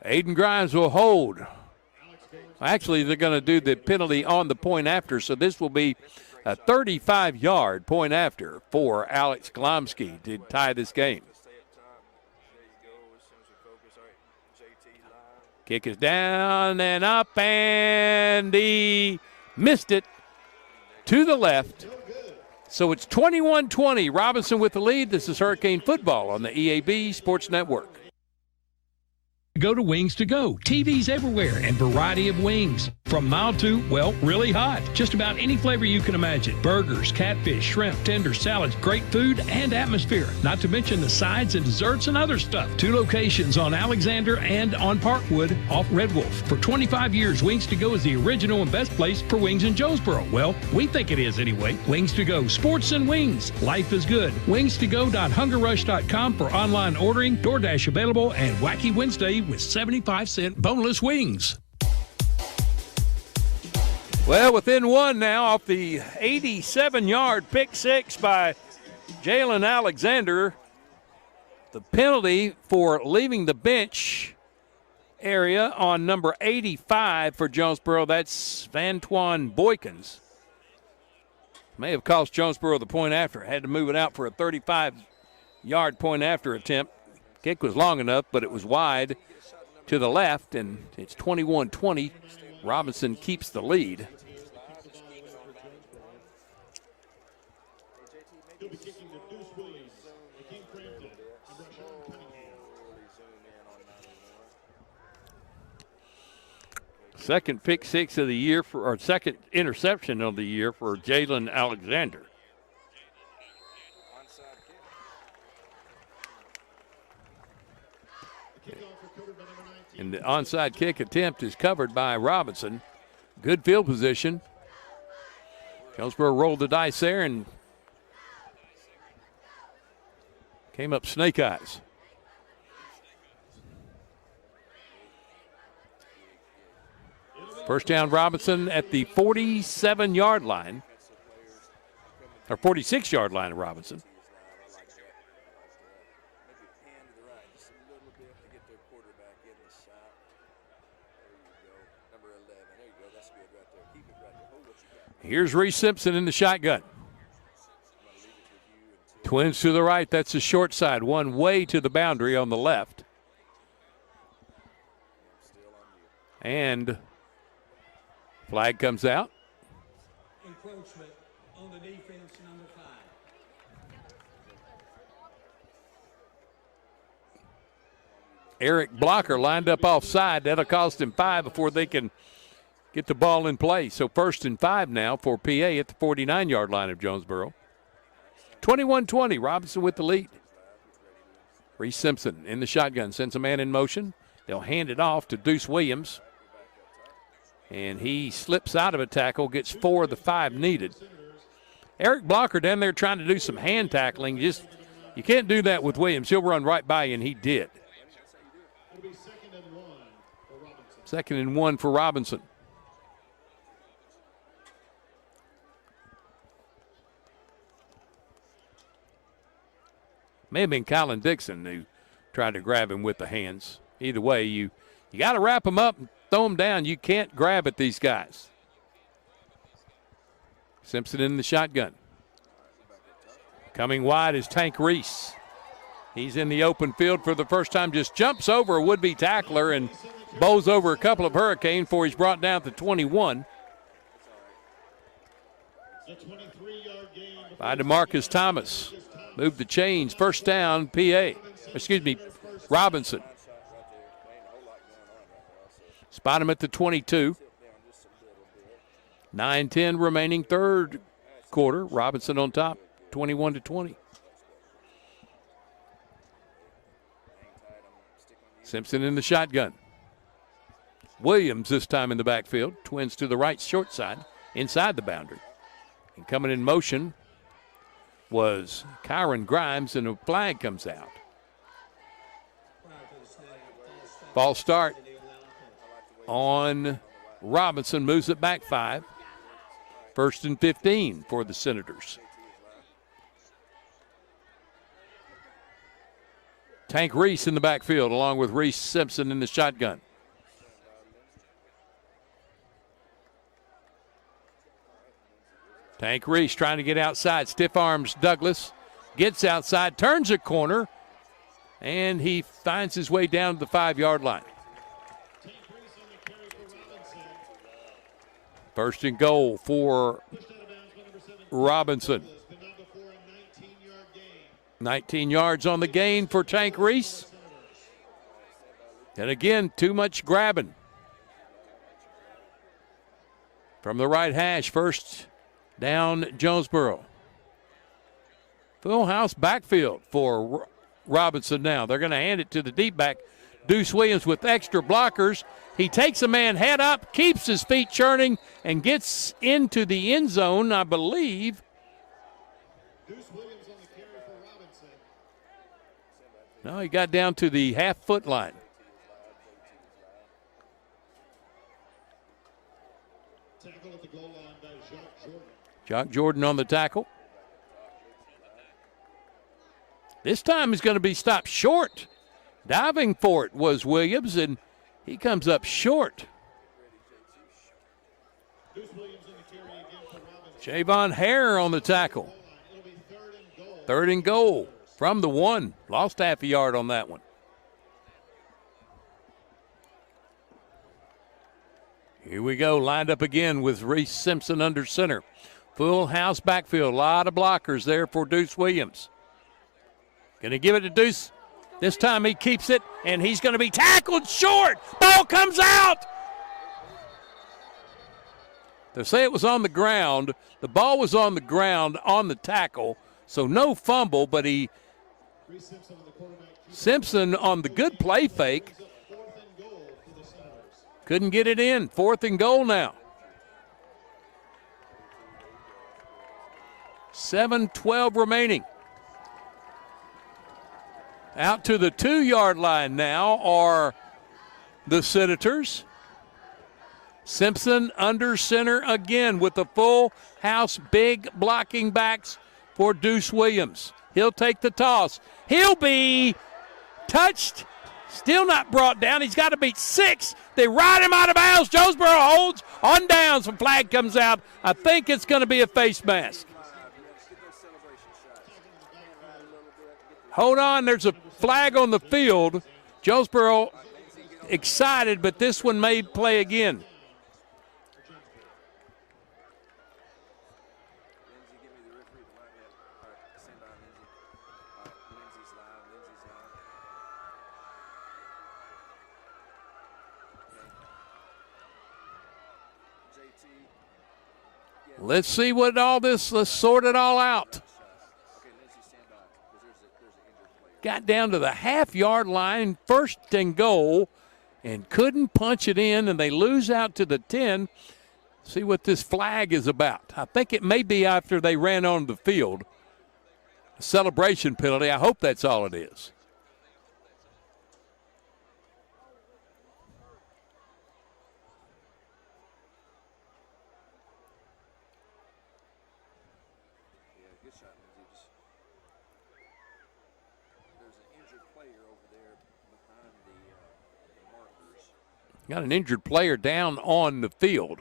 Aiden Grimes will hold. Actually, they're going to do the penalty on the point after, so this will be a 35-yard point after for Alex Glomsky to tie this game. Kick is down and up, and he missed it to the left. So it's 21-20. Robinson with the lead. This is Hurricane Football on the EAB Sports Network. Go to Wings to Go. TVs everywhere and variety of wings. From mild to, well, really hot. Just about any flavor you can imagine. Burgers, catfish, shrimp, tenders, salads, great food and atmosphere. Not to mention the sides and desserts and other stuff. 2 locations on Alexander and on Parkwood off Red Wolf. For 25 years, Wings to Go is the original and best place for wings in Jonesboro. Well, we think it is anyway. Wings to Go. Sports and wings. Life is good. WingsToGo.HungerRush.com for online ordering, DoorDash available, and Wacky Wednesday with 75-cent boneless wings. Well, within one now off the 87-yard pick six by Jalen Alexander. The penalty for leaving the bench area on number 85 for Jonesboro. That's Vantuan Boykins. May have cost Jonesboro the point after. Had to move it out for a 35-yard point after attempt. Kick was long enough, but it was wide to the left, and it's 21-20. Robinson keeps the lead. Second pick six of the year or second interception of the year for Jalen Alexander. And the onside kick attempt is covered by Robinson. Good field position. Jonesboro rolled the dice there and came up snake eyes. First down, Robinson at the 47-yard line, or 46-yard line of Robinson. Here's Reese Simpson in the shotgun. Twins to the right. That's the short side. One way to the boundary on the left. And flag comes out. Encroachment on the defense, number 5. Eric Blocker lined up offside. That'll cost him 5 before they can get the ball in play. So 1st and 5 now for PA at the 49-yard line of Jonesboro. 21-20, Robinson with the lead. Reese Simpson in the shotgun, sends a man in motion. They'll hand it off to Deuce Williams. And he slips out of a tackle, gets 4 of the 5 needed. Eric Blocker down there trying to do some hand tackling. You can't do that with Williams. He'll run right by you, and he did. 2nd and 1 for Robinson. May have been Colin Dixon who tried to grab him with the hands. Either way, you got to wrap them up and throw them down. You can't grab at these guys. Simpson in the shotgun. Coming wide is Tank Reese. He's in the open field for the first time, just jumps over a would-be tackler and bows over a couple of Hurricane before he's brought down to 21. By DeMarcus Thomas. Move the chains. First down, Robinson. Spot him at the 22. 9-10 remaining third quarter. Robinson on top, 21-20. Simpson in the shotgun. Williams this time in the backfield. Twins to the right, short side, inside the boundary. And coming in motion was Kyron Grimes, and a flag comes out. False start on Robinson, moves it back 5. 1st and 15 for the Senators. Tank Reese in the backfield along with Reese Simpson in the shotgun. Tank Reese trying to get outside. Stiff arms Douglas. Gets outside, turns a corner, and he finds his way down to the 5-yard line. 1st and goal for Robinson. 19 yards on the gain for Tank Reese. And again, too much grabbing. From the right hash, first down Jonesboro. Full house backfield for Robinson now. They're going to hand it to the deep back, Deuce Williams, with extra blockers. He takes a man head up, keeps his feet churning, and gets into the end zone, I believe. No, he got down to the half-foot line. Jock Jordan on the tackle. This time he's going to be stopped short. Diving for it was Williams, and he comes up short. Javon Hare on the tackle. 3rd and goal from the 1. Lost half a yard on that one. Here we go, lined up again with Reese Simpson under center. Full house backfield, a lot of blockers there for Deuce Williams. Going to give it to Deuce. This time he keeps it, and he's going to be tackled short. Ball comes out. They say it was on the ground. The ball was on the ground on the tackle, so no fumble, but Simpson on the good play fake Couldn't get it in. 4th and goal now. 7:12 remaining. Out to the 2-yard line now are the Senators. Simpson under center again with the full house, big blocking backs for Deuce Williams. He'll take the toss. He'll be touched. Still not brought down. He's got to beat 6. They ride him out of bounds. Jonesboro holds on downs. The flag comes out. I think it's going to be a face mask. Hold on. There's a flag on the field. Jonesboro excited, but this one may play again. Let's see what all this, let's sort it all out. Got down to the half-yard line, 1st and goal, and couldn't punch it in, and they lose out to the 10. See what this flag is about. I think it may be after they ran on the field. A celebration penalty. I hope that's all it is. Got an injured player down on the field,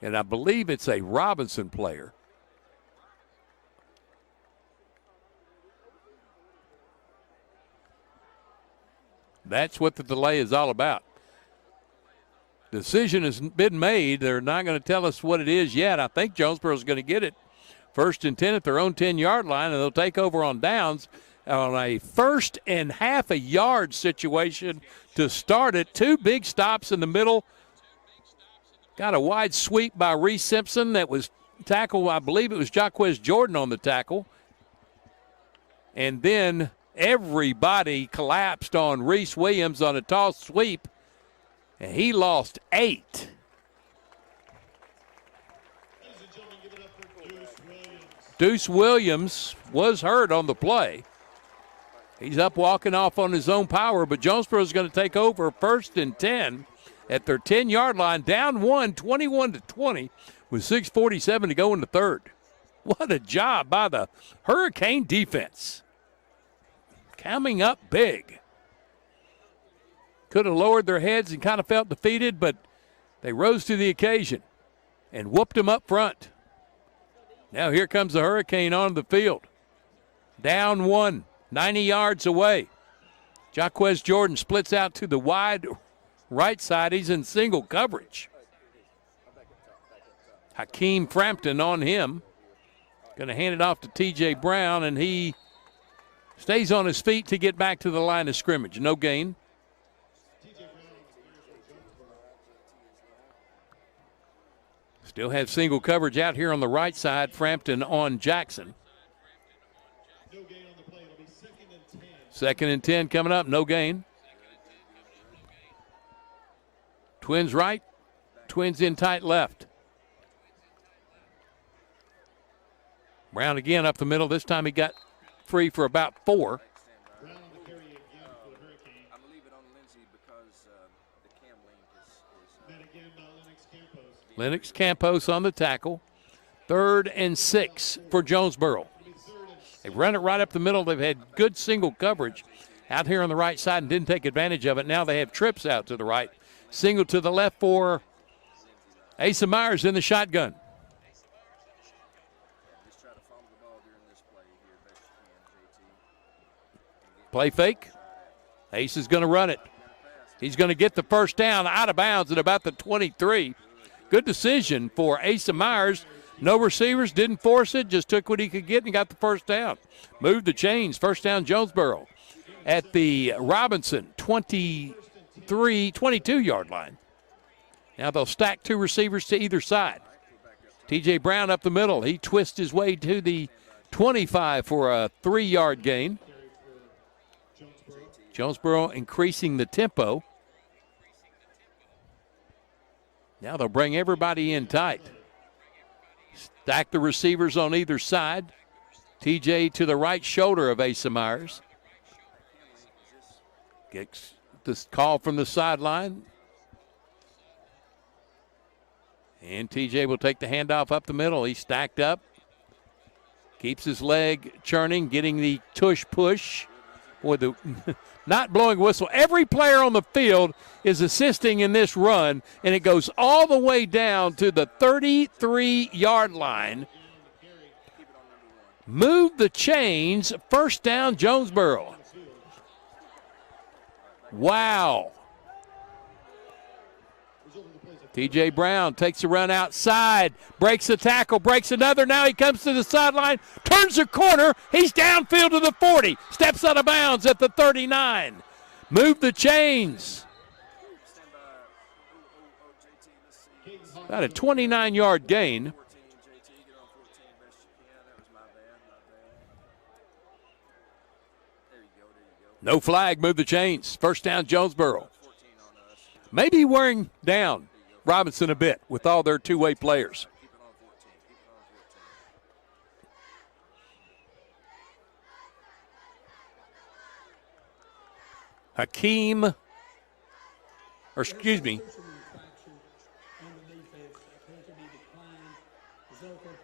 and I believe it's a Robinson player. That's what the delay is all about. Decision has been made. They're not going to tell us what it is yet. I think Jonesboro's going to get it 1st and 10 at their own 10-yard line, and they'll take over on downs on a 1st and half a yard situation to start it. 2 big stops in the middle. Got a wide sweep by Reese Simpson that was tackled. I believe it was Jaquez Jordan on the tackle. And then everybody collapsed on Reese Williams on a toss sweep, and he lost 8. Deuce Williams was hurt on the play. He's up walking off on his own power, but Jonesboro is going to take over 1st and 10 at their 10-yard line, down 1, 21-20, with 6:47 to go in the 3rd. What a job by the Hurricane defense. Coming up big. Could have lowered their heads and kind of felt defeated, but they rose to the occasion and whooped them up front. Now here comes the Hurricane on the field. Down 1. 90 yards away. Jaquez Jordan splits out to the wide right side. He's in single coverage. Hakeem Frampton on him. Going to hand it off to T.J. Brown, and he stays on his feet to get back to the line of scrimmage. No gain. Still have single coverage out here on the right side. Frampton on Jackson. 2nd and 10 coming up, no gain. Twins right, Twins in tight left. Brown again up the middle. This time he got free for about 4. Lennox Campos on the tackle. 3rd and 6 for Jonesboro. They run it right up the middle. They've had good single coverage out here on the right side and didn't take advantage of it. Now they have trips out to the right. Single to the left for Asa Myers in the shotgun. Play fake. Ace is going to run it. He's going to get the first down out of bounds at about the 23. Good decision for Asa Myers. No receivers, didn't force it, just took what he could get and got the first down. Moved the chains, first down Jonesboro at the Robinson 22-yard line. Now they'll stack 2 receivers to either side. T.J. Brown up the middle. He twists his way to the 25 for a 3-yard gain. Jonesboro increasing the tempo. Now they'll bring everybody in tight. Stack the receivers on either side. TJ to the right shoulder of Asa Myers. Gets this call from the sideline. And TJ will take the handoff up the middle. He's stacked up. Keeps his leg churning, getting the tush push. Boy, the not blowing whistle. Every player on the field is assisting in this run, and it goes all the way down to the 33-yard line. Move the chains. First down, Jonesboro. Wow. T.J. Brown takes a run outside, breaks a tackle, breaks another. Now he comes to the sideline, turns the corner. He's downfield to the 40, steps out of bounds at the 39. Move the chains. About a 29-yard gain. No flag, move the chains. First down, Jonesboro. Maybe wearing down Robinson a bit with all their two-way players.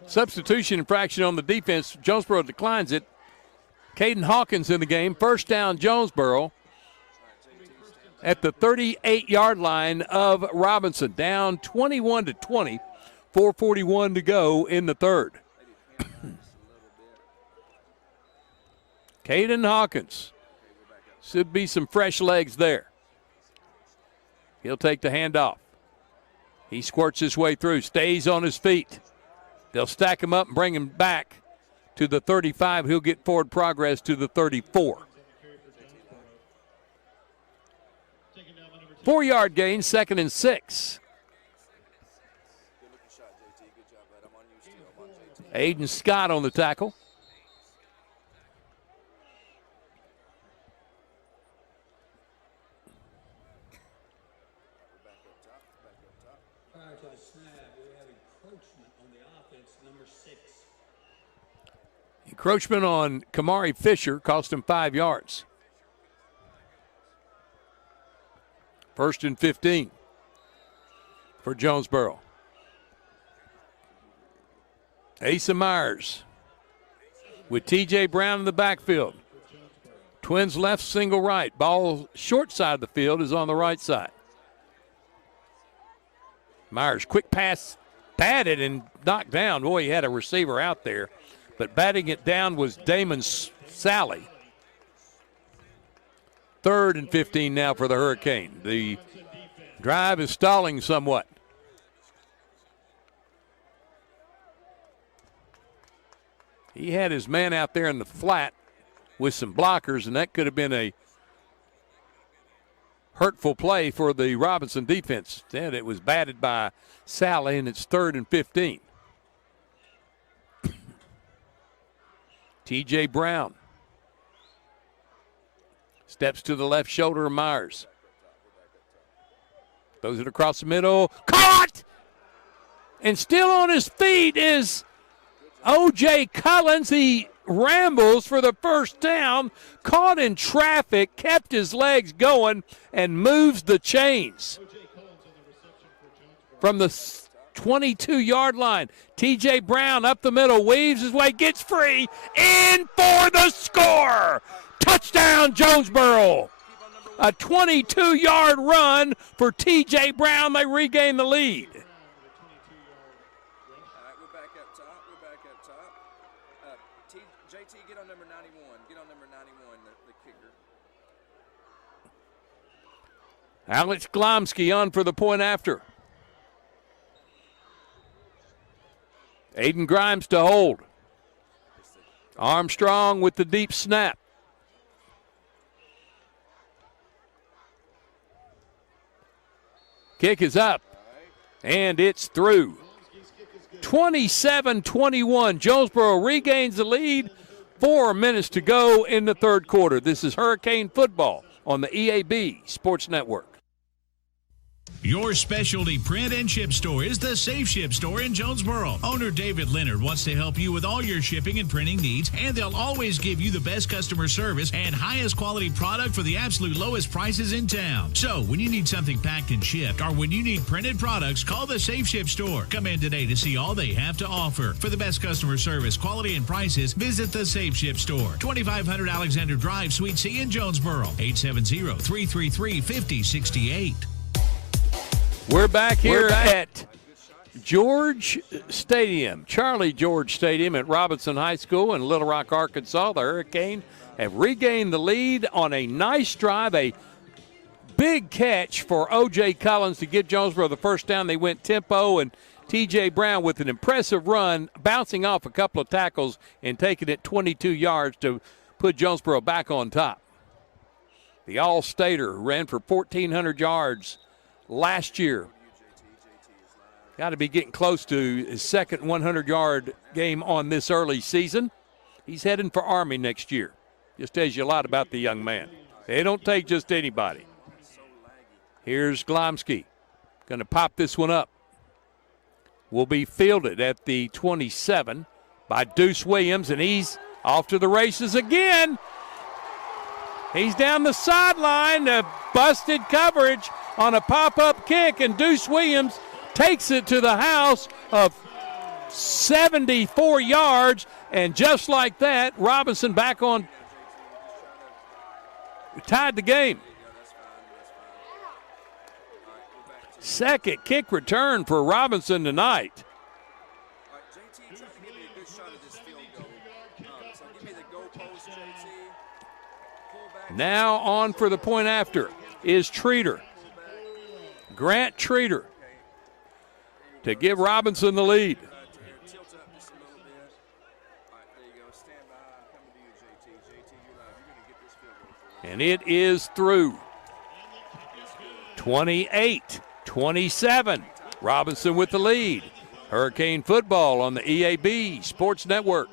Substitution infraction on the defense. Jonesboro declines it. Caden Hawkins in the game. First down, Jonesboro at the 38-yard line of Robinson. Down 21-20. 4:41 to go in the third. Caden Hawkins. Should be some fresh legs there. He'll take the handoff. He squirts his way through, stays on his feet. They'll stack him up and bring him back to the 35. He'll get forward progress to the 34. 4-yard gain, 2nd and 6. Aiden Scott on the tackle. Prior to the snap, we have encroachment on the offense, number 6. Encroachment on Kamari Fisher cost him 5 yards. 1st and 15 for Jonesboro. Asa Myers with T.J. Brown in the backfield. Twins left, single right. Ball short side of the field is on the right side. Myers, quick pass, batted and knocked down. Boy, he had a receiver out there, but batting it down was Damon Sally. 3rd and 15 now for the Hurricane. The drive is stalling somewhat. He had his man out there in the flat with some blockers, and that could have been a hurtful play for the Robinson defense. Instead, it was batted by Sally, and it's 3rd and 15. T.J. Brown steps to the left shoulder of Myers. Throws it across the middle. Caught! And still on his feet is O.J. Collins. He rambles for the first down. Caught in traffic, kept his legs going, and moves the chains. From the 22-yard line, T.J. Brown up the middle, weaves his way, gets free, in for the score! Touchdown, Jonesboro. A 22-yard run for T.J. Brown. They regain the lead. All right, we're back up top. JT, get on number 91. Get on number 91, the kicker. Alex Glomsky on for the point after. Aiden Grimes to hold. Armstrong with the deep snap. Kick is up, and it's through. 27-21. Jonesboro regains the lead. 4 minutes to go in the third quarter. This is Hurricane football on the EAB Sports Network. Your specialty print and ship store is the Safe Ship Store in Jonesboro. Owner David Leonard wants to help you with all your shipping and printing needs, and they'll always give you the best customer service and highest quality product for the absolute lowest prices in town. So when you need something packed and shipped, or when you need printed products, call the Safe Ship Store. Come in today to see all they have to offer. For the best customer service, quality, and prices, visit the Safe Ship Store, 2500 Alexander Drive, Suite C in Jonesboro, 870-333-5068. We're back here at George Stadium, Charlie George Stadium at Robinson High School in Little Rock, Arkansas. The Hurricane have regained the lead on a nice drive, a big catch for O.J. Collins to get Jonesboro the first down. They went tempo, and T.J. Brown with an impressive run, bouncing off a couple of tackles and taking it 22 yards to put Jonesboro back on top. The All-Stater ran for 1,400 yards last year. Got to be getting close to his second 100-yard game on this early season. He's heading for Army next year. Just tells you a lot about the young man. They don't take just anybody. Here's Glomsky. Going to pop this one up. Will be fielded at the 27 by Deuce Williams, and he's off to the races again. He's down the sideline, busted coverage on a pop-up kick, and Deuce Williams takes it to the house of 74 yards, and just like that, Robinson back on, tied the game. Second kick return for Robinson tonight. Now on for the point after is Treater. Grant Treater to give Robinson the lead. And it is through. 28-27. Robinson with the lead. Hurricane football on the EAB Sports Network.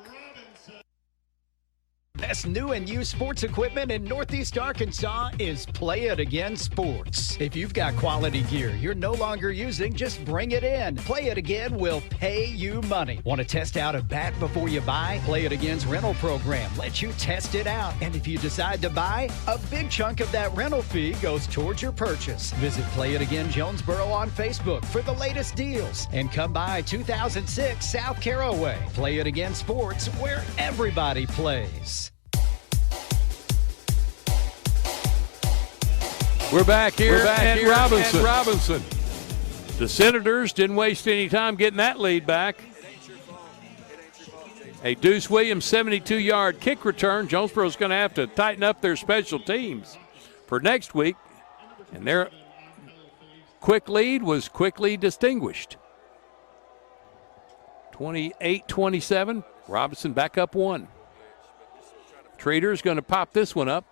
Best new and used sports equipment in Northeast Arkansas is Play It Again Sports. If you've got quality gear you're no longer using, just bring it in. Play It Again will pay you money. Want to test out a bat before you buy? Play It Again's rental program lets you test it out. And if you decide to buy, a big chunk of that rental fee goes towards your purchase. Visit Play It Again Jonesboro on Facebook for the latest deals. And come by 2006 South Caraway. Play It Again Sports, where everybody plays. We're back here at Robinson. The Senators didn't waste any time getting that lead back. A Deuce Williams 72-yard kick return. Jonesboro's going to have to tighten up their special teams for next week. And their quick lead was quickly distinguished. 28-27. Robinson back up one. Treater's going to pop this one up.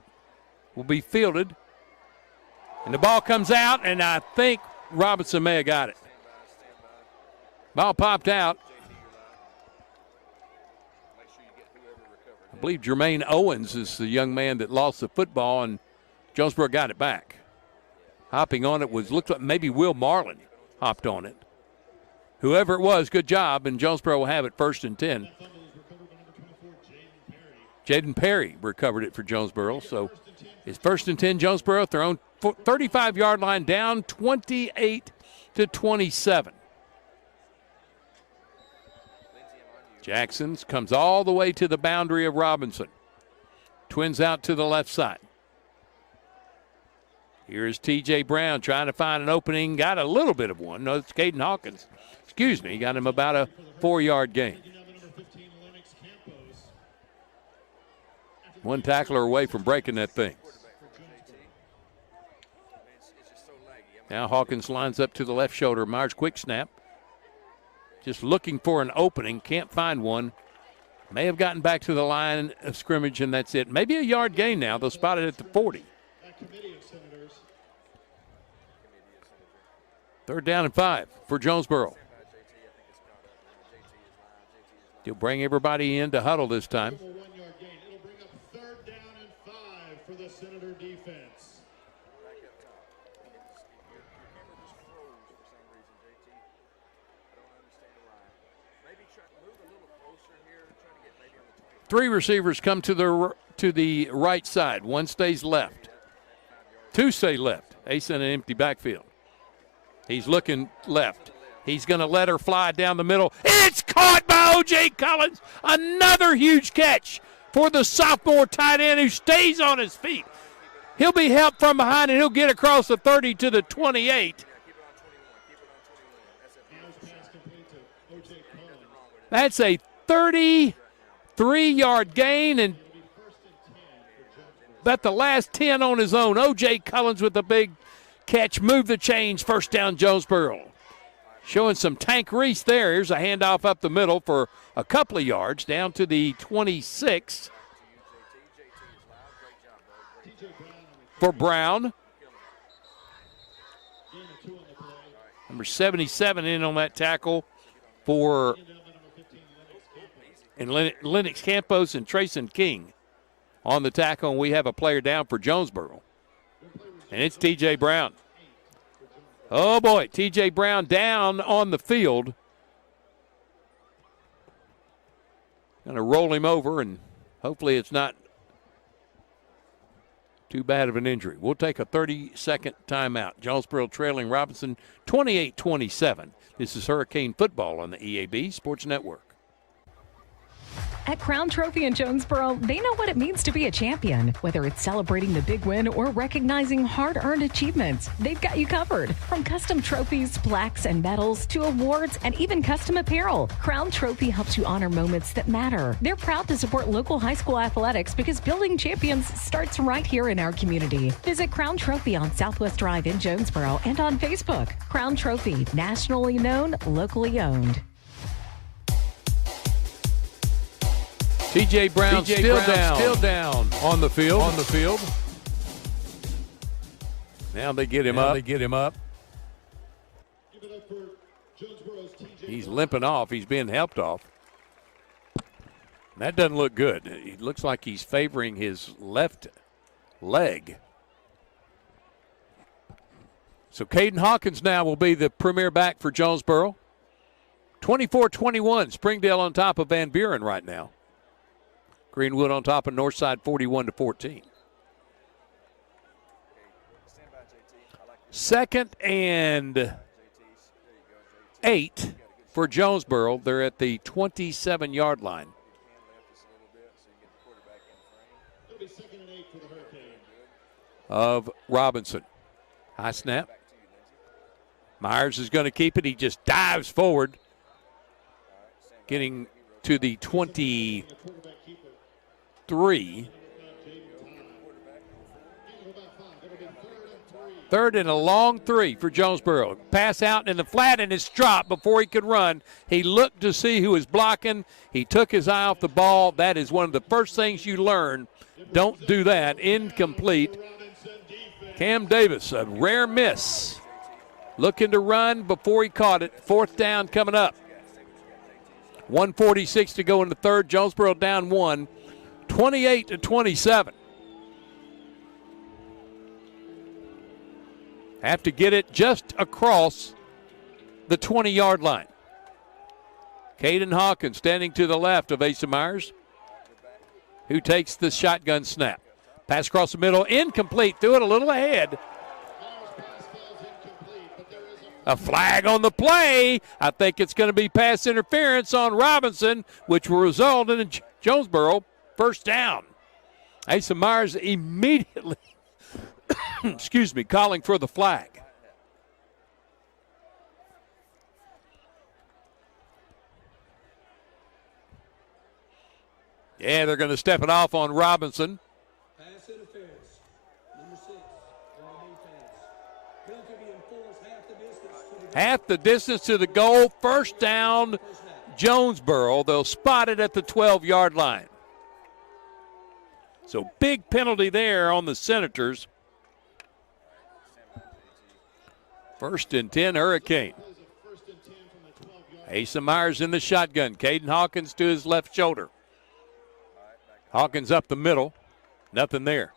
Will be fielded. And the ball comes out, and I think Robinson may have got it. Ball popped out. I believe Jermaine Owens is the young man that lost the football, and Jonesboro got it back. Hopping on it looked like maybe Will Marlin hopped on it. Whoever it was, good job, and Jonesboro will have it 1st and 10. Jaden Perry recovered it for Jonesboro, so it's 1st and 10. Jonesboro at their own 35-yard line, down 28-27. Jackson's comes all the way to the boundary of Robinson. Twins out to the left side. Here's T.J. Brown trying to find an opening. Got a little bit of one. No, it's Caden Hawkins. Excuse me. Got him about a 4-yard gain. One tackler away from breaking that thing. Now Hawkins lines up to the left shoulder. Myers quick snap. Just looking for an opening. Can't find one. May have gotten back to the line of scrimmage, and that's it. Maybe a yard gain now. They'll spot it at the 40. 3rd down and 5 for Jonesboro. He'll bring everybody in to huddle this time. It'll bring up 3rd down and 5 for the Senator defense. Three receivers come to the right side. One stays left. Two stay left. Ace in an empty backfield. He's looking left. He's going to let her fly down the middle. It's caught by O.J. Collins. Another huge catch for the sophomore tight end who stays on his feet. He'll be helped from behind, and he'll get across the 30 to the 28. That's a 33-yard gain, and about the last 10 on his own. O.J. Collins with a big catch. Move the chains. First down, Jonesboro. Showing some Tank Reese there. Here's a handoff up the middle for a couple of yards down to the 26 for Brown. Number 77 in on that tackle for Lennox Campos and Trayson King on the tackle, and we have a player down for Jonesboro. And it's T.J. Brown. Oh, boy, T.J. Brown down on the field. Going to roll him over, and hopefully it's not too bad of an injury. We'll take a 30-second timeout. Jonesboro trailing Robinson 28-27. This is Hurricane Football on the EAB Sports Network. At Crown Trophy in Jonesboro, they know what it means to be a champion. Whether it's celebrating the big win or recognizing hard-earned achievements, they've got you covered. From custom trophies, plaques, and medals to awards and even custom apparel, Crown Trophy helps you honor moments that matter. They're proud to support local high school athletics because building champions starts right here in our community. Visit Crown Trophy on Southwest Drive in Jonesboro and on Facebook. Crown Trophy, nationally known, locally owned. T.J. Brown still down on the field. Now they get him up. He's limping off. He's being helped off. That doesn't look good. It looks like he's favoring his left leg. So Caden Hawkins now will be the premier back for Jonesboro. 24-21, Springdale on top of Van Buren right now. Greenwood on top of Northside 41-14. Second and 8 for Jonesboro. They're at the 27-yard line. Of Robinson. High snap. Myers is going to keep it. He just dives forward. Getting to the 23. Third and a long 3 for Jonesboro. Pass out in the flat and it's dropped before he could run. He looked to see who was blocking. He took his eye off the ball. That is one of the first things you learn. Don't do that. Incomplete. Cam Davis, a rare miss. Looking to run before he caught it. Fourth down coming up. 1:46 to go in the third. Jonesboro down 1. 28-27. Have to get it just across the 20-yard line. Caden Hawkins standing to the left of Asa Myers, who takes the shotgun snap. Pass across the middle, incomplete. Threw it a little ahead. A flag on the play. I think it's going to be pass interference on Robinson, which will result in Jonesboro first down. Asa Myers immediately, calling for the flag. Yeah, they're going to step it off on Robinson. Pass interference. Number 6. Penalty be enforced half the distance to the goal. First down, Jonesboro. They'll spot it at the 12-yard line. So big penalty there on the Senators. First and 10, Hurricane. Asa Myers in the shotgun. Caden Hawkins to his left shoulder. Hawkins up the middle. Nothing there.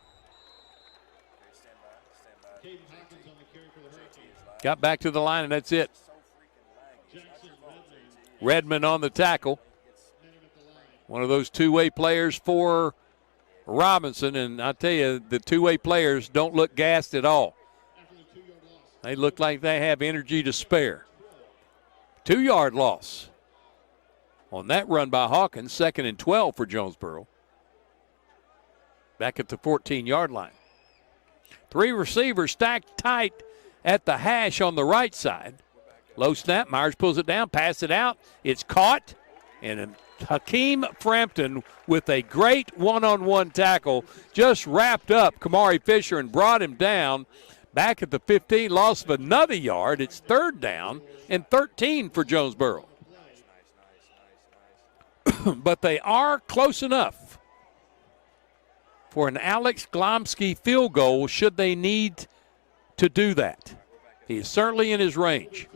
Got back to the line, and that's it. Redmond on the tackle. One of those two-way players for Robinson, and I tell you, the two-way players don't look gassed at all. They look like they have energy to spare. 2-yard loss on that run by Hawkins, 2nd and 12 for Jonesboro. Back at the 14-yard line. 3 receivers stacked tight at the hash on the right side. Low snap, Myers pulls it down, pass it out. It's caught, and Hakeem Frampton with a great one-on-one tackle just wrapped up Kamari Fisher and brought him down. Back at the 15, loss of another yard. It's 3rd down and 13 for Jonesboro. But they are close enough for an Alex Glomsky field goal should they need to do that. He is certainly in his range.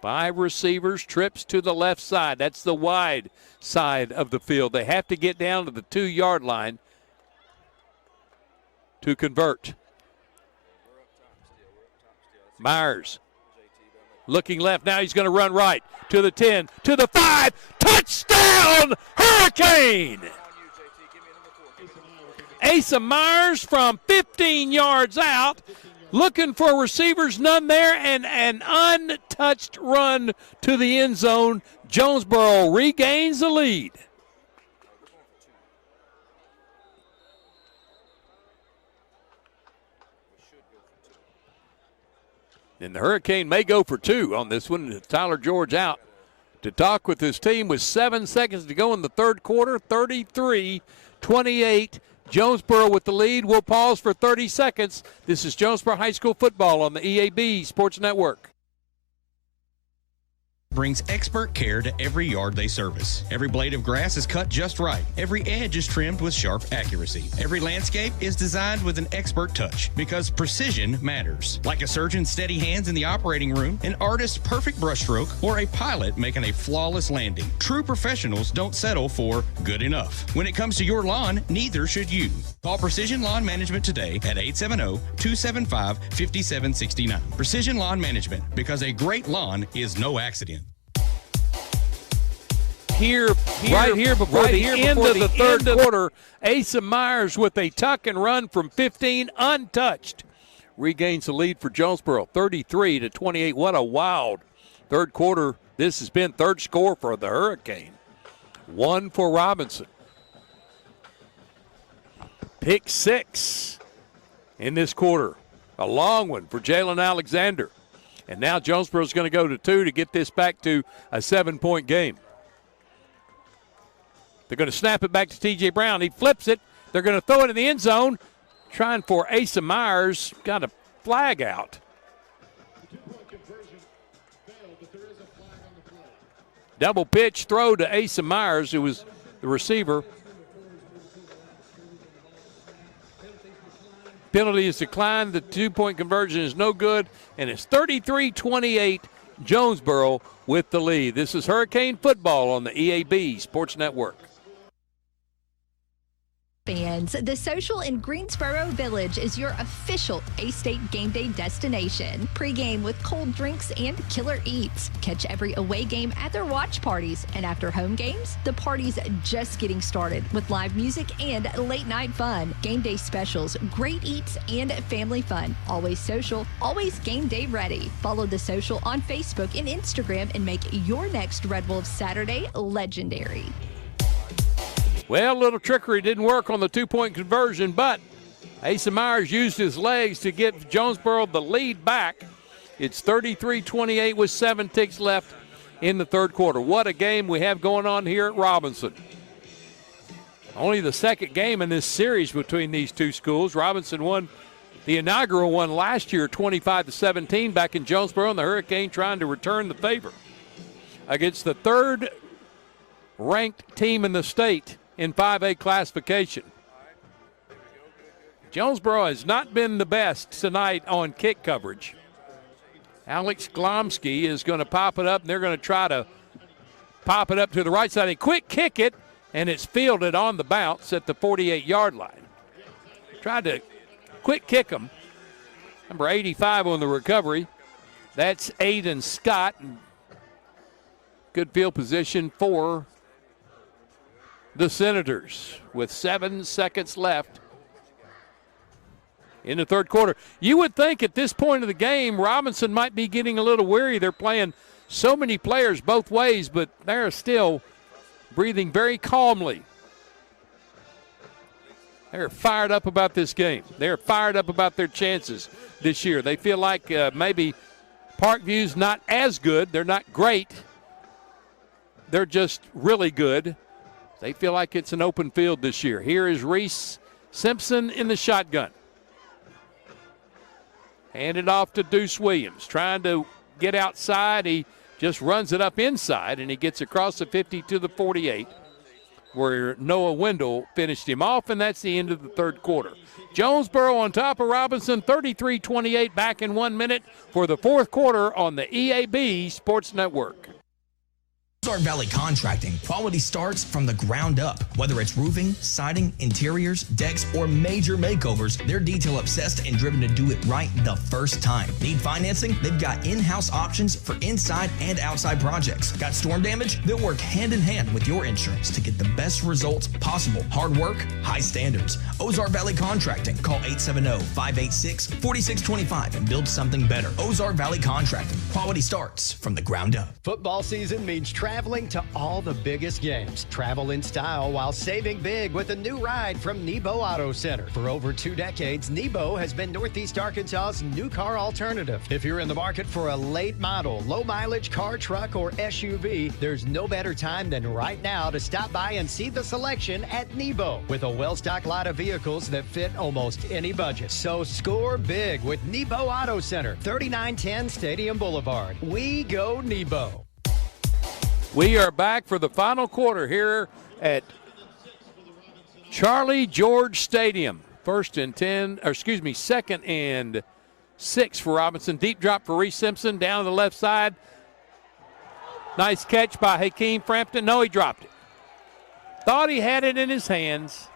Five receivers, trips to the left side. That's the wide side of the field. They have to get down to the 2-yard line to convert. Myers looking left. Now he's going to run right to the 10, to the 5. Touchdown, Hurricane! Asa Myers from 15 yards out. Looking for receivers, none there, and an untouched run to the end zone. Jonesboro regains the lead. And the Hurricane may go for 2 on this one. Tyler George out to talk with his team with 7 seconds to go in the 3rd quarter. 33-28. Jonesboro with the lead. We'll pause for 30 seconds. This is Jonesboro High School football on the EAB Sports Network. Brings expert care to every yard they service. Every blade of grass is cut just right. Every edge is trimmed with sharp accuracy. Every landscape is designed with an expert touch because precision matters. Like a surgeon's steady hands in the operating room, an artist's perfect brushstroke, or a pilot making a flawless landing. True professionals don't settle for good enough. When it comes to your lawn, neither should you. Call Precision Lawn Management today at 870-275-5769. Precision Lawn Management, because a great lawn is no accident. Right here before the end of the 3rd quarter, Asa Myers with a tuck and run from 15, untouched. Regains the lead for Jonesboro, 33-28. What a wild 3rd quarter. This has been 3rd score for the Hurricane. 1 for Robinson. Pick 6 in this quarter. A long one for Jalen Alexander. And now Jonesboro's going to go to 2 to get this back to a 7-point game. They're going to snap it back to T.J. Brown. He flips it. They're going to throw it in the end zone. Trying for Asa Myers. Got a flag out. Double pitch throw to Asa Myers, who was the receiver. Penalty is declined. The 2-point conversion is no good. And it's 33-28, Jonesboro with the lead. This is Hurricane football on the EAB Sports Network. Fans, The Social in Greensboro Village is your official A-State game day destination. Pregame with cold drinks and killer eats. Catch every away game at their watch parties. And after home games, the party's just getting started with live music and late night fun. Game day specials, great eats, and family fun. Always social, always game day ready. Follow The Social on Facebook and Instagram and make your next Red Wolves Saturday legendary. Well, a little trickery didn't work on the 2-point conversion, but Asa Myers used his legs to give Jonesboro the lead back. It's 33-28 with 7 ticks left in the 3rd quarter. What a game we have going on here at Robinson. Only the 2nd game in this series between these two schools. Robinson won the inaugural one last year, 25-17 back in Jonesboro, and the Hurricane trying to return the favor against the 3rd ranked team in the state in 5A classification. Jonesboro has not been the best tonight on kick coverage. Alex Glomsky is going to pop it up, and they're going to try to pop it up to the right side. A quick kick it, and it's fielded on the bounce at the 48-yard line. Tried to quick kick him. Number 85 on the recovery. That's Aiden Scott. Good field position for the Senators with 7 seconds left in the third quarter. You would think at this point of the game, Robinson might be getting a little weary. They're playing so many players both ways, but they're still breathing very calmly. They're fired up about this game. They're fired up about their chances this year. They feel like maybe Parkview's not as good. They're not great. They're just really good. They feel like it's an open field this year. Here is Reese Simpson in the shotgun. Handed off to Deuce Williams. Trying to get outside. He just runs it up inside, and he gets across the 50 to the 48, where Noah Wendell finished him off, and that's the end of the third quarter. Jonesboro on top of Robinson, 33-28, back in 1 minute for the fourth quarter on the EAB Sports Network. Ozark Valley Contracting. Quality starts from the ground up. Whether it's roofing, siding, interiors, decks, or major makeovers, they're detail obsessed and driven to do it right the first time. Need financing? They've got in-house options for inside and outside projects. Got storm damage? They'll work hand in hand with your insurance to get the best results possible. Hard work, high standards. Ozark Valley Contracting. Call 870-586-4625 and build something better. Ozark Valley Contracting. Quality starts from the ground up. Football season means traveling to all the biggest games. Travel in style while saving big with a new ride from Nebo Auto Center. For over 2 decades, Nebo has been Northeast Arkansas's new car alternative. If you're in the market for a late model, low mileage car, truck, or SUV, there's no better time than right now to stop by and see the selection at Nebo. With a well-stocked lot of vehicles that fit almost any budget. So score big with Nebo Auto Center, 3910 Stadium Boulevard. We go Nebo. We are back for the final quarter here at Charlie George Stadium. Second and 6 for Robinson. Deep drop for Reese Simpson down to the left side. Nice catch by Hakeem Frampton. No, he dropped it. Thought he had it in his hands.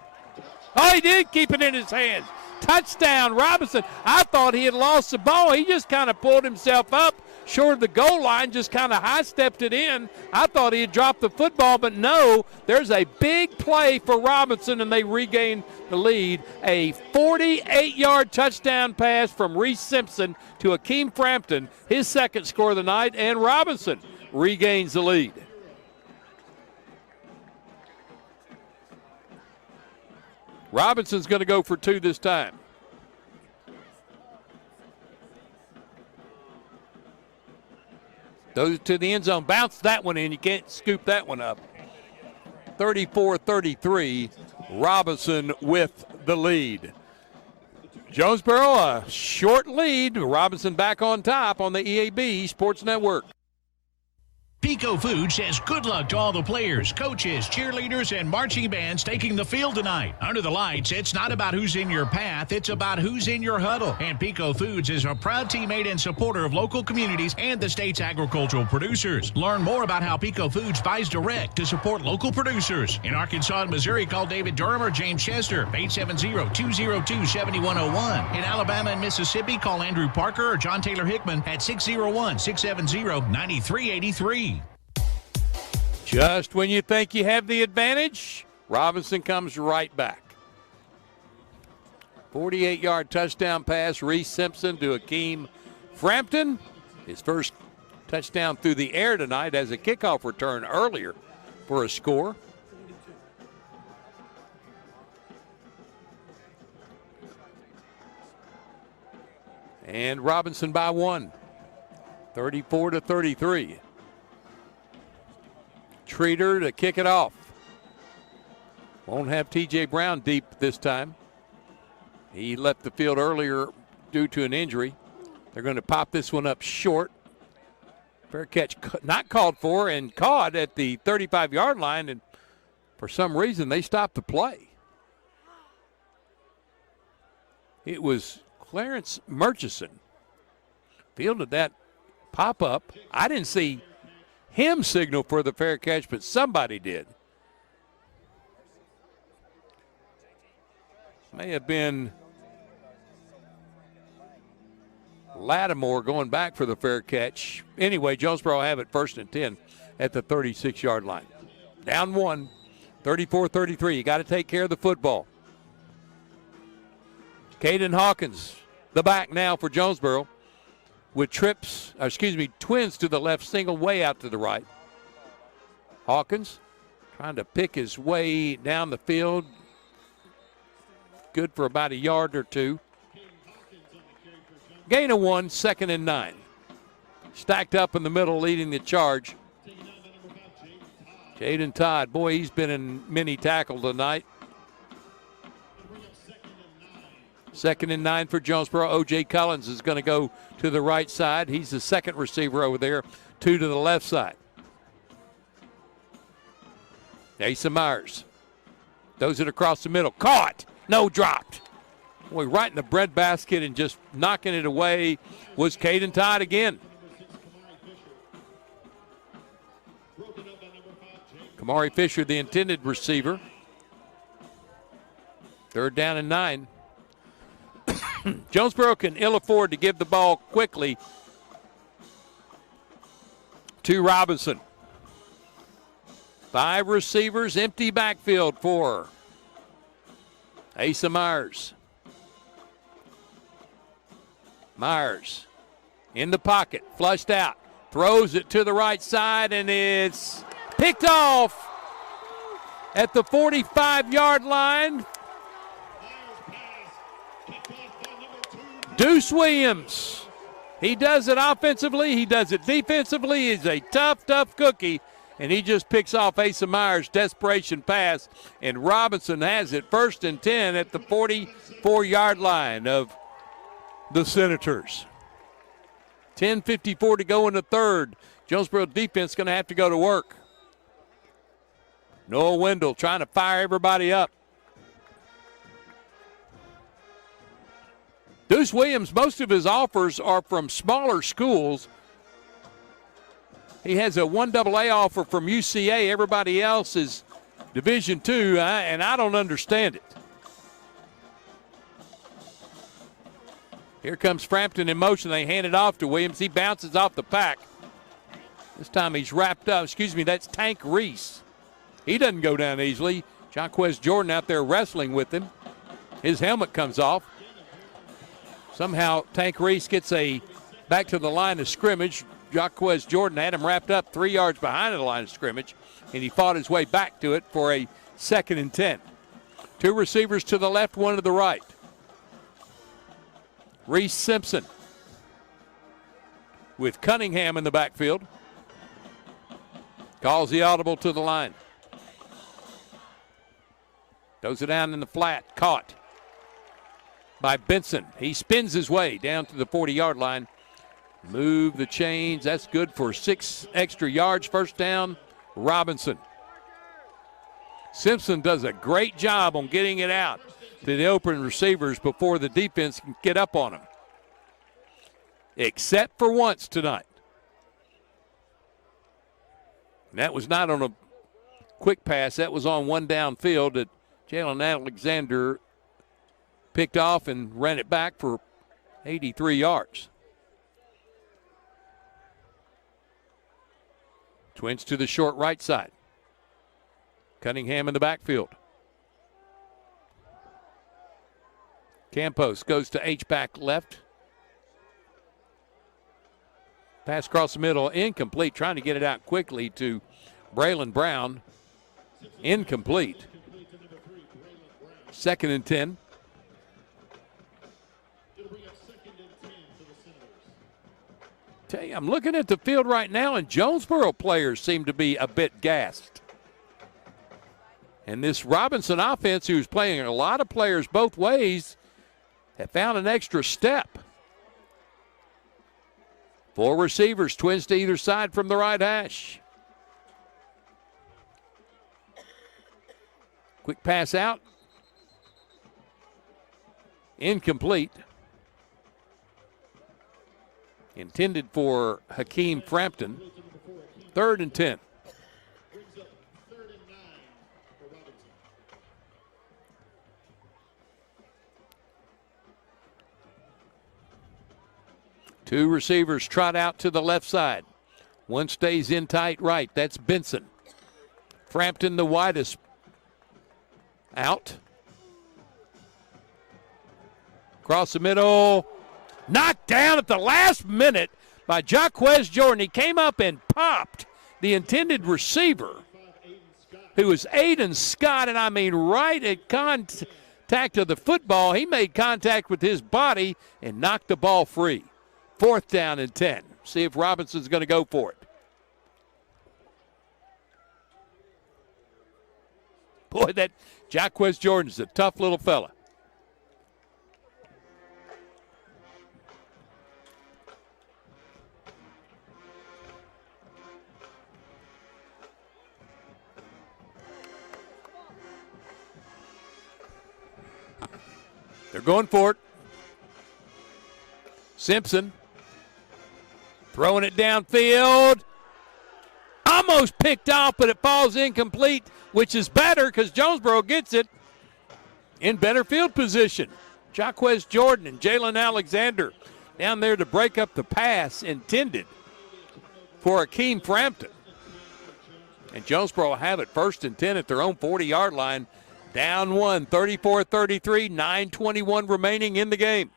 Oh, he did keep it in his hands. Touchdown, Robinson. I thought he had lost the ball. He just kind of pulled himself up short of the goal line, just kind of high-stepped it in. I thought he had dropped the football, but no, there's a big play for Robinson, and they regain the lead. A 48-yard touchdown pass from Reese Simpson to Hakeem Frampton, his second score of the night, and Robinson regains the lead. Robinson's going to go for 2 this time. Goes to the end zone, bounce that one in. You can't scoop that one up. 34-33, Robinson with the lead. Jonesboro, a short lead. Robinson back on top on the EAB Sports Network. Pico Food says good luck to all the players, coaches, cheerleaders, and marching bands taking the field tonight. Under the lights, it's not about who's in your path, it's about who's in your huddle. And Pico Foods is a proud teammate and supporter of local communities and the state's agricultural producers. Learn more about how Pico Foods buys direct to support local producers. In Arkansas and Missouri, call David Durham or James Chester, 870-202-7101. In Alabama and Mississippi, call Andrew Parker or John Taylor Hickman at 601-670-9383. Just when you think you have the advantage, Robinson comes right back. 48-yard touchdown pass, Reese Simpson to Hakeem Frampton. His first touchdown through the air tonight as a kickoff return earlier for a score. And Robinson by 1, 34-33. Treater to kick it off. Won't have T.J. Brown deep this time. He left the field earlier due to an injury. They're going to pop this one up short. Fair catch not called for and caught at the 35-yard line, and for some reason they stopped the play. It was Clarence Murchison fielded that pop-up. I didn't see him signal for the fair catch, but somebody did. May have been Lattimore going back for the fair catch. Anyway, Jonesboro have it 1st and 10 at the 36-yard line. Down 1, 34-33. You got to take care of the football. Caden Hawkins, the back now for Jonesboro, with twins to the left, single way out to the right. Hawkins trying to pick his way down the field. Good for about a yard or two. Gain of 1, 2nd and 9. Stacked up in the middle, leading the charge. Jaden Todd, boy, he's been in many tackle tonight. 2nd and 9 for Jonesboro. O.J. Collins is going to go to the right side. He's the second receiver over there, 2 to the left side. Asa Myers throws it across the middle. Caught. No, dropped. Boy, right in the breadbasket and just knocking it away was Caden Todd again. Kamari Fisher, the intended receiver. 3rd down and 9. Jonesboro can ill afford to give the ball quickly to Robinson. 5 receivers, empty backfield for Asa Myers. Myers in the pocket, flushed out, throws it to the right side, and it's picked off at the 45-yard line. Deuce Williams. He does it offensively. He does it defensively. He's a tough, tough cookie. And he just picks off Asa Myers' desperation pass. And Robinson has it 1st and 10 at the 44-yard line of the Senators. 10:54 to go in the 3rd. Jonesboro defense going to have to go to work. Noah Wendell trying to fire everybody up. Deuce Williams, most of his offers are from smaller schools. He has a 1AA offer from UCA. Everybody else is Division II, and I don't understand it. Here comes Frampton in motion. They hand it off to Williams. He bounces off the pack. This time he's wrapped up. That's Tank Reese. He doesn't go down easily. Jaquez Jordan out there wrestling with him. His helmet comes off. Somehow Tank Reese gets back to the line of scrimmage. Jaquez Jordan had him wrapped up 3 yards behind the line of scrimmage, and he fought his way back to it for a 2nd and 10. 2 receivers to the left, 1 to the right. Reese Simpson with Cunningham in the backfield. Calls the audible to the line. Throws it down in the flat. Caught by Benson. He spins his way down to the 40-yard line. Move the chains. That's good for 6 extra yards. 1st down, Robinson. Simpson does a great job on getting it out to the open receivers before the defense can get up on him. Except for once tonight. And that was not on a quick pass. That was on one downfield that Jalen Alexander picked off and ran it back for 83 yards. Twins to the short right side. Cunningham in the backfield. Campos goes to H-back left. Pass across the middle, incomplete. Trying to get it out quickly to Braylon Brown. Incomplete. 2nd and 10. Tell you, I'm looking at the field right now, and Jonesboro players seem to be a bit gassed. And this Robinson offense, who's playing a lot of players both ways, have found an extra step. 4 receivers, twins to either side from the right hash. Quick pass out. Incomplete. Intended for Hakeem Frampton. 3rd and 10. Two receivers trot out to the left side. One stays in tight right. That's Benson. Frampton the widest. Out. Across the middle. Knocked down at the last minute by Jaquez Jordan. He came up and popped the intended receiver, who was Aiden Scott, and I mean right at contact of the football. He made contact with his body and knocked the ball free. 4th down and 10. See if Robinson's going to go for it. Boy, that Jaquez Jordan's a tough little fella. They're going for it. Simpson throwing it downfield. Almost picked off, but it falls incomplete, which is better because Jonesboro gets it in better field position. Jaquez Jordan and Jalen Alexander down there to break up the pass intended for Akeem Frampton. And Jonesboro have it 1st and 10 at their own 40-yard line. Down 1, 34-33, 9:21 remaining in the game.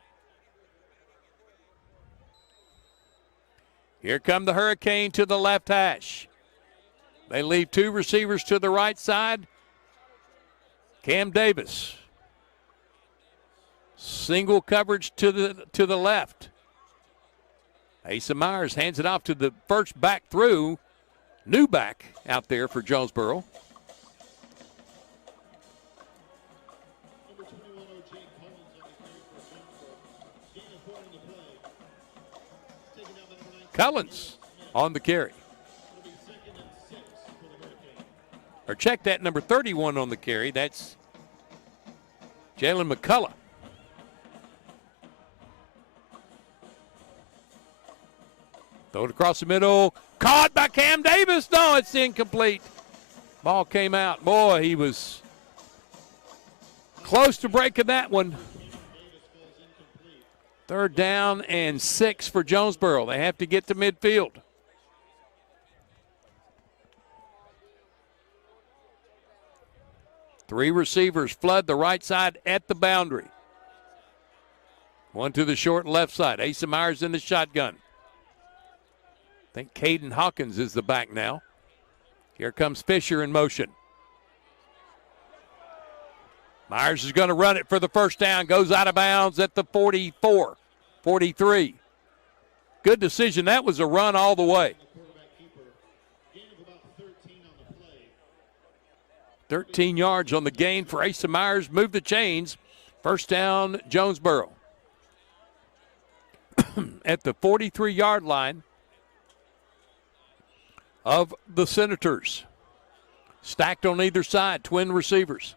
Here come the Hurricane to the left hash. They leave two receivers to the right side. Cam Davis. Single coverage to the left. Asa Myers hands it off to the first back through. New back out there for Jonesboro. Collins on the carry. Or check that, number 31 on the carry. That's Jalen McCullough. Throw it across the middle. Caught by Cam Davis. No, it's incomplete. Ball came out. Boy, he was close to breaking that one. 3rd down and 6 for Jonesboro. They have to get to midfield. Three receivers flood the right side at the boundary. One to the short left side. Asa Myers in the shotgun. I think Caden Hawkins is the back now. Here comes Fisher in motion. Myers is going to run it for the 1st down. Goes out of bounds at the 44, 43. Good decision. That was a run all the way. 13 yards on the gain for Asa Myers. Move the chains. 1st down, Jonesboro. At the 43-yard line of the Senators. Stacked on either side, twin receivers.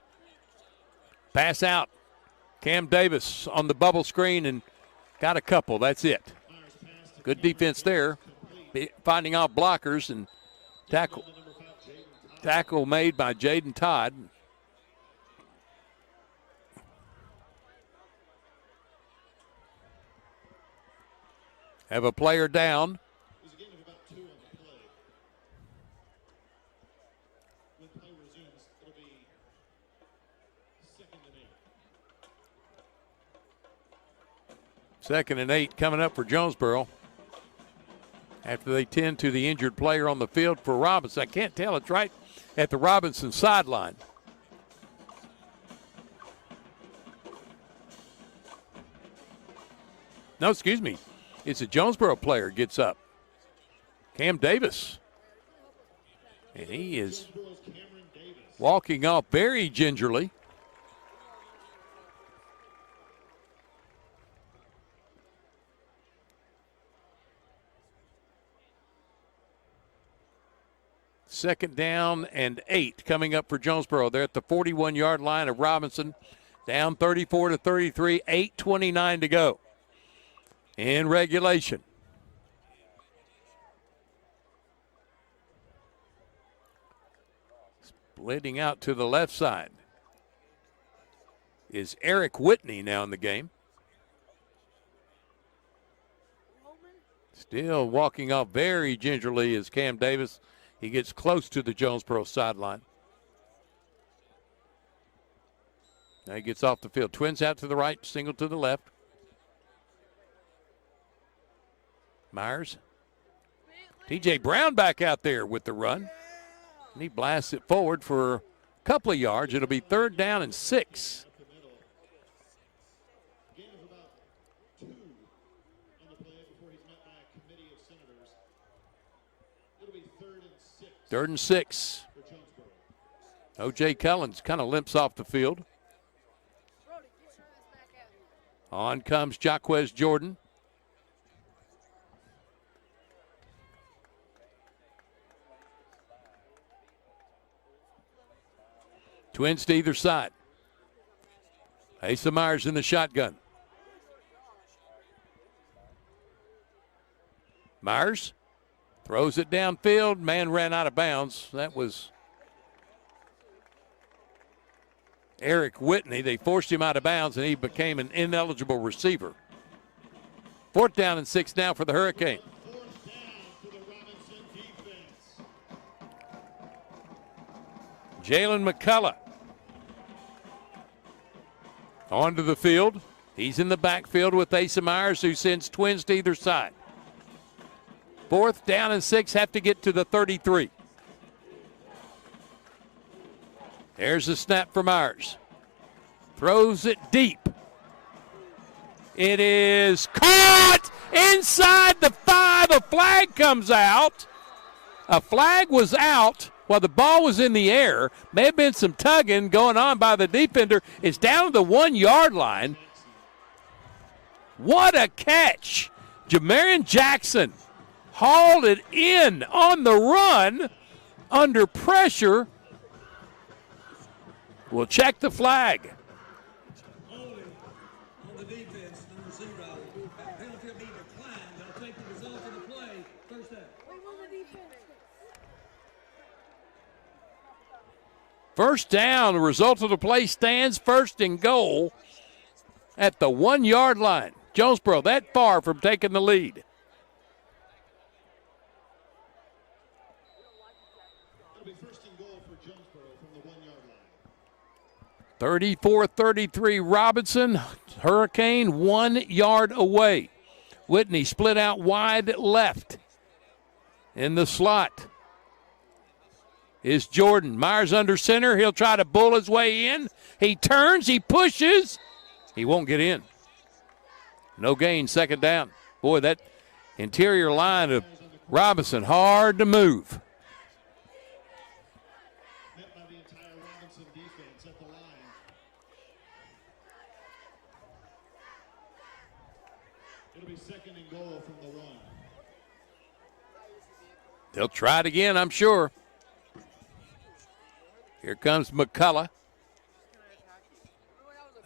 Pass out. Cam Davis on the bubble screen and got a couple. That's it. Good defense there. Finding off blockers and tackle made by Jaden Todd. Have a player down. Second and 8 coming up for Jonesboro. After they tend to the injured player on the field for Robinson. I can't tell. It's right at the Robinson sideline. No, excuse me. It's a Jonesboro player gets up. Cam Davis. And he is walking off very gingerly. Second down and 8 coming up for Jonesboro. They're at the 41-yard line of Robinson. Down 34-33, 8:29 to go in regulation. Splitting out to the left side is Eric Whitney now in the game. Still walking off very gingerly is Cam Davis. He gets close to the Jonesboro sideline. Now he gets off the field. Twins out to the right, single to the left. Myers. T.J. Brown back out there with the run. And he blasts it forward for a couple of yards. It'll be 3rd down and 6. Third and 6. O.J. Cullens kind of limps off the field. On comes Jaquez Jordan. Twins to either side. Asa Myers in the shotgun. Myers throws it downfield. Man ran out of bounds. That was Eric Whitney. They forced him out of bounds, and he became an ineligible receiver. 4th down and 6 now for the Hurricane. Jalen McCullough onto the field. He's in the backfield with Asa Myers, who sends Twins to either side. 4th down and 6, have to get to the 33. There's the snap for Myers. Throws it deep. It is caught inside the 5. A flag comes out. A flag was out while the ball was in the air. May have been some tugging going on by the defender. It's down to the 1-yard line. What a catch. Jamarian Jackson hauled it in on the run under pressure. We'll check the flag. On the defense, number 0. Penalty will be declined. They'll take the result of the play. First down. First down, the result of the play stands. 1st and goal at the 1-yard line. Jonesboro that far from taking the lead. 34-33 Robinson. Hurricane 1 yard away. Whitney split out wide left. In the slot is Jordan. Myers under center. He'll try to bull his way in. He turns. He pushes. He won't get in. No gain. 2nd down. Boy, that interior line of Robinson, hard to move. They'll try it again, I'm sure. Here comes McCullough.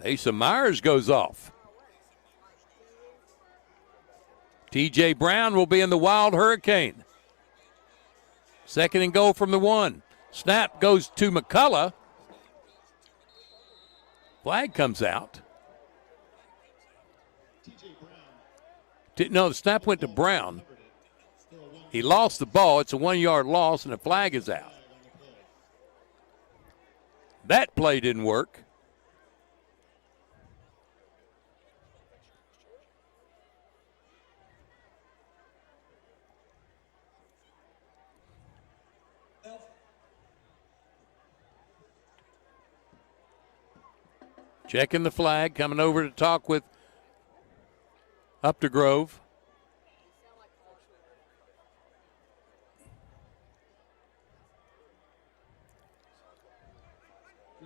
Asa Myers goes off. T.J. Brown will be in the Wild Hurricane. 2nd and goal from the 1. Snap goes to McCullough. Flag comes out. No, the snap went to Brown. He lost the ball. It's a 1-yard loss, and the flag is out. That play didn't work. Checking the flag, coming over to talk with Updegrove.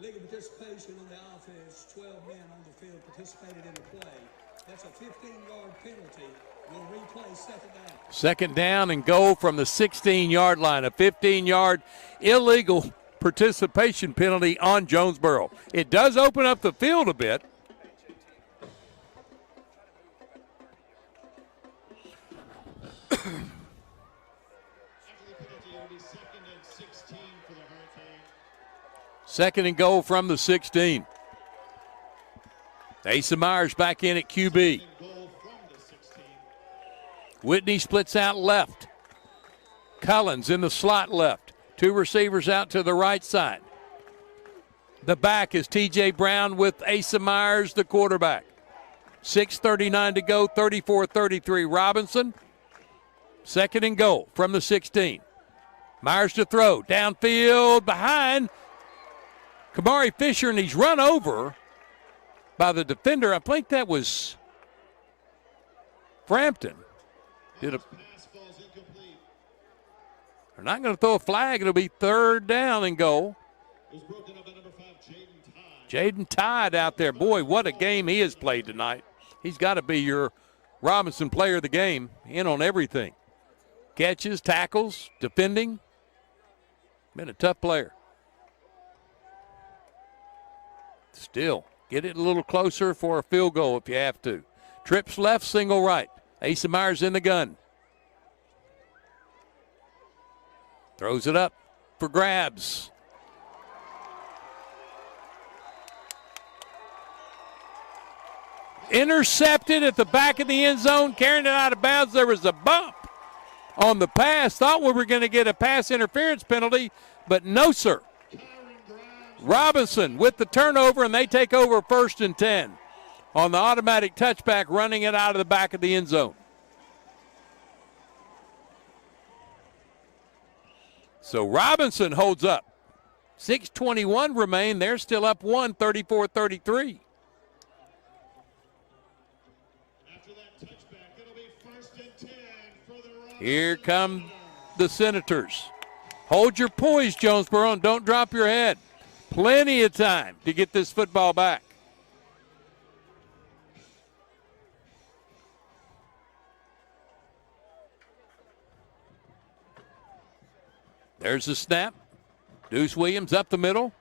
Legal participation on the offense, 12 men on the field participated in the play. That's a 15-yard penalty. We'll replay 2nd down. 2nd down and goal from the 16-yard line. A 15-yard illegal participation penalty on Jonesboro. It does open up the field a bit. Second and goal from the 16. Asa Myers back in at QB. Whitney splits out left. Collins in the slot left. 2 receivers out to the right side. The back is T.J. Brown with Asa Myers, the quarterback. 6:39 to go, 34-33 Robinson. 2nd and goal from the 16. Myers to throw, downfield, behind Kamari Fisher, and he's run over by the defender. I think that was Frampton. They're not going to throw a flag. It'll be 3rd down and goal. Jaden Todd out there. Boy, what a game he has played tonight. He's got to be your Robinson player of the game, in on everything. Catches, tackles, defending. Been a tough player. Still, get it a little closer for a field goal if you have to. Trips left, single right. Asa Myers in the gun. Throws it up for grabs. Intercepted at the back of the end zone, carrying it out of bounds. There was a bump on the pass. Thought we were going to get a pass interference penalty, but no, sir. Robinson with the turnover, and they take over 1st and 10 on the automatic touchback, running it out of the back of the end zone. So Robinson holds up. 6:21 remain. They're still up 1, 34-33. Here come the Senators. Hold your poise, Jonesboro, and don't drop your head. Plenty of time to get this football back. There's the snap. Deuce Williams up the middle.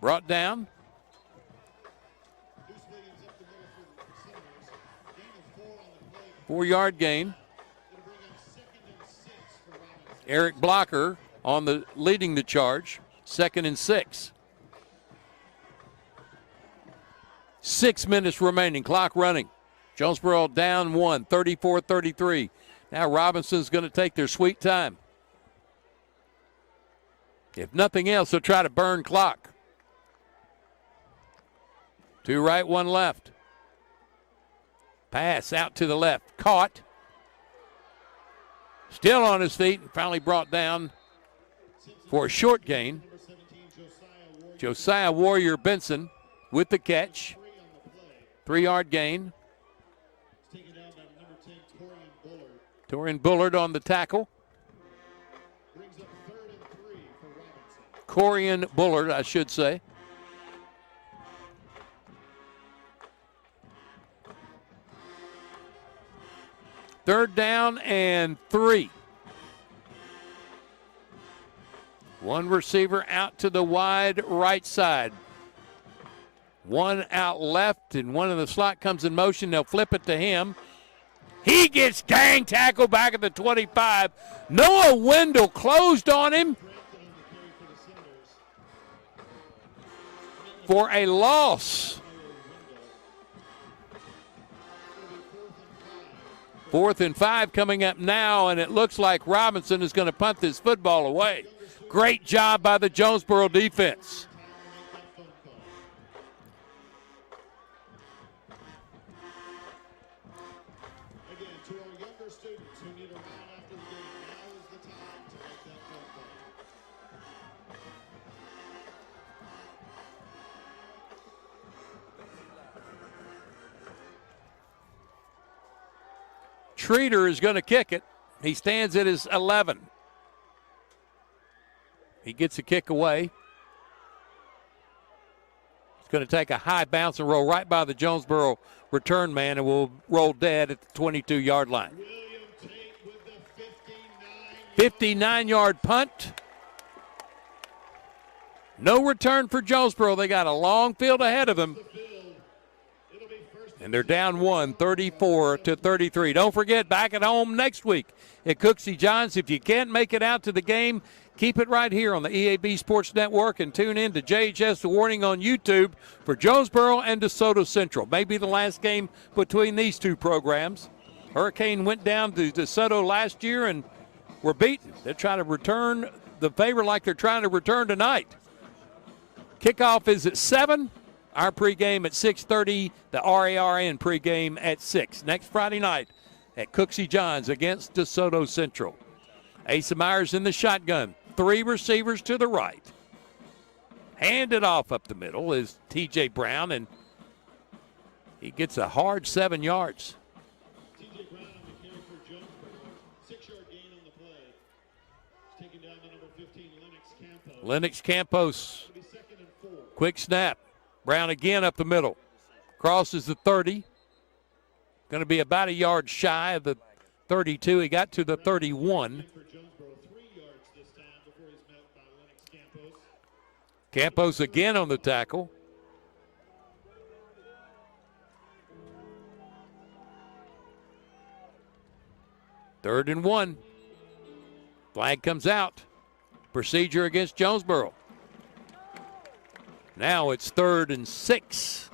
Brought down. Four-yard gain. Eric Blocker leading the charge. 2nd and 6. 6 minutes remaining. Clock running. Jonesboro down 1, 34-33. Now Robinson's going to take their sweet time. If nothing else, they'll try to burn clock. 2 right, 1 left. Pass out to the left. Caught. Still on his feet and finally brought down for a short gain. Josiah Warrior Benson with the catch. 3-yard gain. Torian Bullard on the tackle. Corian Bullard, I should say. Third down and 3. 1 receiver out to the wide right side. 1 out left, and 1 in the slot comes in motion. They'll flip it to him. He gets gang tackled back at the 25. Noah Wendell closed on him for a loss. 4th and 5 coming up now, and it looks like Robinson is going to punt this football away. Great job by the Jonesboro defense. Treater is going to kick it. He stands at his 11. He gets a kick away. It's going to take a high bounce and roll right by the Jonesboro return man and will roll dead at the 22-yard line. 59-yard punt. No return for Jonesboro. They got a long field ahead of them. And they're down 1, 34-33. Don't forget, back at home next week at Cooksey Johns. If you can't make it out to the game, keep it right here on the EAB Sports Network and tune in to JHS The Warning on YouTube for Jonesboro and DeSoto Central. Maybe the last game between these two programs. Hurricane went down to DeSoto last year and were beaten. They're trying to return the favor like they're trying to return tonight. Kickoff is at 7. Our pregame at 6:30. The RARN pregame at 6. Next Friday night at Cooksey Johns against DeSoto Central. Asa Myers in the shotgun. 3 receivers to the right. Handed off up the middle is T.J. Brown, and he gets a hard 7 yards. T.J. Brown on the carry for Jonesboro. 6-yard gain on the play. He's taking down the number 15, Lennox Campos. Quick snap. Brown again up the middle. Crosses the 30. Going to be about a yard shy of the 32. He got to the 31. Campos again on the tackle. Third and 1. Flag comes out. Procedure against Jonesboro. Now it's 3rd and 6.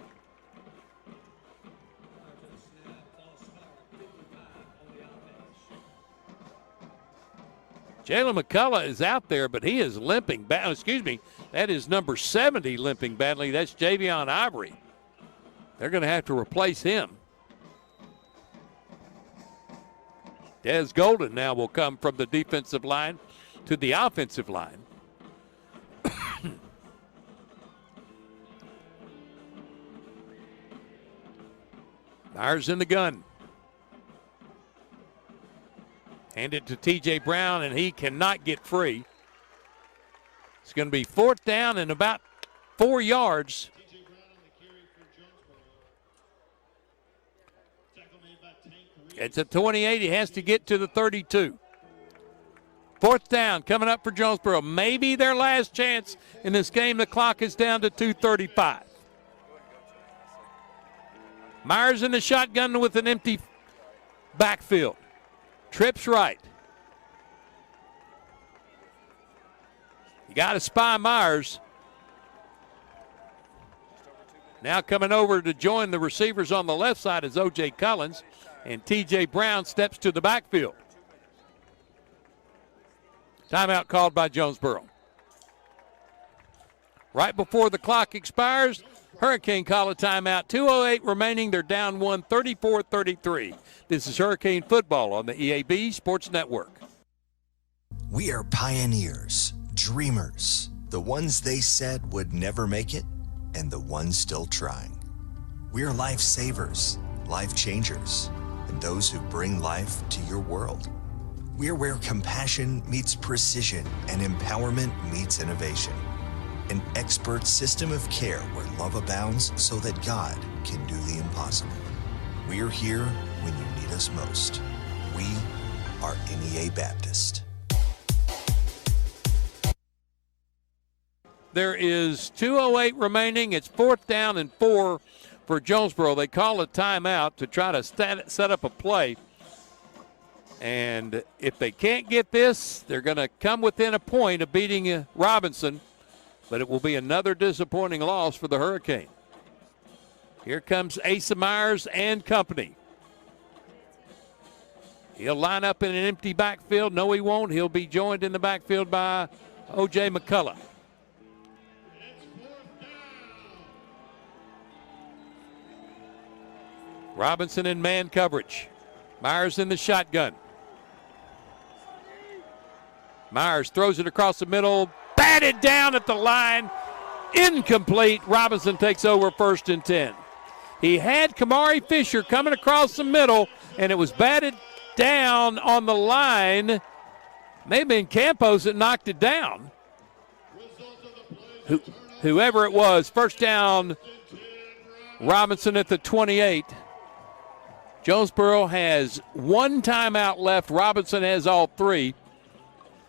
Jalen McCullough is out there, but he is limping bad. Excuse me, that is number 70 limping badly. That's Javion Ivory. They're going to have to replace him. Des Golden now will come from the defensive line to the offensive line. Myers in the gun. Hand it to T.J. Brown, and he cannot get free. It's going to be 4th down and about 4 yards. It's a 28. He has to get to the 32. 4th down coming up for Jonesboro. Maybe their last chance in this game. The clock is down to 2:35. Myers in the shotgun with an empty backfield. Trips right. You got to spy Myers. Now coming over to join the receivers on the left side is O.J. Collins, and T.J. Brown steps to the backfield. Timeout called by Jonesboro. Right before the clock expires, Hurricane call a timeout. 2:08 remaining. They're down 1, 34-33. This is Hurricane football on the EAB Sports Network. We are pioneers, dreamers, the ones they said would never make it, and the ones still trying. We are lifesavers, life changers, and those who bring life to your world. We are where compassion meets precision and empowerment meets innovation. An expert system of care where love abounds so that God can do the impossible. We are here when you need us most. We are NEA Baptist. There is 2:08 remaining. It's 4th down and 4 for Jonesboro. They call a timeout to try to set up a play. And if they can't get this, they're going to come within a point of beating Robinson. But it will be another disappointing loss for the Hurricane. Here comes Asa Myers and company. He'll line up in an empty backfield. No, he won't. He'll be joined in the backfield by O.J. McCullough. Robinson in man coverage. Myers in the shotgun. Myers throws it across the middle. Batted down at the line. Incomplete. Robinson takes over 1st and 10. He had Kamari Fisher coming across the middle, and it was batted down on the line. May have been Campos that knocked it down. Whoever it was, 1st down, Robinson at the 28. Jonesboro has 1 timeout left. Robinson has all 3.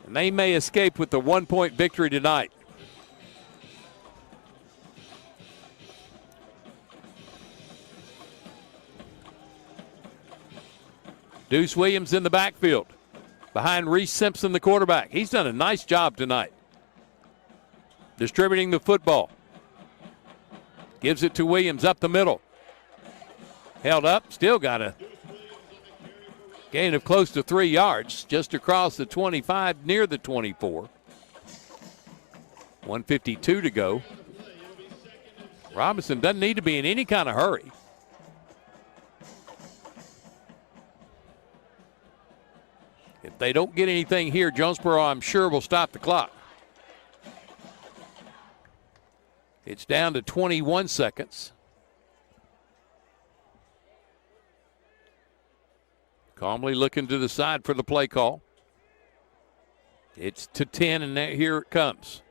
And they may escape with the 1-point victory tonight. Deuce Williams in the backfield behind Reese Simpson, the quarterback. He's done a nice job tonight distributing the football. Gives it to Williams up the middle. Held up, still got a Gain of close to 3 yards, just across the 25, near the 24. 1:52 to go. Robinson doesn't need to be in any kind of hurry. If they don't get anything here, Jonesboro, I'm sure, will stop the clock. It's down to 21 seconds. Calmly looking to the side for the play call. It's to 10, and here it comes.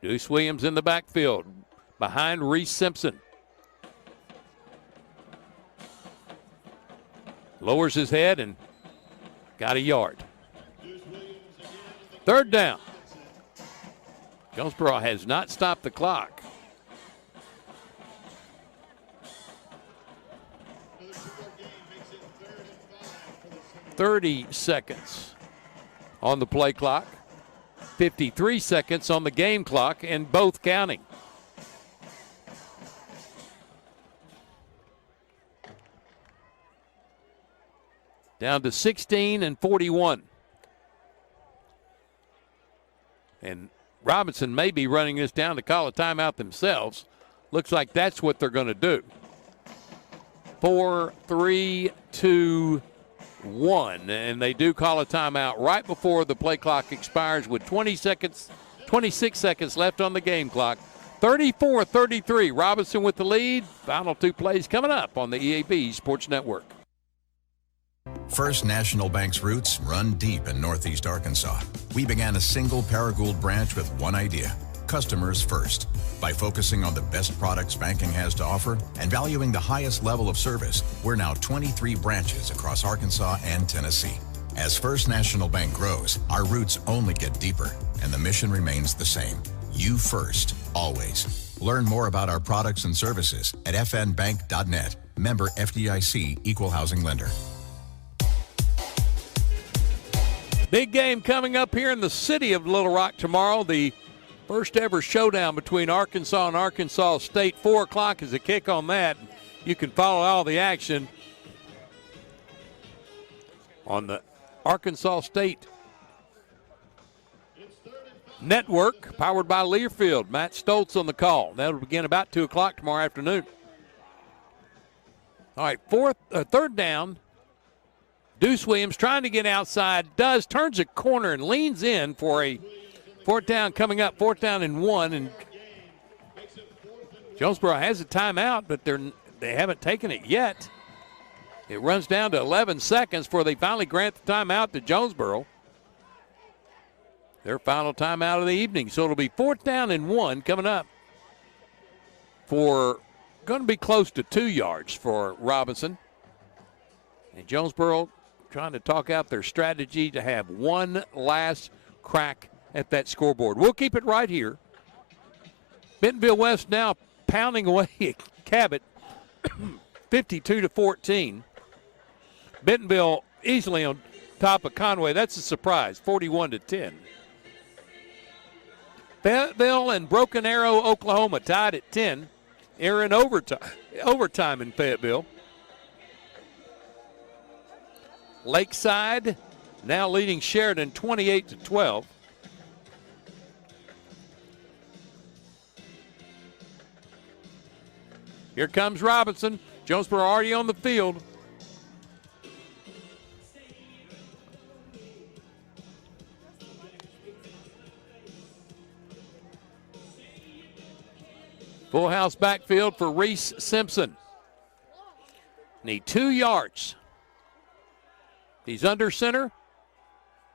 Deuce Williams in the backfield behind Reese Simpson. Lowers his head and got a yard. Third down. Jonesboro has not stopped the clock. "30 seconds on the play clock, 53 seconds on the game clock, and both counting. Down to 16 and 41. And Robinson may be running this down to call a timeout themselves. Looks like that's what they're going to do. 4, 3, 2, 1. And they do call a timeout right before the play clock expires with 26 seconds left on the game clock. 34-33. Robinson with the lead. Final two plays coming up on the EAB Sports Network. First National Bank's roots run deep in Northeast Arkansas. We began a single Paragould branch with one idea: customers first. By focusing on the best products banking has to offer and valuing the highest level of service, we're now 23 branches across Arkansas and Tennessee. As First National Bank grows, our roots only get deeper, and the mission remains the same: you first, always. Learn more about our products and services at fnbank.net. Member FDIC, Equal Housing Lender. Big game coming up here in the city of Little Rock tomorrow. The first ever showdown between Arkansas and Arkansas State. 4 o'clock is a kick on that. You can follow all the action on the Arkansas State Network, powered by Learfield. Matt Stoltz on the call. That'll begin about 2 o'clock tomorrow afternoon. All right, third down. Deuce Williams trying to get outside, turns a corner and leans in for a fourth down coming up, 4th down and 1. And Jonesboro has a timeout, but they haven't taken it yet. It runs down to 11 seconds before they finally grant the timeout to Jonesboro. Their final timeout of the evening. So it'll be 4th down and 1 coming up for going to be close to 2 yards for Robinson. And Jonesboro trying to talk out their strategy to have one last crack at that scoreboard. We'll keep it right here. Bentonville West now pounding away at Cabot, 52-14. Bentonville easily on top of Conway. That's a surprise, 41-10. Fayetteville and Broken Arrow, Oklahoma tied at 10. They're in overtime in Fayetteville. Lakeside now leading Sheridan 28-12. Here comes Robinson. Jonesboro already on the field. Full house backfield for Reese Simpson. Need 2 yards. He's under center.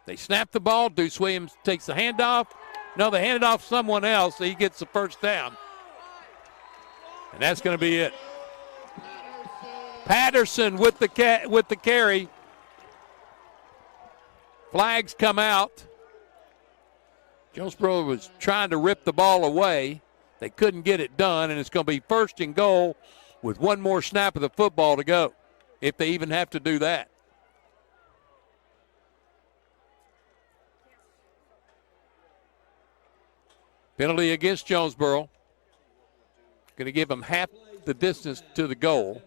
They snap the ball. Deuce Williams takes the handoff. No, they hand it off to someone else. He gets the first down. And that's going to be it. Patterson with the carry. Flags come out. Jonesboro was trying to rip the ball away. They couldn't get it done, and it's going to be 1st and goal with one more snap of the football to go, if they even have to do that. Penalty against Jonesboro. Going to give them half the distance to the goal.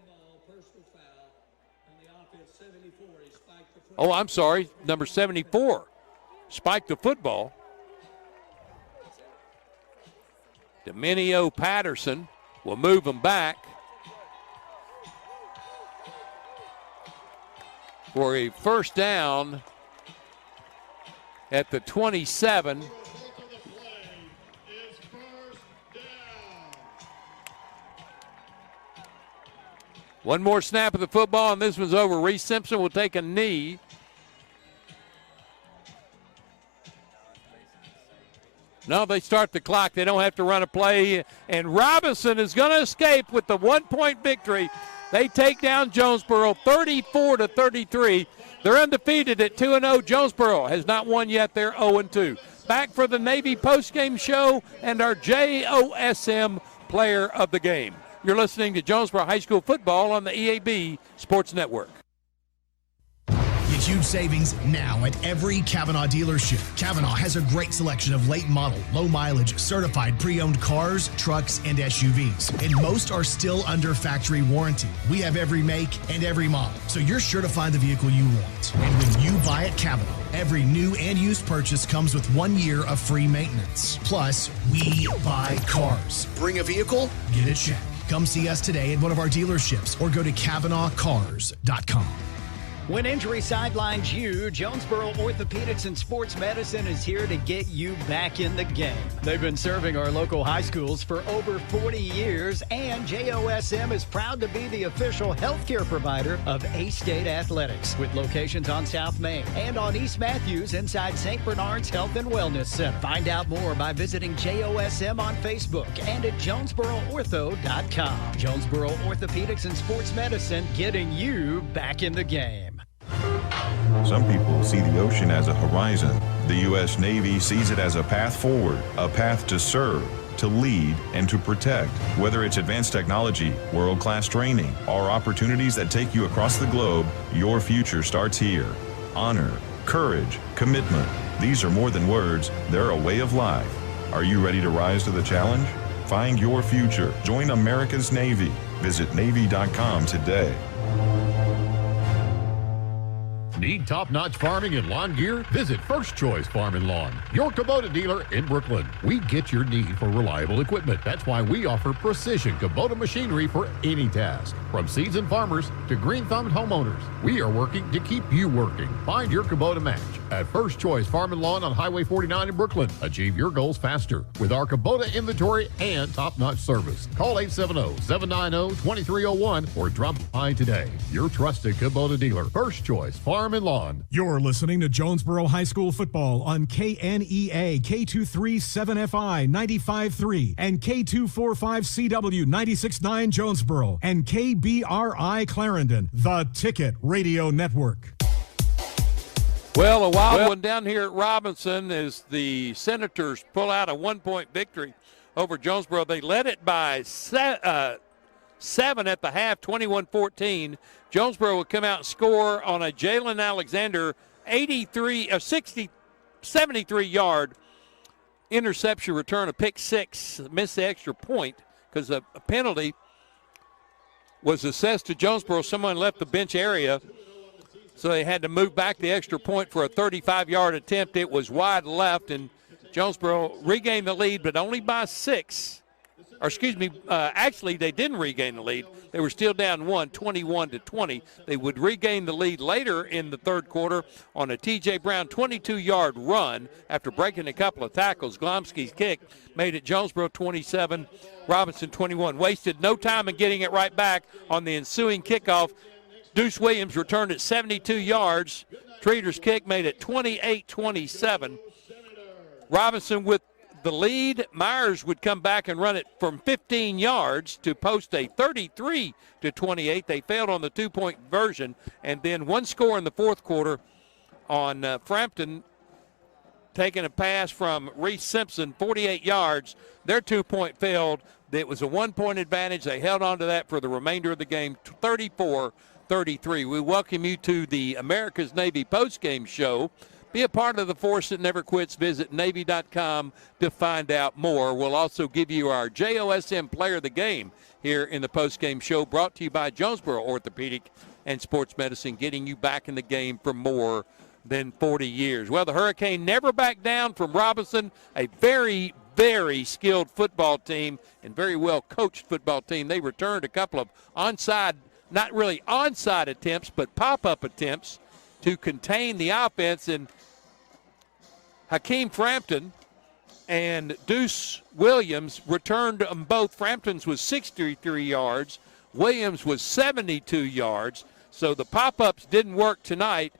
Oh, I'm sorry, number 74 spiked the football. Dominio Patterson will move them back for a first down at the 27. One more snap of the football, and this one's over. Reese Simpson will take a knee. No, they start the clock. They don't have to run a play. And Robinson is going to escape with the 1-point victory. They take down Jonesboro 34-33. They're undefeated at 2-0. Jonesboro has not won yet. They're 0-2. Back for the Navy postgame show and our JOSM player of the game. You're listening to Jonesboro High School football on the EAB Sports Network. Get huge savings now at every Kavanaugh dealership. Kavanaugh has a great selection of late model, low mileage, certified pre-owned cars, trucks, and SUVs. And most are still under factory warranty. We have every make and every model, so you're sure to find the vehicle you want. And when you buy at Kavanaugh, every new and used purchase comes with 1 year of free maintenance. Plus, we buy cars. Bring a vehicle, get it checked. Come see us today at one of our dealerships or go to KavanaughCars.com. When injury sidelines you, Jonesboro Orthopedics and Sports Medicine is here to get you back in the game. They've been serving our local high schools for over 40 years, and JOSM is proud to be the official healthcare provider of A-State Athletics, with locations on South Main and on East Matthews inside St. Bernard's Health and Wellness Center. Find out more by visiting JOSM on Facebook and at JonesboroOrtho.com. Jonesboro Orthopedics and Sports Medicine, getting you back in the game. Some people see the ocean as a horizon. The U.S. Navy sees it as a path forward, a path to serve, to lead, and to protect. Whether it's advanced technology, world-class training, or opportunities that take you across the globe, your future starts here. Honor, courage, commitment. These are more than words, they're a way of life. Are you ready to rise to the challenge? Find your future. Join America's Navy. Visit Navy.com today. Need top-notch farming and lawn gear? Visit First Choice Farm and Lawn, your Kubota dealer in Brooklyn. We get your need for reliable equipment. That's why we offer precision Kubota machinery for any task. From seasoned farmers to green-thumbed homeowners, we are working to keep you working. Find your Kubota match at First Choice Farm and Lawn on Highway 49 in Brooklyn. Achieve your goals faster with our Kubota inventory and top-notch service. Call 870-790-2301 or drop by today. Your trusted Kubota dealer, First Choice Farm and Lawn. You're listening to Jonesboro High School football on KNEA K237FI 95.3 and K245CW 96.9 Jonesboro and KBRI Clarendon, the Ticket Radio Network. Well, a wild one down here at Robinson as the Senators pull out a 1-point victory over Jonesboro. They led it by 7 at the half, 21-14. Jonesboro would come out and score on a Jalen Alexander 73-yard interception return, a pick six, missed the extra point because a penalty was assessed to Jonesboro. Someone left the bench area, so they had to move back the extra point for a 35-yard attempt. It was wide left, and Jonesboro regained the lead, but only by 6. Or excuse me, actually they didn't regain the lead. They were still down 21-20. They would regain the lead later in the third quarter on a T.J. Brown 22-yard run after breaking a couple of tackles. Glomsky's kick made it Jonesboro 27, Robinson 21. Wasted no time in getting it right back on the ensuing kickoff. Deuce Williams returned it 72 yards. Treater's kick made it 28-27. Robinson with the lead. Myers would come back and run it from 15 yards to post a 33-28. They failed on the 2-point version, and then one score in the fourth quarter on Frampton taking a pass from Reese Simpson, 48 yards. Their 2-point failed. It was a 1-point advantage. They held on to that for the remainder of the game, 34-33. We welcome you to the America's Navy postgame show. Be a part of the force that never quits. Visit Navy.com to find out more. We'll also give you our JOSM player of the game here in the postgame show, brought to you by Jonesboro Orthopedic and sports medicine, getting you back in the game for more than 40 years. Well, the Hurricane never backed down from Robinson, a very, very skilled football team and very well coached football team. They returned a couple of onside, not really onside attempts, but pop-up attempts to contain the offense. And Hakeem Frampton and Deuce Williams returned them both. Frampton's was 63 yards. Williams was 72 yards. So the pop-ups didn't work tonight.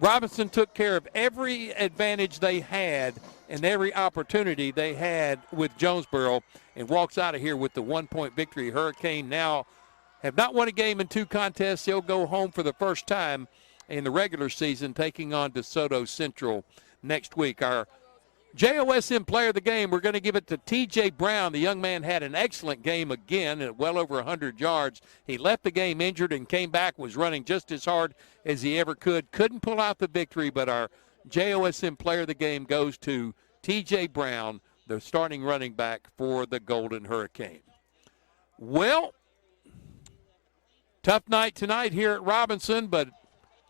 Robinson took care of every advantage they had and every opportunity they had with Jonesboro and walks out of here with the 1-point victory. Hurricane now have not won a game in 2 contests. They'll go home for the first time in the regular season, taking on DeSoto Central next week. Our JOSM player of the game, we're going to give it to T.J. Brown. The young man had an excellent game again at well over 100 yards. He left the game injured and came back, was running just as hard as he ever could. Couldn't pull out the victory, but our JOSM player of the game goes to T.J. Brown, the starting running back for the Golden Hurricane. Well, tough night tonight here at Robinson, but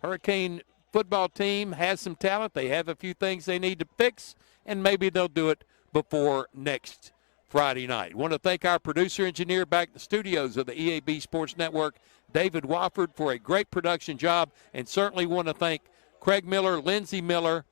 Hurricane football team has some talent. They have a few things they need to fix, and maybe they'll do it before next Friday night. I want to thank our producer engineer back in the studios of the EAB Sports Network, David Wofford, for a great production job, and certainly want to thank Craig Miller, Lindsey Miller,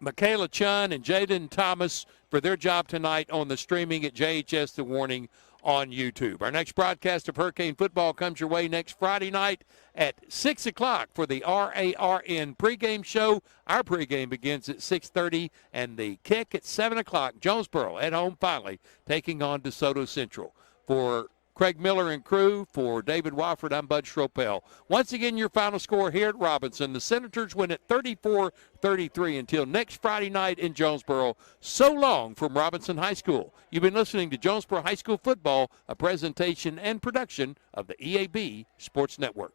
Michaela Chun, and Jaden Thomas for their job tonight on the streaming at JHS The Warning on YouTube. Our next broadcast of Hurricane football comes your way next Friday night at 6 o'clock for the RARN pregame show. Our pregame begins at 6:30, and the kick at 7 o'clock. Jonesboro at home finally taking on DeSoto Central. For Craig Miller and crew, for David Wofford, I'm Bud Schropel. Once again, your final score here at Robinson. The Senators win at 34-33 until next Friday night in Jonesboro. So long from Robinson High School. You've been listening to Jonesboro High School Football, a presentation and production of the EAB Sports Network.